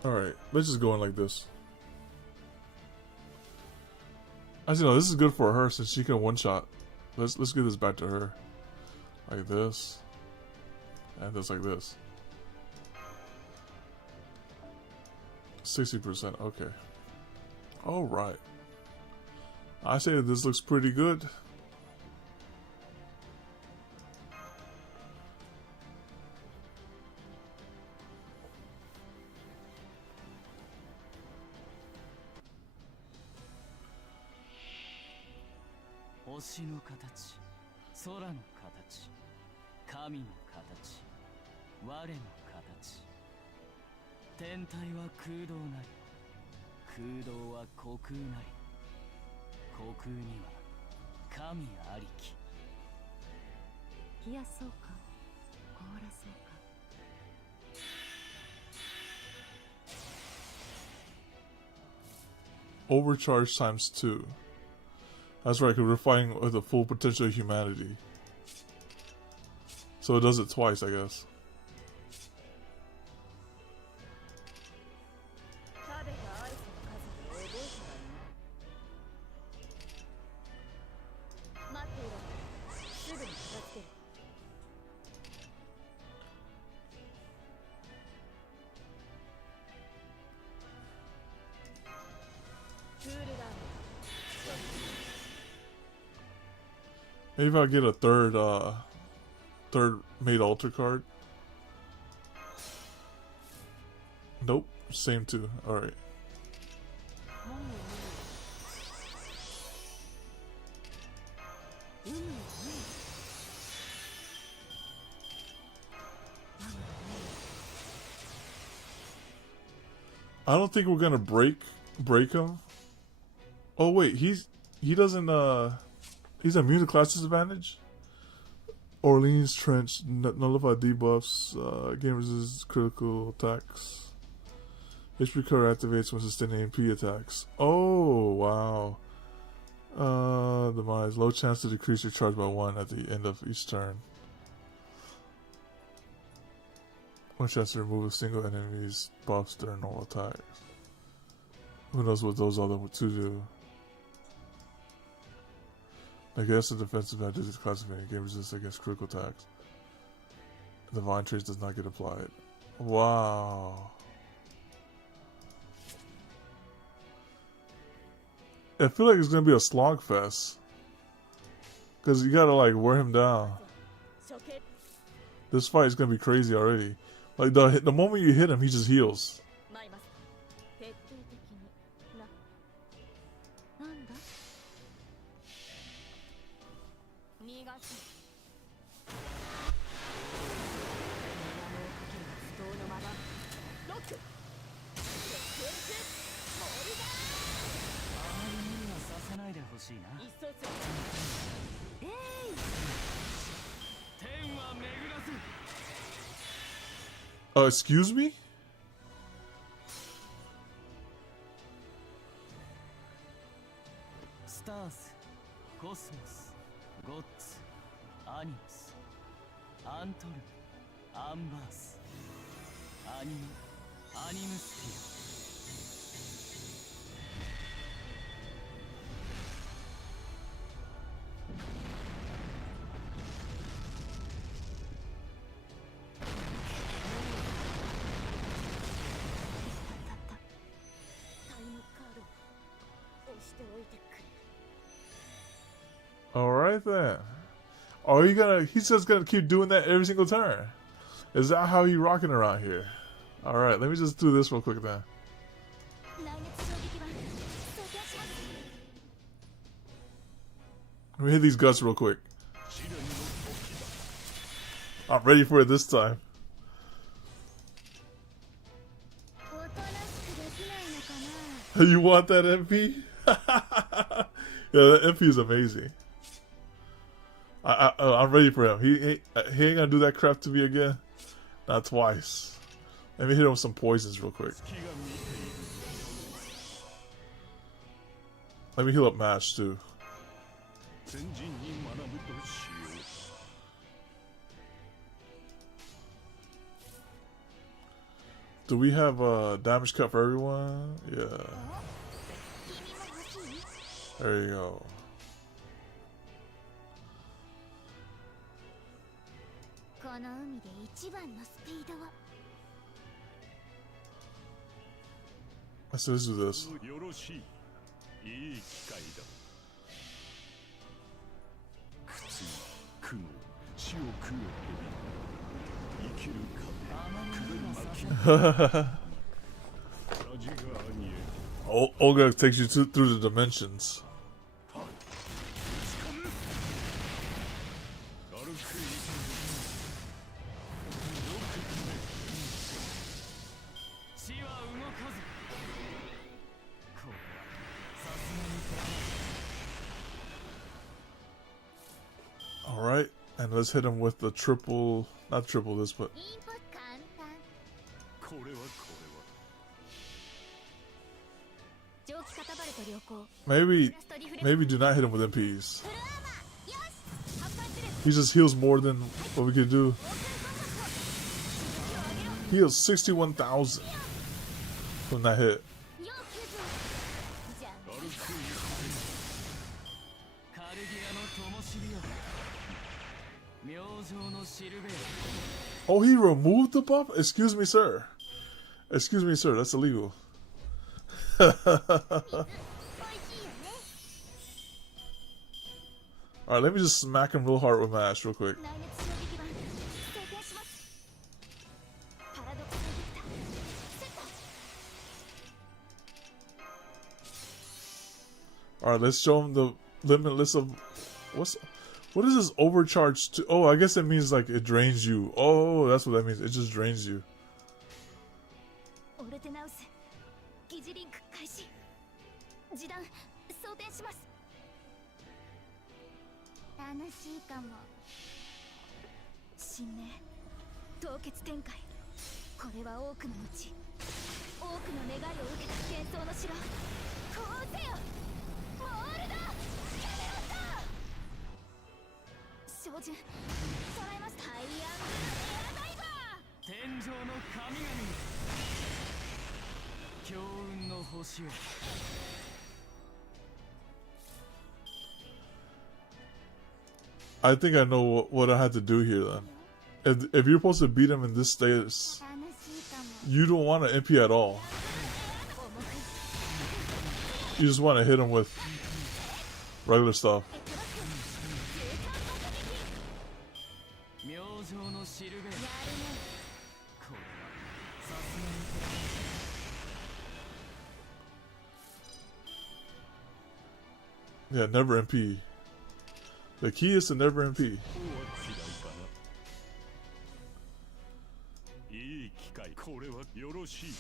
Alright, let's just go in like this. Actually, no, this is good for her since she can one-shot. Let's give this back to her. Like this. And just like this. 60%, okay. Alright. I say this looks pretty good. Overcharge times 2. That's right, because we're fighting with the full potential of humanity. So it does it twice, I guess. Maybe I'll get a third made altar card. Nope, same two. Alright. I don't think we're gonna break him. Oh wait, he doesn't he's immune to class disadvantage. Orleans Trench nullify debuffs. Game resists critical attacks. HP cover activates when sustaining AP attacks. Oh wow. Demise. Low chance to decrease your charge by 1 at the end of each turn. 1 chance to remove a single enemy's buffs during normal attacks. Who knows what those other two do? I guess the defensive advantage is classified. Game resistance against critical attacks. Divine Trace does not get applied. Wow. I feel like it's gonna be a slog fest. Cause you gotta like wear him down. This fight is gonna be crazy already. Like the moment you hit him, he just heals. Excuse me? Stars, Cosmos, Gods, Animus, Antrum, Ambers, Animus. しておいてくれ。 Alright then. Are you gonna, he's just gonna keep doing that every single turn? Is that how he rocking around here? Alright, let me just do this real quick then. Let me hit these guts real quick. I'm ready for it this time. You want that MP? Yeah, that MP is amazing. I'm ready for him. He ain't gonna do that crap to me again. Not twice. Let me hit him with some poisons real quick. Let me heal up Mash too. Do we have a damage cut for everyone? Yeah. There you go. Let's do this. Olga takes you through the dimensions. Alright, and let's hit him with the triple, not triple this, but maybe do not hit him with MPs. He just heals more than what we could do. He heals 61,000 from that hit. Oh, he removed the buff? Excuse me, sir. Excuse me, sir. That's illegal. Alright, let me just smack him real hard with Mash real quick. Alright, let's show him the limitless of... What is this overcharge to? Oh, I guess it means like it drains you. Oh, that's what that means. It just drains you. I think I know what I had to do here then. If you're supposed to beat him in this status, you don't want an MP at all. You just want to hit him with regular stuff. Yeah, never MP. The key is to never MP. いい機会これはよろしい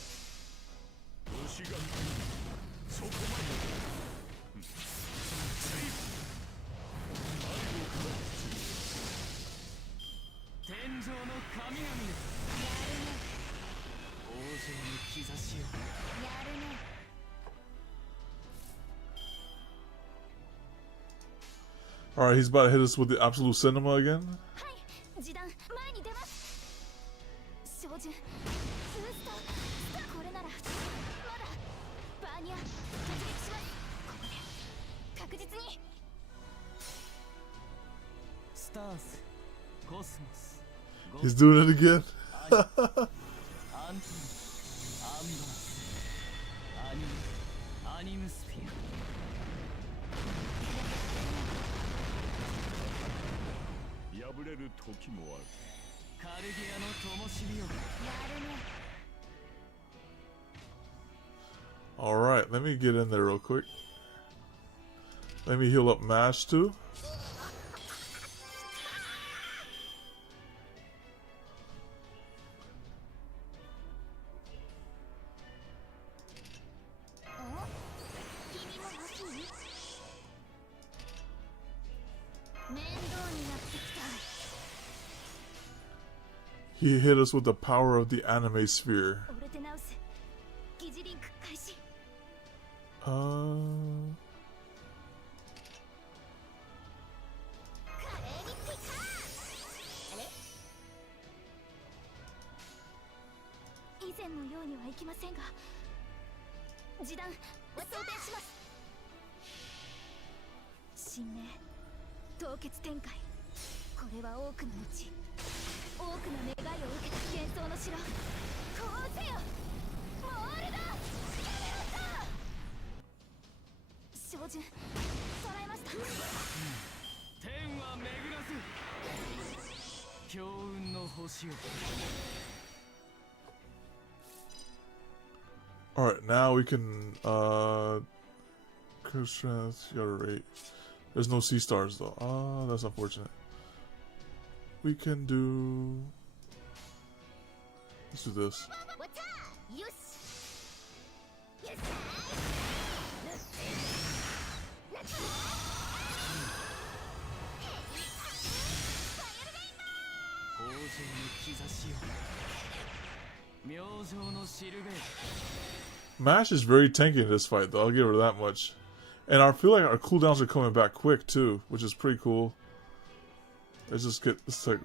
虫神そこまで天上の神々です。王城の兆しを。 Alright, he's about to hit us with the absolute cinema again. 時短前に出ます。照準ブーストこれならまだバーニャ突撃します。ここで確実にスターズ、コスモス、 He's doing it again. アントニー、アンバース、アニムスフィア。 破れる時もあるカルギアの灯火を。 Alright, let me get in there real quick. Let me heal up Mash too. He hit us with the power of the anime sphere. Alright, now we can curse strength, you gotta rate. There's no C stars though. Ah, that's unfortunate. We can do, let's do this. Mash is very tanky in this fight though, I'll give her that much. And I feel like our cooldowns are coming back quick too, which is pretty cool. Let's just get this like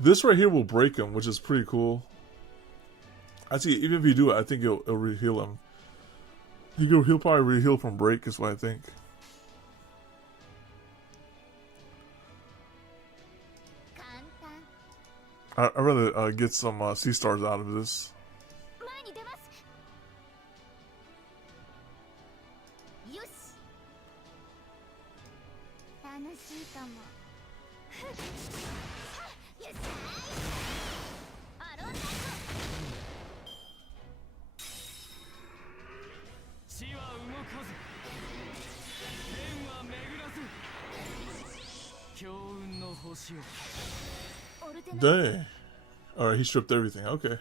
this right here will break him, which is pretty cool. I see, even if you do it, I think it'll re-heal him. He'll probably re-heal from break, is what I think. I'd rather get some C stars out of this. Dang. Alright, he stripped everything. Okay.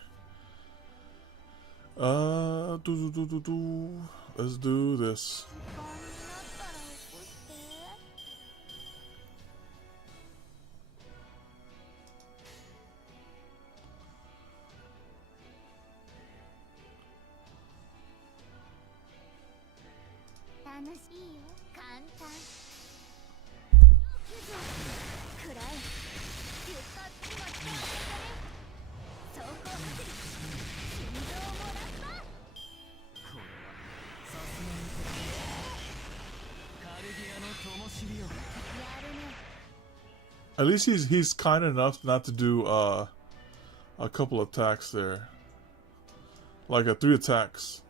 Let's do this. At least he's kind enough not to do a couple attacks there. Like 3 attacks.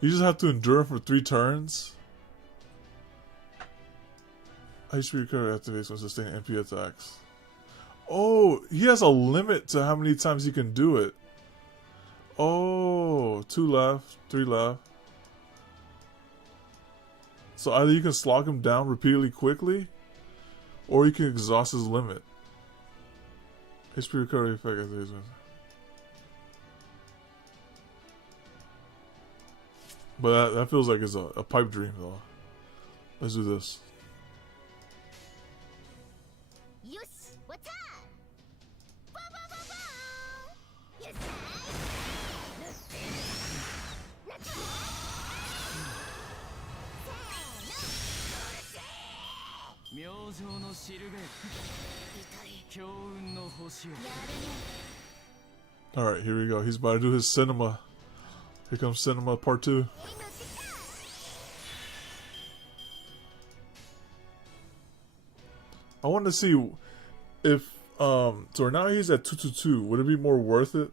You just have to endure for 3 turns. HP recovery activates when sustaining MP attacks. Oh, he has a limit to how many times he can do it. Oh, 2 left, 3 left. So either you can slog him down repeatedly quickly, or you can exhaust his limit. HP recovery effect activates when. But that feels like it's a pipe dream, though. Let's do this. よしわたババババーンよっしゃーなっちゃー明星のシルベート強運の星を Alright, here we go. He's about to do his cinema. Here comes cinema part 2. I want to see if so now he's at 222. Would it be more worth it?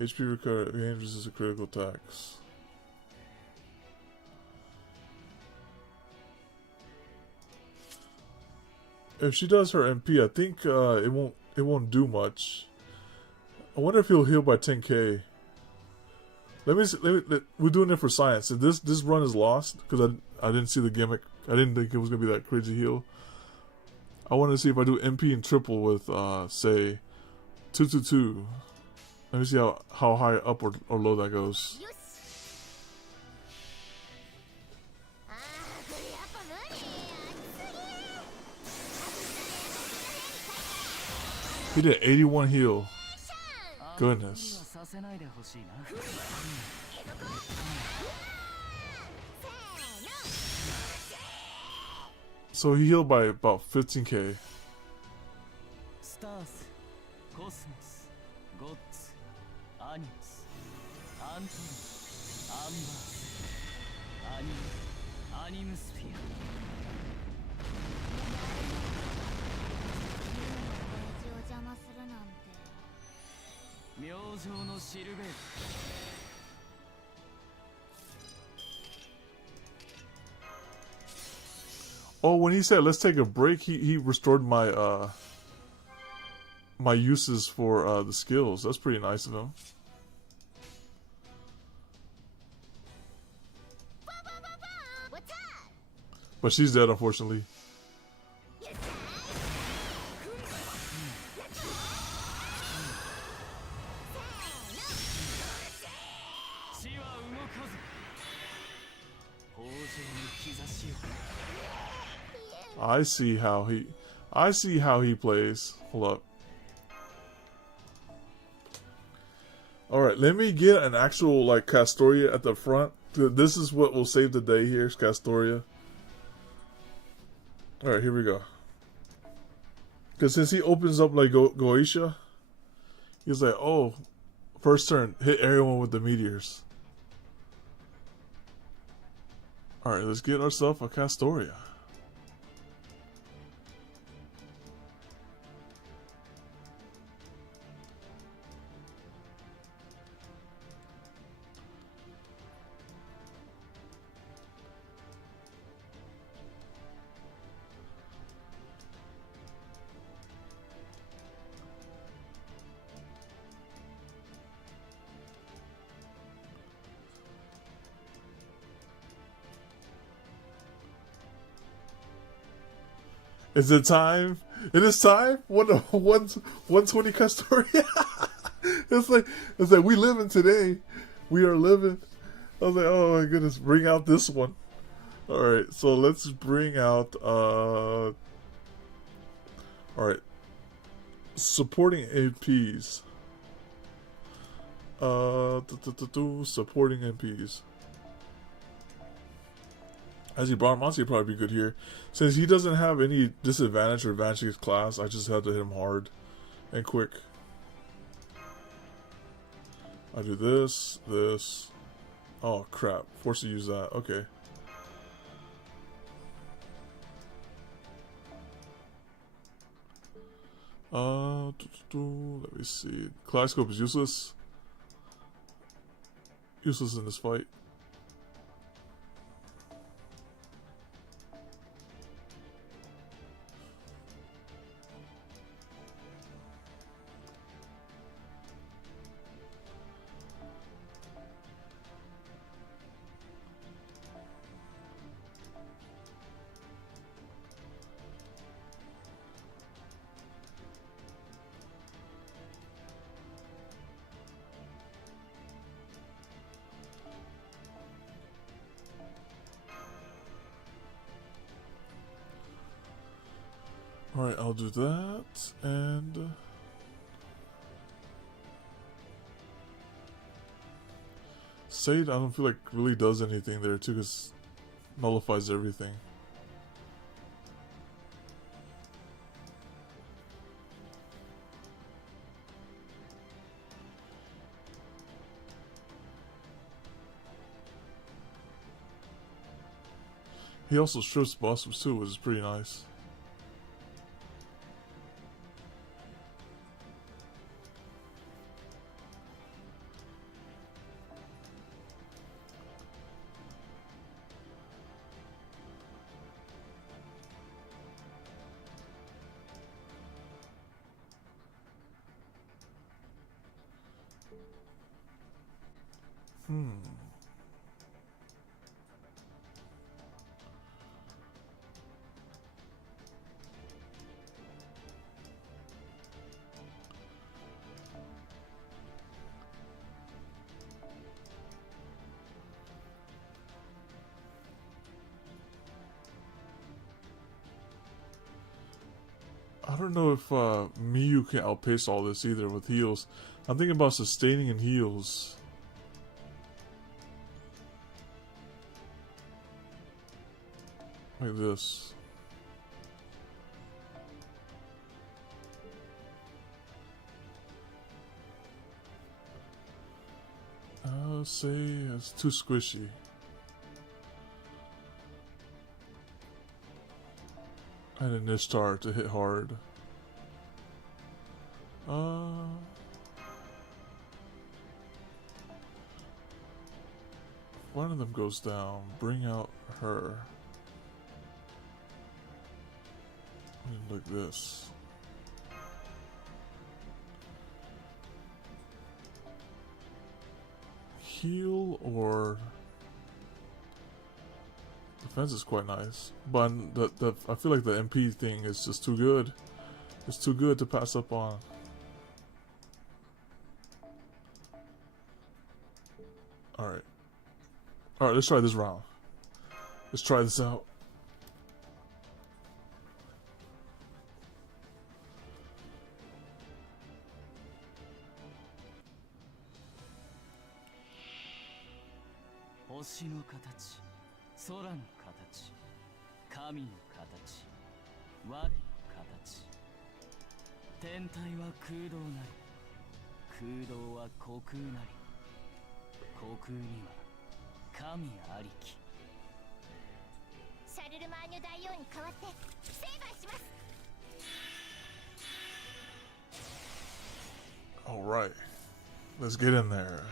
HP recovery gain resist critical attacks. If she does her MP, I think it won't do much. I wonder if he'll heal by 10k. Let me see, we're doing it for science. If this run is lost because I didn't see the gimmick. I didn't think it was gonna be that crazy heal. I want to see if I do MP and triple with say 222. Let me see how high up or low that goes. よしあーこれやっぱ無理暑すぎ He did 81 heal. 無理は Goodness. させないでほしいな So he healed by about 15k. スタースコスモスゴッツアニムスアントニアンバースアニムスフィアを邪魔するなんて明星のシルベート Oh, when he said let's take a break, he restored my my uses for the skills. That's pretty nice of him. But she's dead, unfortunately. 血は動かず豊穣の兆しを I see how he plays. Hold up. Alright, let me get an actual like Castoria at the front. This is what will save the day here, Castoria. Alright, here we go. Because since he opens up like Goetia, he's like, oh, first turn, hit everyone with the meteors. Alright, let's get ourselves a Castoria. Is it time? It is time? 120 Castoria? it's like we living today. We are living. I was like, oh my goodness, bring out this one. Alright, so let's bring out alright. Supporting APs. Supporting MPs. As he brought Monty would probably be good here. Since he doesn't have any disadvantage or advantage against class, I just had to hit him hard and quick. I do this. Oh crap. Forced to use that. Okay. Let me see. Kaleidoscope is useless. Useless in this fight. Alright, I'll do that, and... Sade, I don't feel like really does anything there too, because nullifies everything. He also strips bosses too, which is pretty nice. I don't know if Miyu can outpace all this either with heals. I'm thinking about sustaining and heals. Like this. I'll say it's too squishy. And an Ishtar to hit hard. One of them goes down. Bring out her. Like this. Heal or defense is quite nice, but I feel like the MP thing is just too good. It's too good to pass up on. Alright. Alright, let's try this round. Let's try this out. Alright. Let's get in there.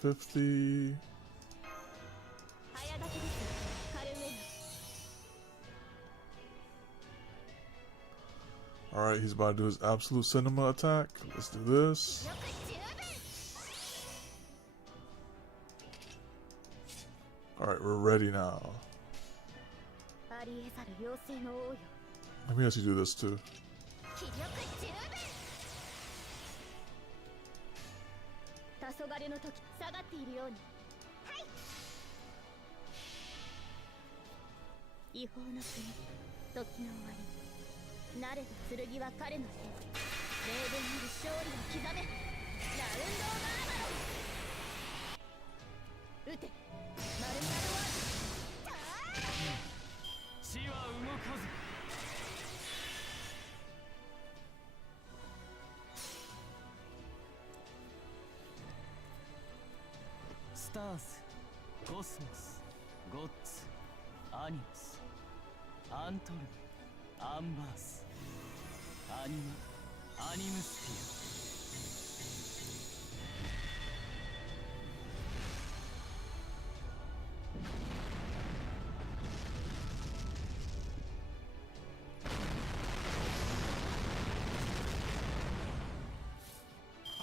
50. Alright, he's about to do his absolute cinema attack. Let's do this. Alright, we're ready now. Let me actually do this too. Stars, Cosmos, Gods, Animus, Antrum, Ambers, Anima, Animusphere.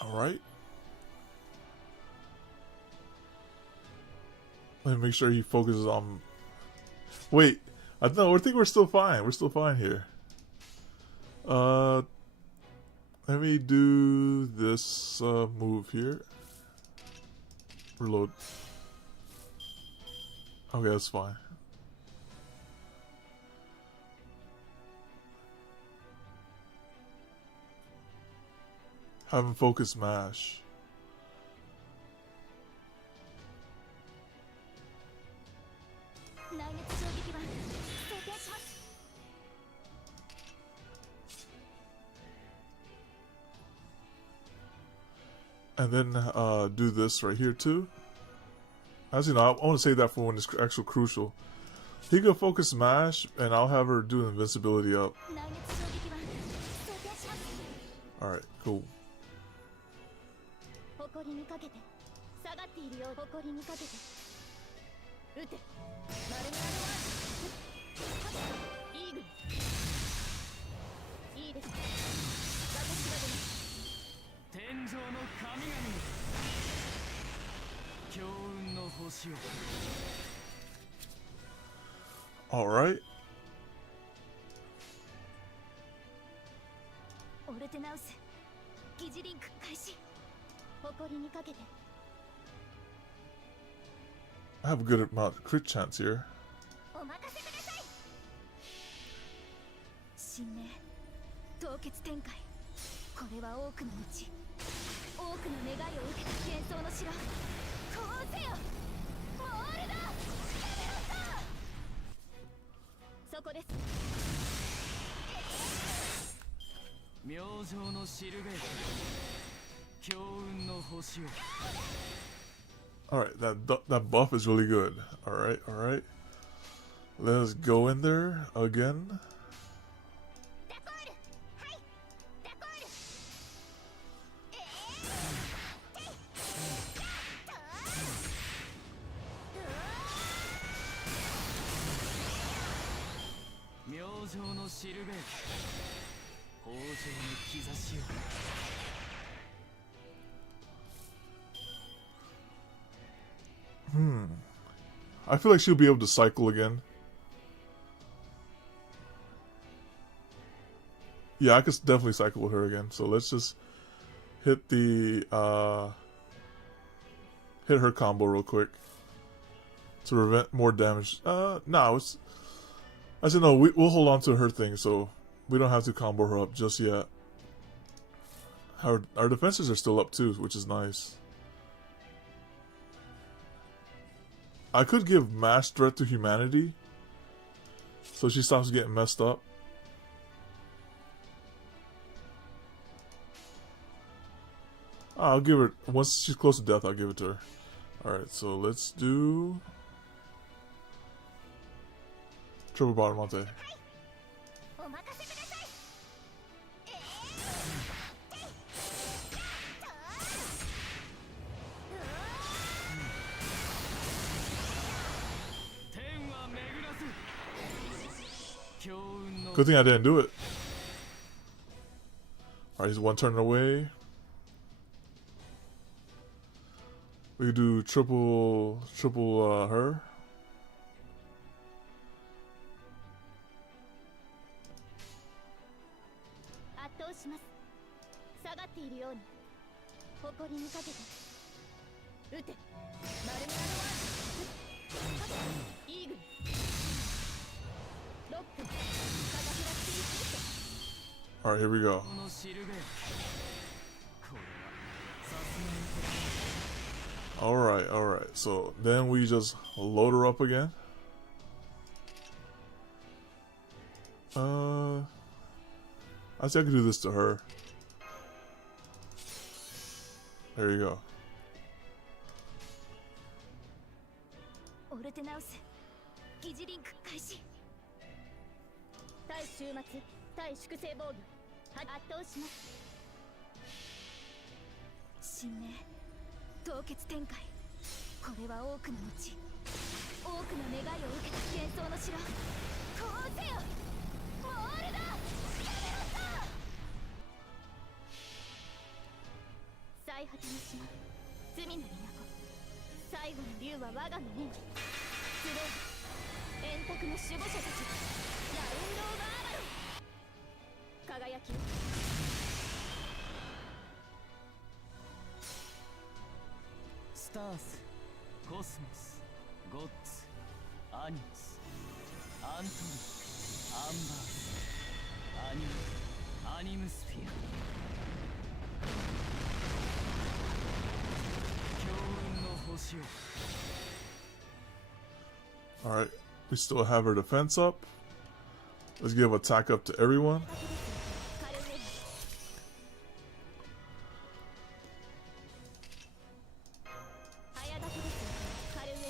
Alright. Let me make sure he focuses on... Wait. I think we're still fine. We're still fine here. Let me do this move here. Reload. Okay, that's fine. Having focus mash. And then do this right here too. As you know, I want to save that for when it's actual crucial. He can focus smash, and I'll have her do invincibility up. Alright, cool. Alright. I have a good amount of crit chance here. Alright, that buff is really good. Alright, alright. Let's go in there again. I feel like she'll be able to cycle again. Yeah, I could definitely cycle with her again. So let's just hit the hit her combo real quick to prevent more damage. No, it's I said no. We'll hold on to her thing, so we don't have to combo her up just yet. Our defenses are still up too, which is nice. I could give mass threat to humanity, so she stops getting messed up. I'll give her, once she's close to death, I'll give it to her. Alright, so let's do triple Badamonte. Good thing I didn't do it. Alright, he's one turn away. We could do triple her. Alright, here we go. Alright. So then we just load her up again. I think I could do this to her. There you go. Stars, Cosmos, Gods, Animus, Anton, Ambers, Animus Sphere. よう Alright, we still have our defense up. Let's give attack up to everyone. 早炊きですカルウェル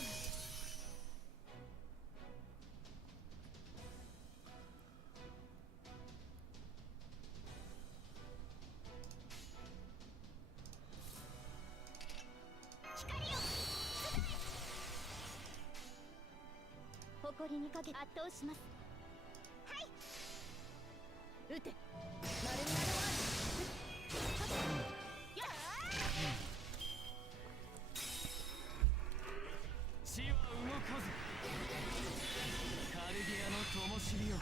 誇りにかけ圧倒します。はい撃てマルミアドワードや死は動かずカルディアの灯火よ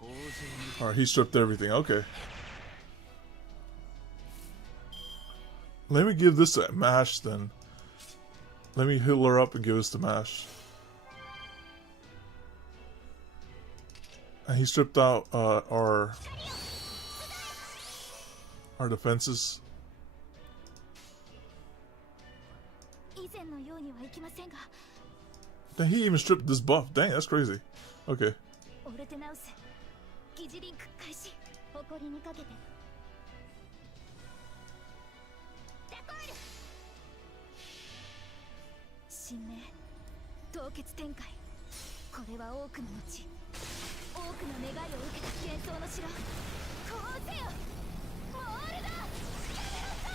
豊穣に Alright, he stripped everything. Okay. Let me give this a mash then. Let me heal her up and give this to mash. And he stripped out our defenses. 以前のようにはいきませんが Then he even stripped this buff. Dang, that's crazy. Okay. オルテナウス疑似リンク開始誇りにかけてデコイル神明凍結展開これは多くの後多くの願いを受けた幻想の城こうせよモールだやめろさ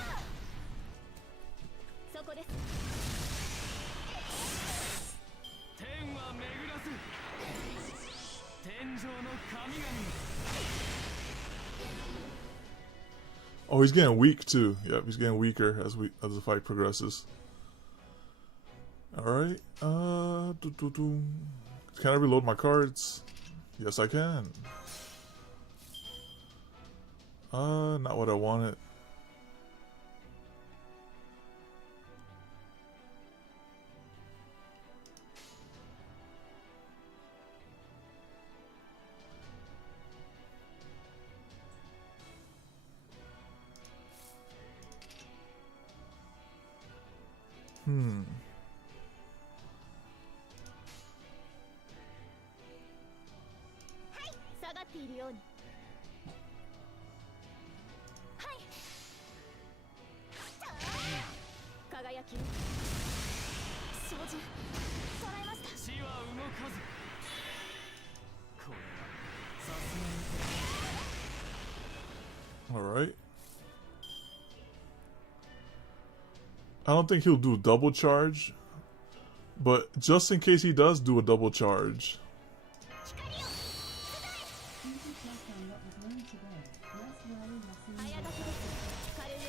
そこです天は巡らず天上の神々 Oh, he's getting weak too. Yep, he's getting weaker as the fight progresses. All right. Can I reload my cards? Yes, I can. Not what I wanted. Hmm. 下がっているようにはい輝き照準捉えました死は動かずこれはさすがに All right. I don't think he'll do double charge, but just in case he does do a double charge. 早炊きですカルウェル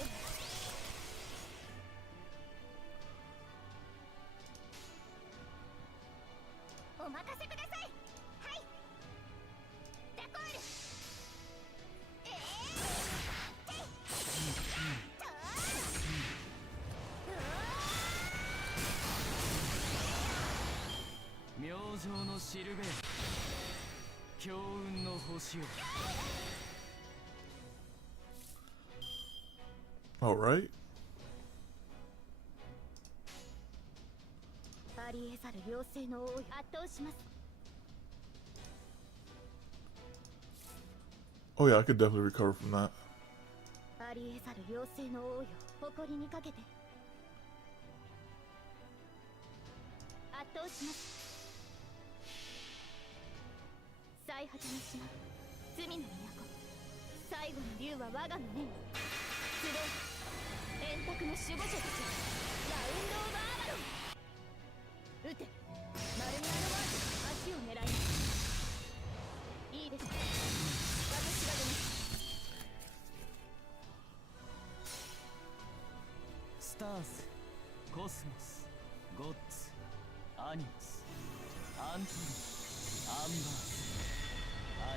お任せくださいはいデコイル明星のしるべ強運の星を All right. ありえざる妖精の王位圧倒します Oh yeah, I could definitely recover from that. ありえざる妖精の王位を誇りにかけて圧倒します最果ての島罪の都最後の竜は我が胸に集え円卓の守護者たちラウンド・オブ・アバロン撃てマルミアドワード足を狙いますいいですね私が出ますスターズコスモスゴッツアニマスアントニアンバースア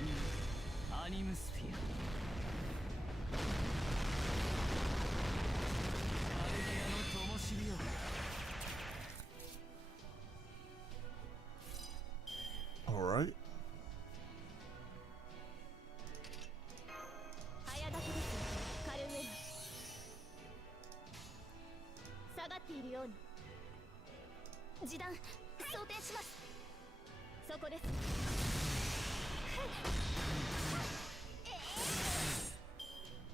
ニムスフィアカルディアの灯火よ All right. 早炊きですカルウェル下がっているいるように示談装填します。そこです。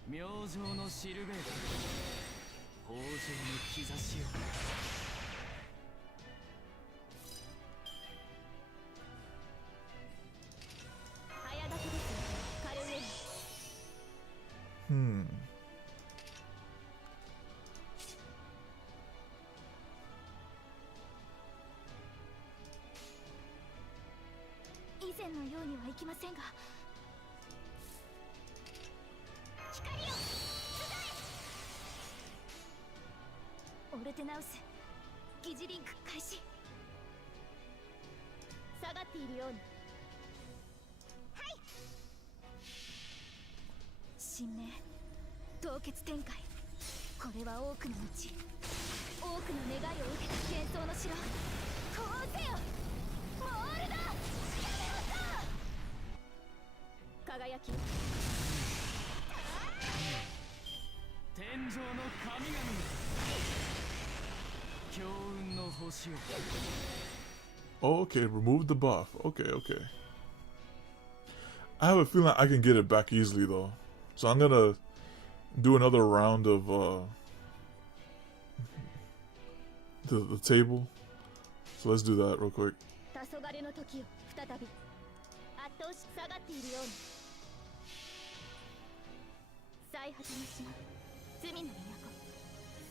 明星のシルベート、豊穣の兆しを。早掛けです。カルウェル。以前のようにはいきませんが、光をオルテナウス疑似リンク開始。下がっているように。はい。神明凍結展開。これは多くの道、多くの願いを受けた幻想の城。こうせよモールド。輝き。天上の神々、強運の星を。 Oh, okay, remove the buff. Okay, okay. I have a feeling I can get it back easily though. So I'm gonna do another round of the table. So let's do that real quick. 黄昏の時を再び圧倒し下がっているように。最果ての島、罪の都、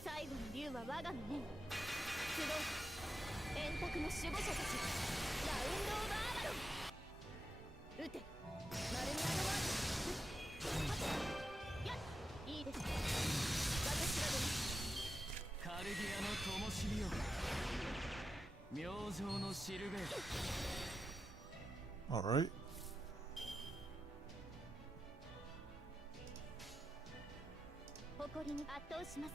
最後の竜は我がの目に。集う円卓の守護者たち、ラウンド・オブ・アバロン。撃てマルミアドワード。やっいいです。私が出ます。カルディアの灯火よ、明星のシルベート。 All right. 誇りに圧倒します。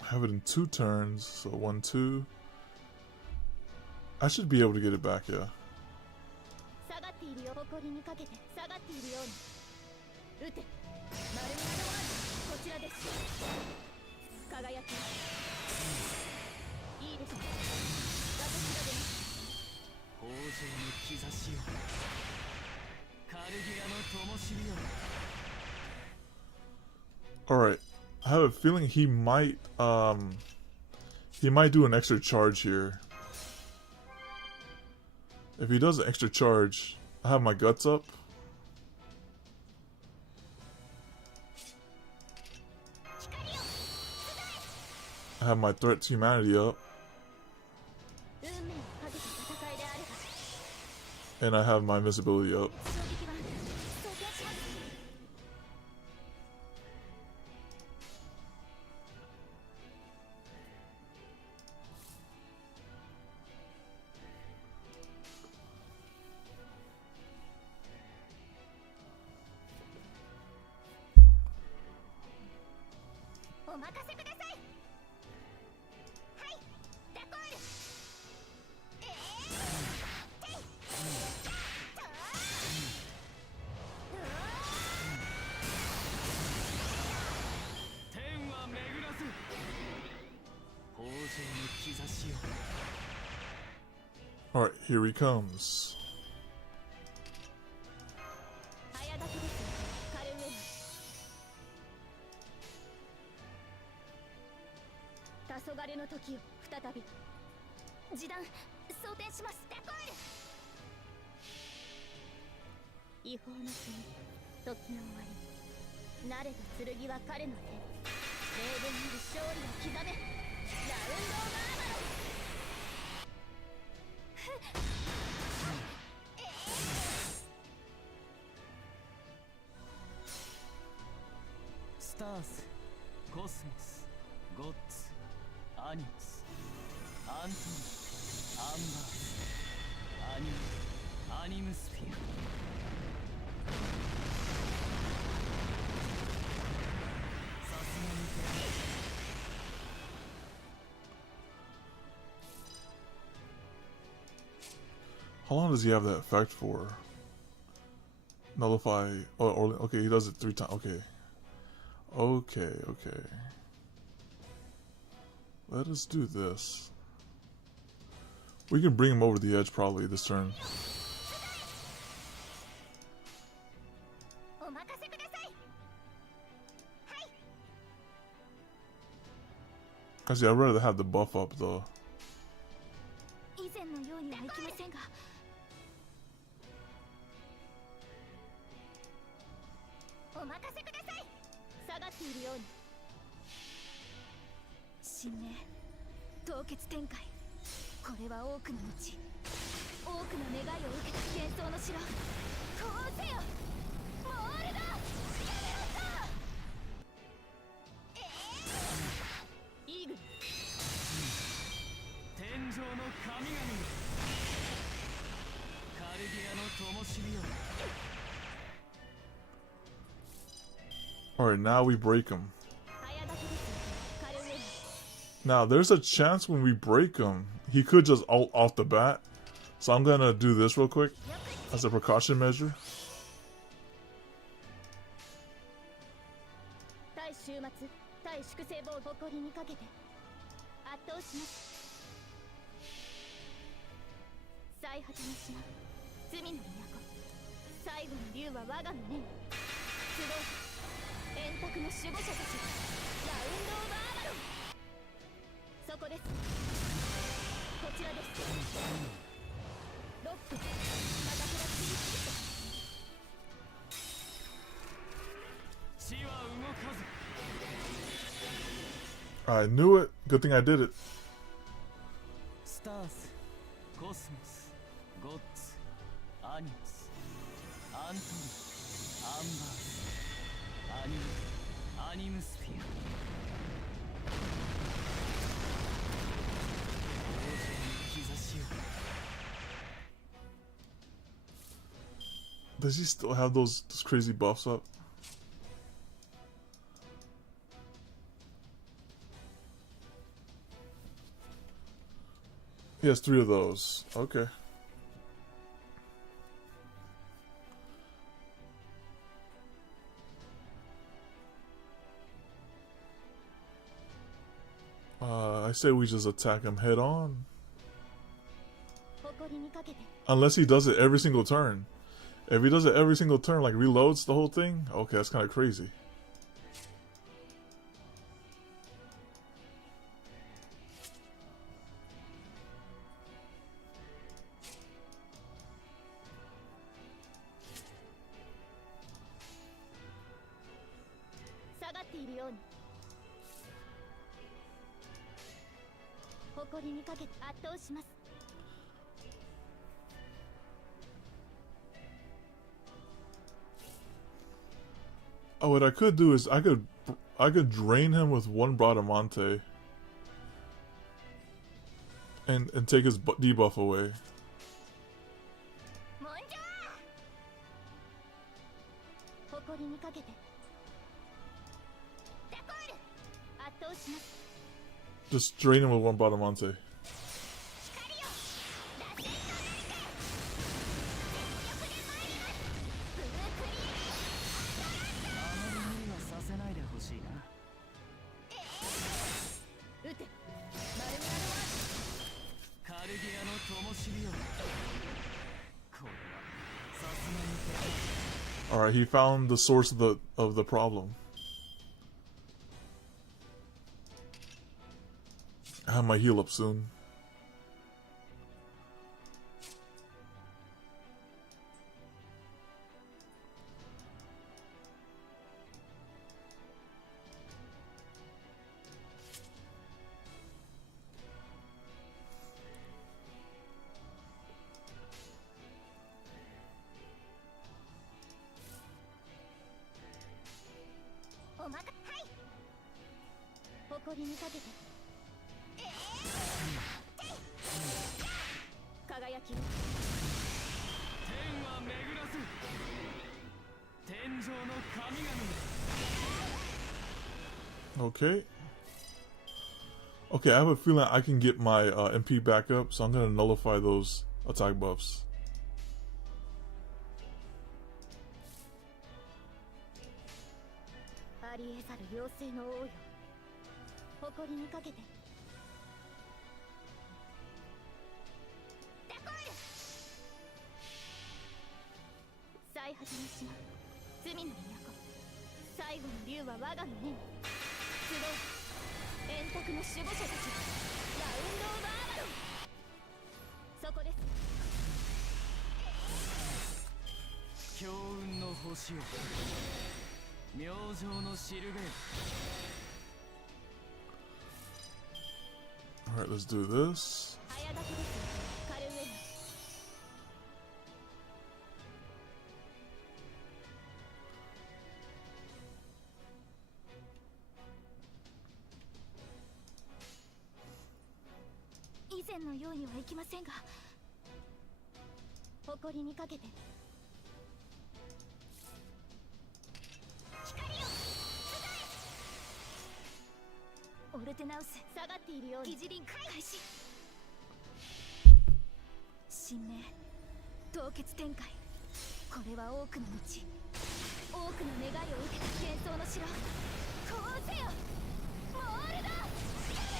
I have it in 2 turns, so 1, 2. I should be able to get it back, yeah. 下がっているよ。誇りにかけて下がっているように。撃てマルミアドワード。こちらです。輝き。いいですね。私が出ます。豊穣の兆しよ、カルディアの灯火よ。 Alright. I have a feeling he might do an extra charge here. If he does an extra charge, I have my guts up. I have my threat to humanity up. And I have my invisibility up. Alright, here he comes. Stars, Cosmos, Gods, Animus, Anton, Ambers, Animsphere. How long does he have that effect for? nullify. Or okay, he does it 3 times. Okay. Okay. Let us do this. We can bring him over the edge probably this turn. Actually, I'd rather have the buff up though. Alright, now we break him. Now, there's a chance when we break him, he could just ult off the bat. So I'm gonna do this real quick as a precaution measure. I knew it. Good thing I did it. Stars, Cosmos, Gods, Animus, Anton, Ambers, Animusphere. Does he still have those crazy buffs up? He has 3 of those. Okay. I say we just attack him head on. Unless he does it every single turn. If he does it every single turn, like reloads the whole thing, okay, that's kind of crazy. Oh, what I could do is I could drain him with 1 Bradamante and take his debuff away. Just drain him with 1 Bradamante. Alright, he found the source of the problem. I have my heal up soon. Okay. Okay, I have a feeling I can get my MP back up, so I'm gonna nullify those attack buffs. りえざる妖精の王よ、誇りにかけて。デコイル最果ての島、罪の都、最後の竜は我が胸に集う。円卓の守護者たち、ラウンド・オブ・アバロン。そこです。強運の星よ、明星のシルベール。 Alright, let's do this. 早立てです、カルウェイ。以前のようにはいきませんが、誇りにかけて。光よ、オルテナウス下がっているように。疑似リンク開始。神明凍結展開。これは多くの道、多くの願いを受けた幻想の城。こうせよ、モールだ。やめ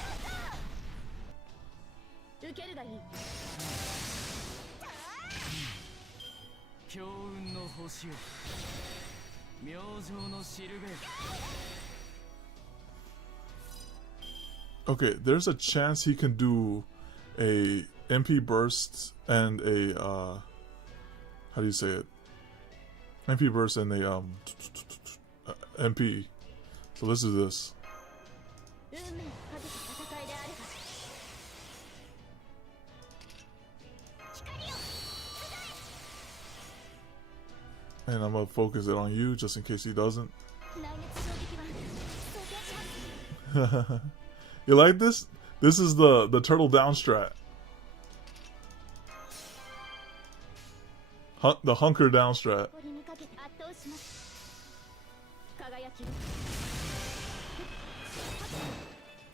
ろか。受けるがいい。強運の星よ、明星のシルベール。 Okay, there's a chance he can do a MP burst and a how do you say it? MP burst and a MP. So let's do this. 運命をかけた戦いであれば。光よ、 And I'm gonna focus it on you just in case he doesn't. 来月衝撃版装填します。 You like this? This is the turtle down strat. The hunker down strat. 誇りにかけて圧倒します。輝き。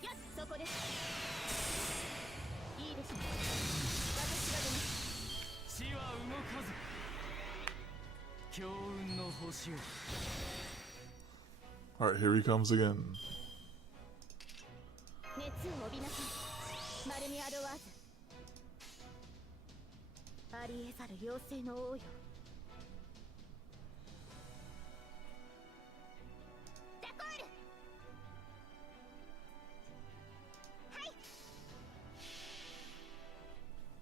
やっ、そこです。いいでしょう。私が出ます。地は動かず。強運の星よ。 Alright, here he comes again. 熱を帯びなさい、マルミアドワーズ。ありえざる妖精の王よ。デコイル。はい。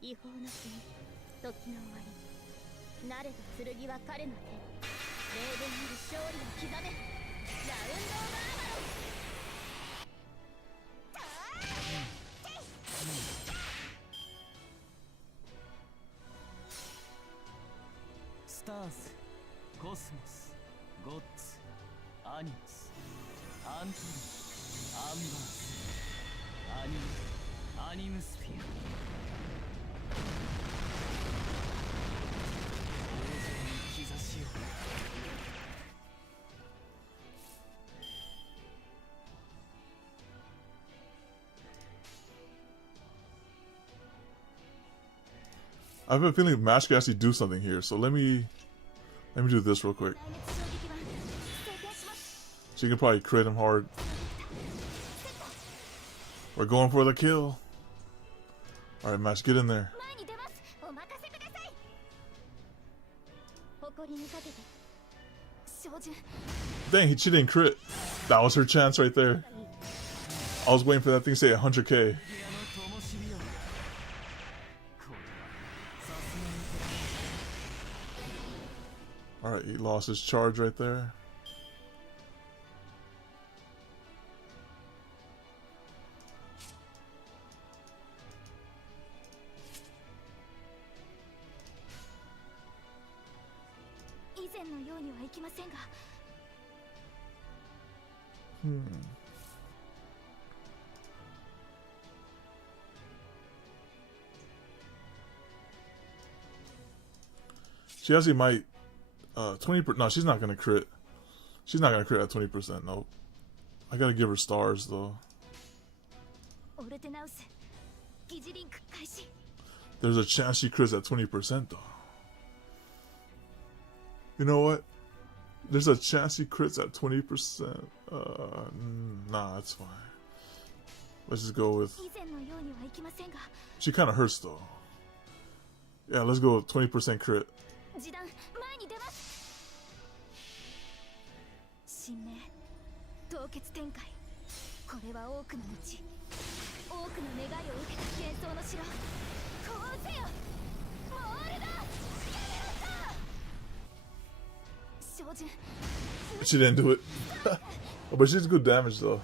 違法な死に時の終わり。慣れた剣は彼の手。霊殿に勝利を刻め。ラウンド・オブ・アバロン。スターズ、コスモス、ゴッツ、アニムス、アントニー、アンバース、アニムスフィア。王城に兆しを。 I have a feeling Mash can actually do something here, so let me do this real quick. 来月衝撃版装填します。 So you can probably crit him hard. We're going for the kill. Alright, Mash, get in there. 前に出ます。お任せください。誇りにかけて。照準。 Dang, she didn't crit. That was her chance right there. I was waiting for that thing to say 100k. 部屋の灯火よ。これはさすがに。 Alright, he lost his charge right there. She actually might 20%. No, she's not gonna crit. She's not gonna crit at 20%. Nope. I gotta give her stars though. There's a chance she crits at 20% though. You know what? There's a chance she crits at 20%. Nah, it's fine. Let's just go with. 以前のようにはいきませんが、 She kind of hurts though. Yeah, let's go with 20% crit. 示談前に出ます。神明凍結展開。これは多くの道、多くの願いを受けた幻想の城。こうせよ、モールだ。照準 She didn't do it. But she's good damage though.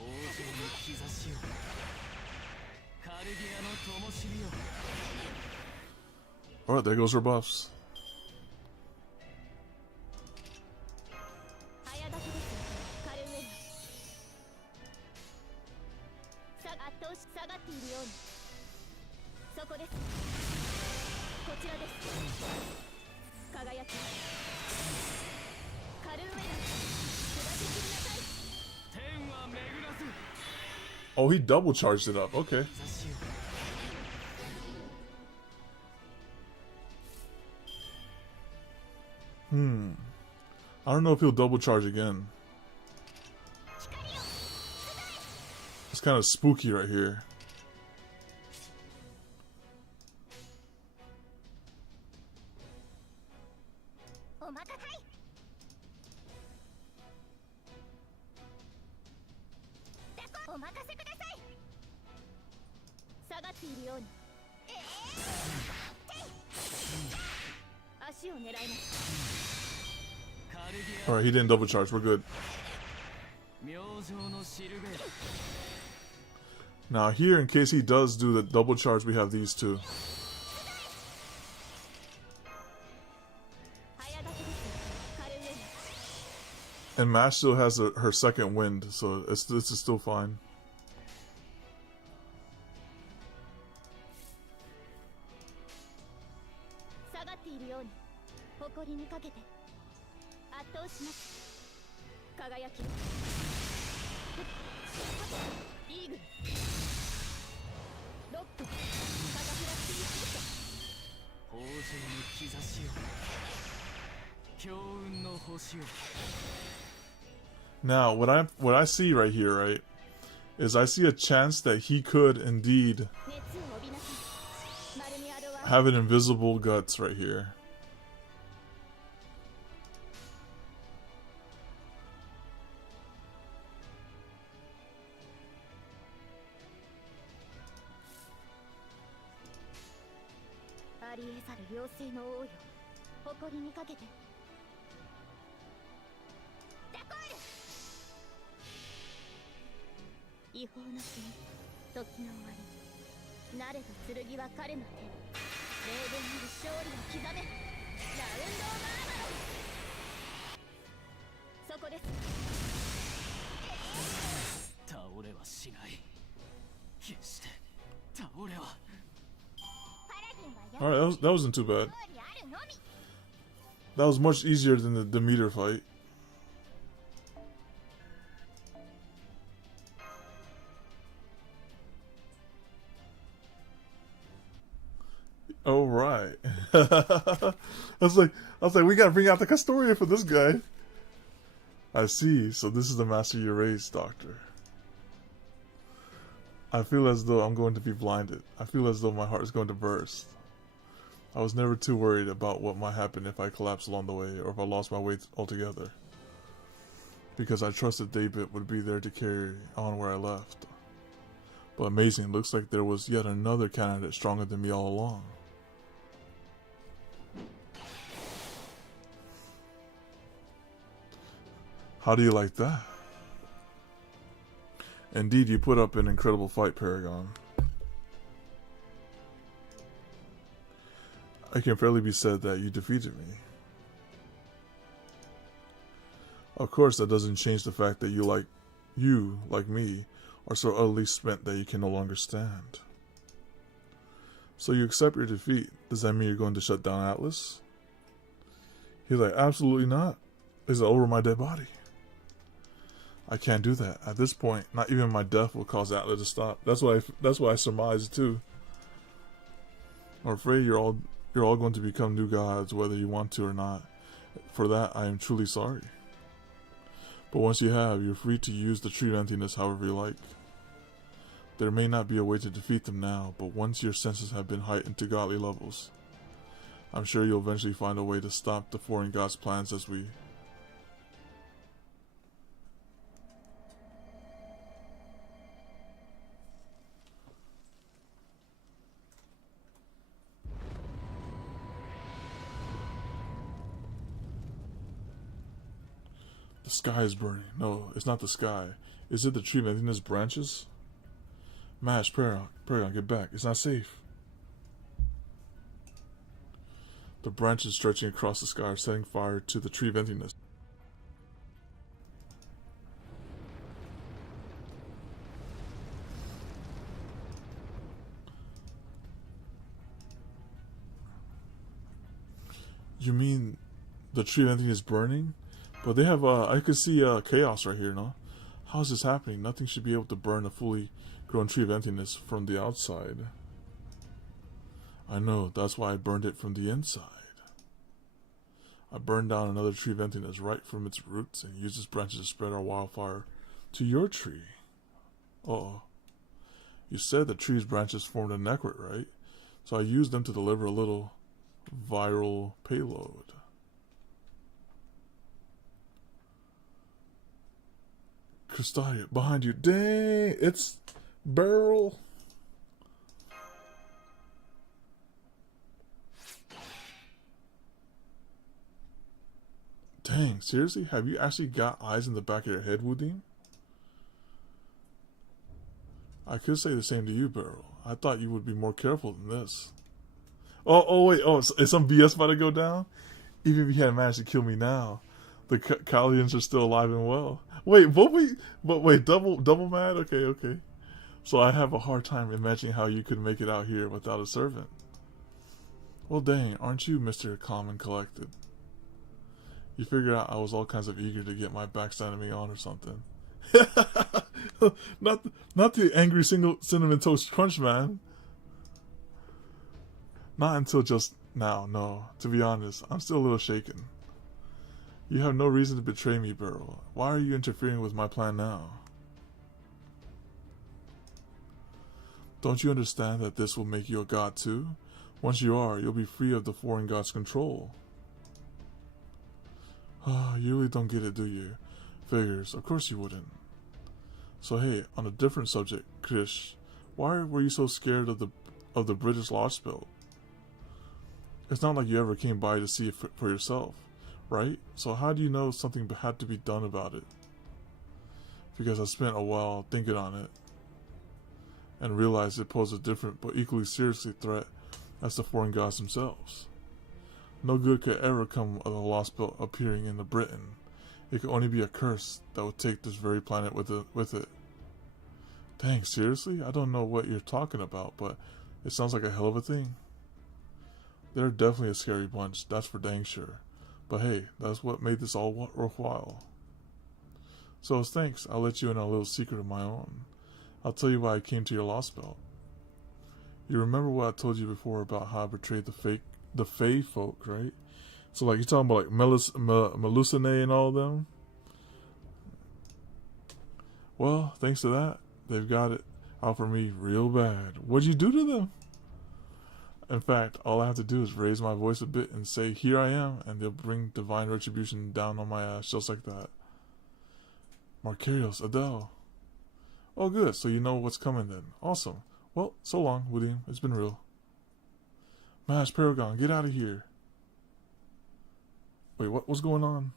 王城の兆しよ、カルディアの灯火よ。 Alright, there goes her buffs. 早立てです。カルウェナ圧倒し下がっているように。そこです。こちらです。輝きカルウェナ下しきりなさい。天は巡らず Oh, he double charged it up. Okay. 兆しよ。 I don't know if he'll double charge again. It's kind of spooky right here. お任せお任せください。下がっているように。足を狙います。 カルディ Alright, he didn't double charge. We're good. ア明星のシルベール。 Now here, in case he does do the double charge, we have these two. 早立てです。カルウェナ And Mash still has her second wind, so this is still fine. 下がっているように。誇りにかけて圧倒します。輝きイーグルロックサガフラスイースト。王城の兆しよ、強運の星よ。 Now, what I see right here, right, is I see a chance that he could indeed 熱を帯びなさい。マルミアドは have an invisible guts right here. ありえざる妖精の王よ、誇りにかけて。ダコール違法の国、時の終わり。なれど剣は彼の手。霊言なる勝利を刻め。ラウンド・オブ・アーマロン。そこです。倒れはしない。決して倒れは。 Alright, that wasn't too bad. That was much easier than the Demeter fight. Oh right. I was like, we gotta bring out the Castoria for this guy. I see. So this is the Master Erase Doctor. I feel as though I'm going to be blinded. I feel as though my heart is going to burst. I was never too worried about what might happen if I collapsed along the way or if I lost my way altogether. Because I trusted David would be there to carry on where I left. But amazing, it looks like there was yet another candidate stronger than me all along. How do you like that? Indeed, you put up an incredible fight, Paragon. It can fairly be said that you defeated me. Of course, that doesn't change the fact that you, like me, are so utterly spent that you can no longer stand. So you accept your defeat. Does that mean you're going to shut down Atlas? He's like, absolutely not. Is it over my dead body? I can't do that. At this point, not even my death will cause Atlas to stop. That's why I surmised too. I'm afraid you're all going to become new gods, whether you want to or not. For that, I am truly sorry. But once you have, you're free to use the tree of emptiness however you like. There may not be a way to defeat them now, but once your senses have been heightened to godly levels, I'm sure you'll eventually find a way to stop the foreign gods' plans as we... The sky is burning. No, it's not the sky. Is it the tree of emptiness branches? Mash, Paragon, get back. It's not safe. The branches stretching across the sky are setting fire to the tree of emptiness. You mean the tree of emptiness is burning? But they have, I could see chaos right here, no? How is this happening? Nothing should be able to burn a fully grown tree of emptiness from the outside. I know, that's why I burned it from the inside. I burned down another tree of emptiness right from its roots and used its branches to spread our wildfire to your tree. Uh-oh. You said the tree's branches formed a network, right? So I used them to deliver a little viral payload. Custodia, behind you. Dang, it's Beryl. Dang, seriously? Have you actually got eyes in the back of your head, Woodim? I could say the same to you, Beryl. I thought you would be more careful than this. Wait, is some BS about to go down? Even if you hadn't managed to kill me now, the Kalians are still alive and well. Wait, double mad? Okay. So I have a hard time imagining how you could make it out here without a servant. Well, dang, aren't you Mr. Calm and Collected? You figured out I was all kinds of eager to get my backstabbing me on or something. not the angry cinnamon toast crunch man. Not until just now, no. To be honest, I'm still a little shaken. You have no reason to betray me, Beryl. Why are you interfering with my plan now? Don't you understand that this will make you a god too? Once you are, you'll be free of the foreign god's control. You really don't get it, do you? Figures, of course you wouldn't. So hey, on a different subject, Krish, why were you so scared of the British Lostbelt? It's not like you ever came by to see it for yourself, right? So how do you know something had to be done about it? Because I spent a while thinking on it and realized it posed a different but equally serious threat as the foreign gods themselves. No good could ever come of the Lostbelt appearing in the Britain. It could only be a curse that would take this very planet with it. Dang, seriously? I don't know what you're talking about, but it sounds like a hell of a thing. They're definitely a scary bunch, that's for dang sure. But hey, that's what made this all worthwhile. So as thanks, I'll let you in on a little secret of my own. I'll tell you why I came to your Lostbelt. You remember what I told you before about how I betrayed the Fae folk, right? So like you're talking about like Melusine and all of them? Well, thanks to that, they've got it out for me real bad. What'd you do to them? In fact, all I have to do is raise my voice a bit and say, here I am, and they'll bring divine retribution down on my ass just like that. Markarios, Adele. Oh good, so you know what's coming then. Awesome. Well, so long, William. It's been real. Mash, Paragon, get out of here. Wait, what's going on?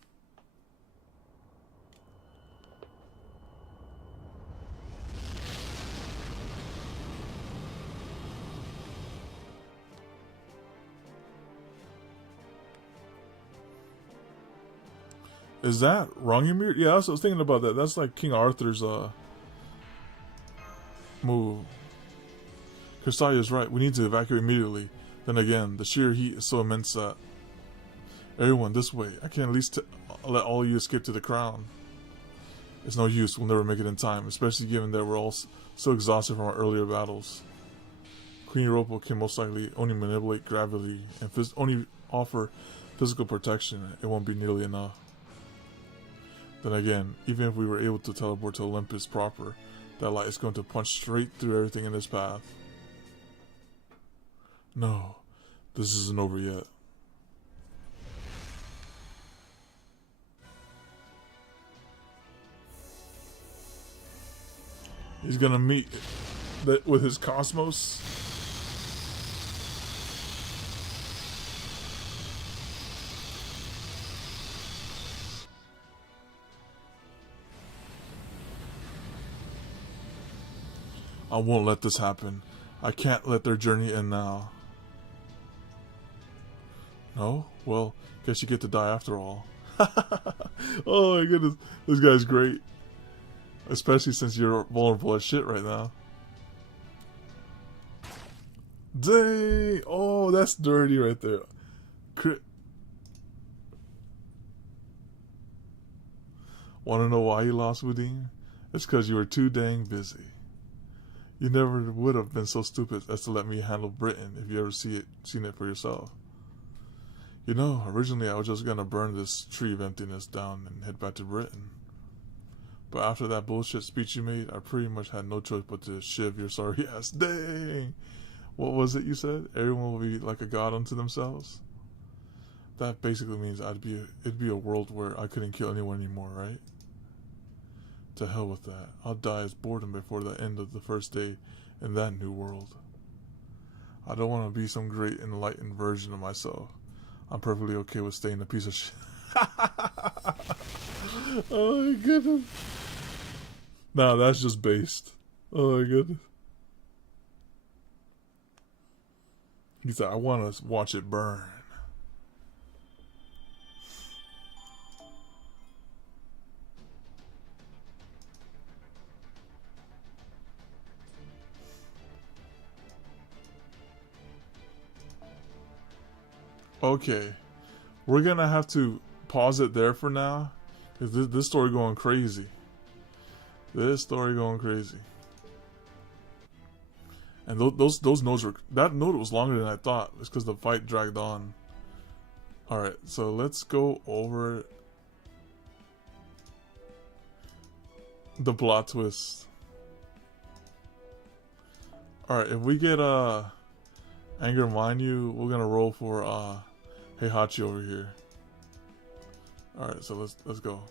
Is that Rongimir? Yeah, I was thinking about that. That's like King Arthur's move. Custodia is right. We need to evacuate immediately. Then again, the sheer heat is so immense that... Everyone, this way. I can at least let all of you escape to the crown. It's no use. We'll never make it in time, especially given that we're all so exhausted from our earlier battles. Queen Europa can most likely only manipulate gravity and only offer physical protection. It won't be nearly enough. Then again, even if we were able to teleport to Olympus proper, that light is going to punch straight through everything in its path. No, this isn't over yet. He's gonna meet with his cosmos. I won't let this happen. I can't let their journey end now. No? Well, guess you get to die after all. Oh my goodness. This guy's great. Especially since you're vulnerable as shit right now. Dang! Oh, that's dirty right there. Wanna know why you lost, Wuding? It's because you were too dang busy. You never would have been so stupid as to let me handle Britain if you ever seen it for yourself. You know, originally I was just gonna burn this tree of emptiness down and head back to Britain. But after that bullshit speech you made, I pretty much had no choice but to shiv your sorry ass. Dang! What was it you said? Everyone will be like a god unto themselves? That basically means it'd be a world where I couldn't kill anyone anymore, right? To hell with that. I'll die as boredom before the end of the first day in that new world. I don't want to be some great enlightened version of myself. I'm perfectly okay with staying a piece of shit. Oh my goodness. Nah, that's just based. Oh my goodness. He said, I want to watch it burn. Okay, we're gonna have to pause it there for now, because this story going crazy. This story going crazy. And those notes were, that note was longer than I thought. It's because the fight dragged on. Alright, so let's go over the plot twist. Alright, if we get Anger Manyu, we're gonna roll for Heihachi over here. Alright, so let's go.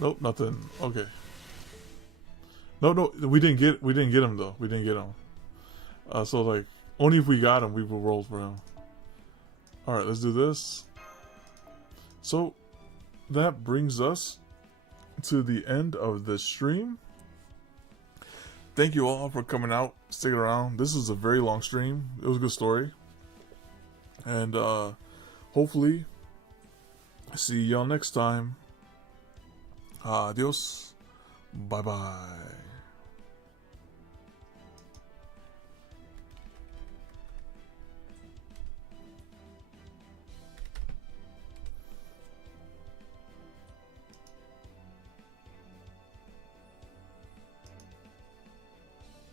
Nope, nothing. Okay. No, we didn't get him though. We didn't get him. So like, only if we got him, we will roll for him. Alright, let's do this. So, that brings us to the end of the stream. Thank you all for coming out, sticking around. This is a very long stream. It was a good story. And hopefully, see y'all next time. Adios. Bye-bye.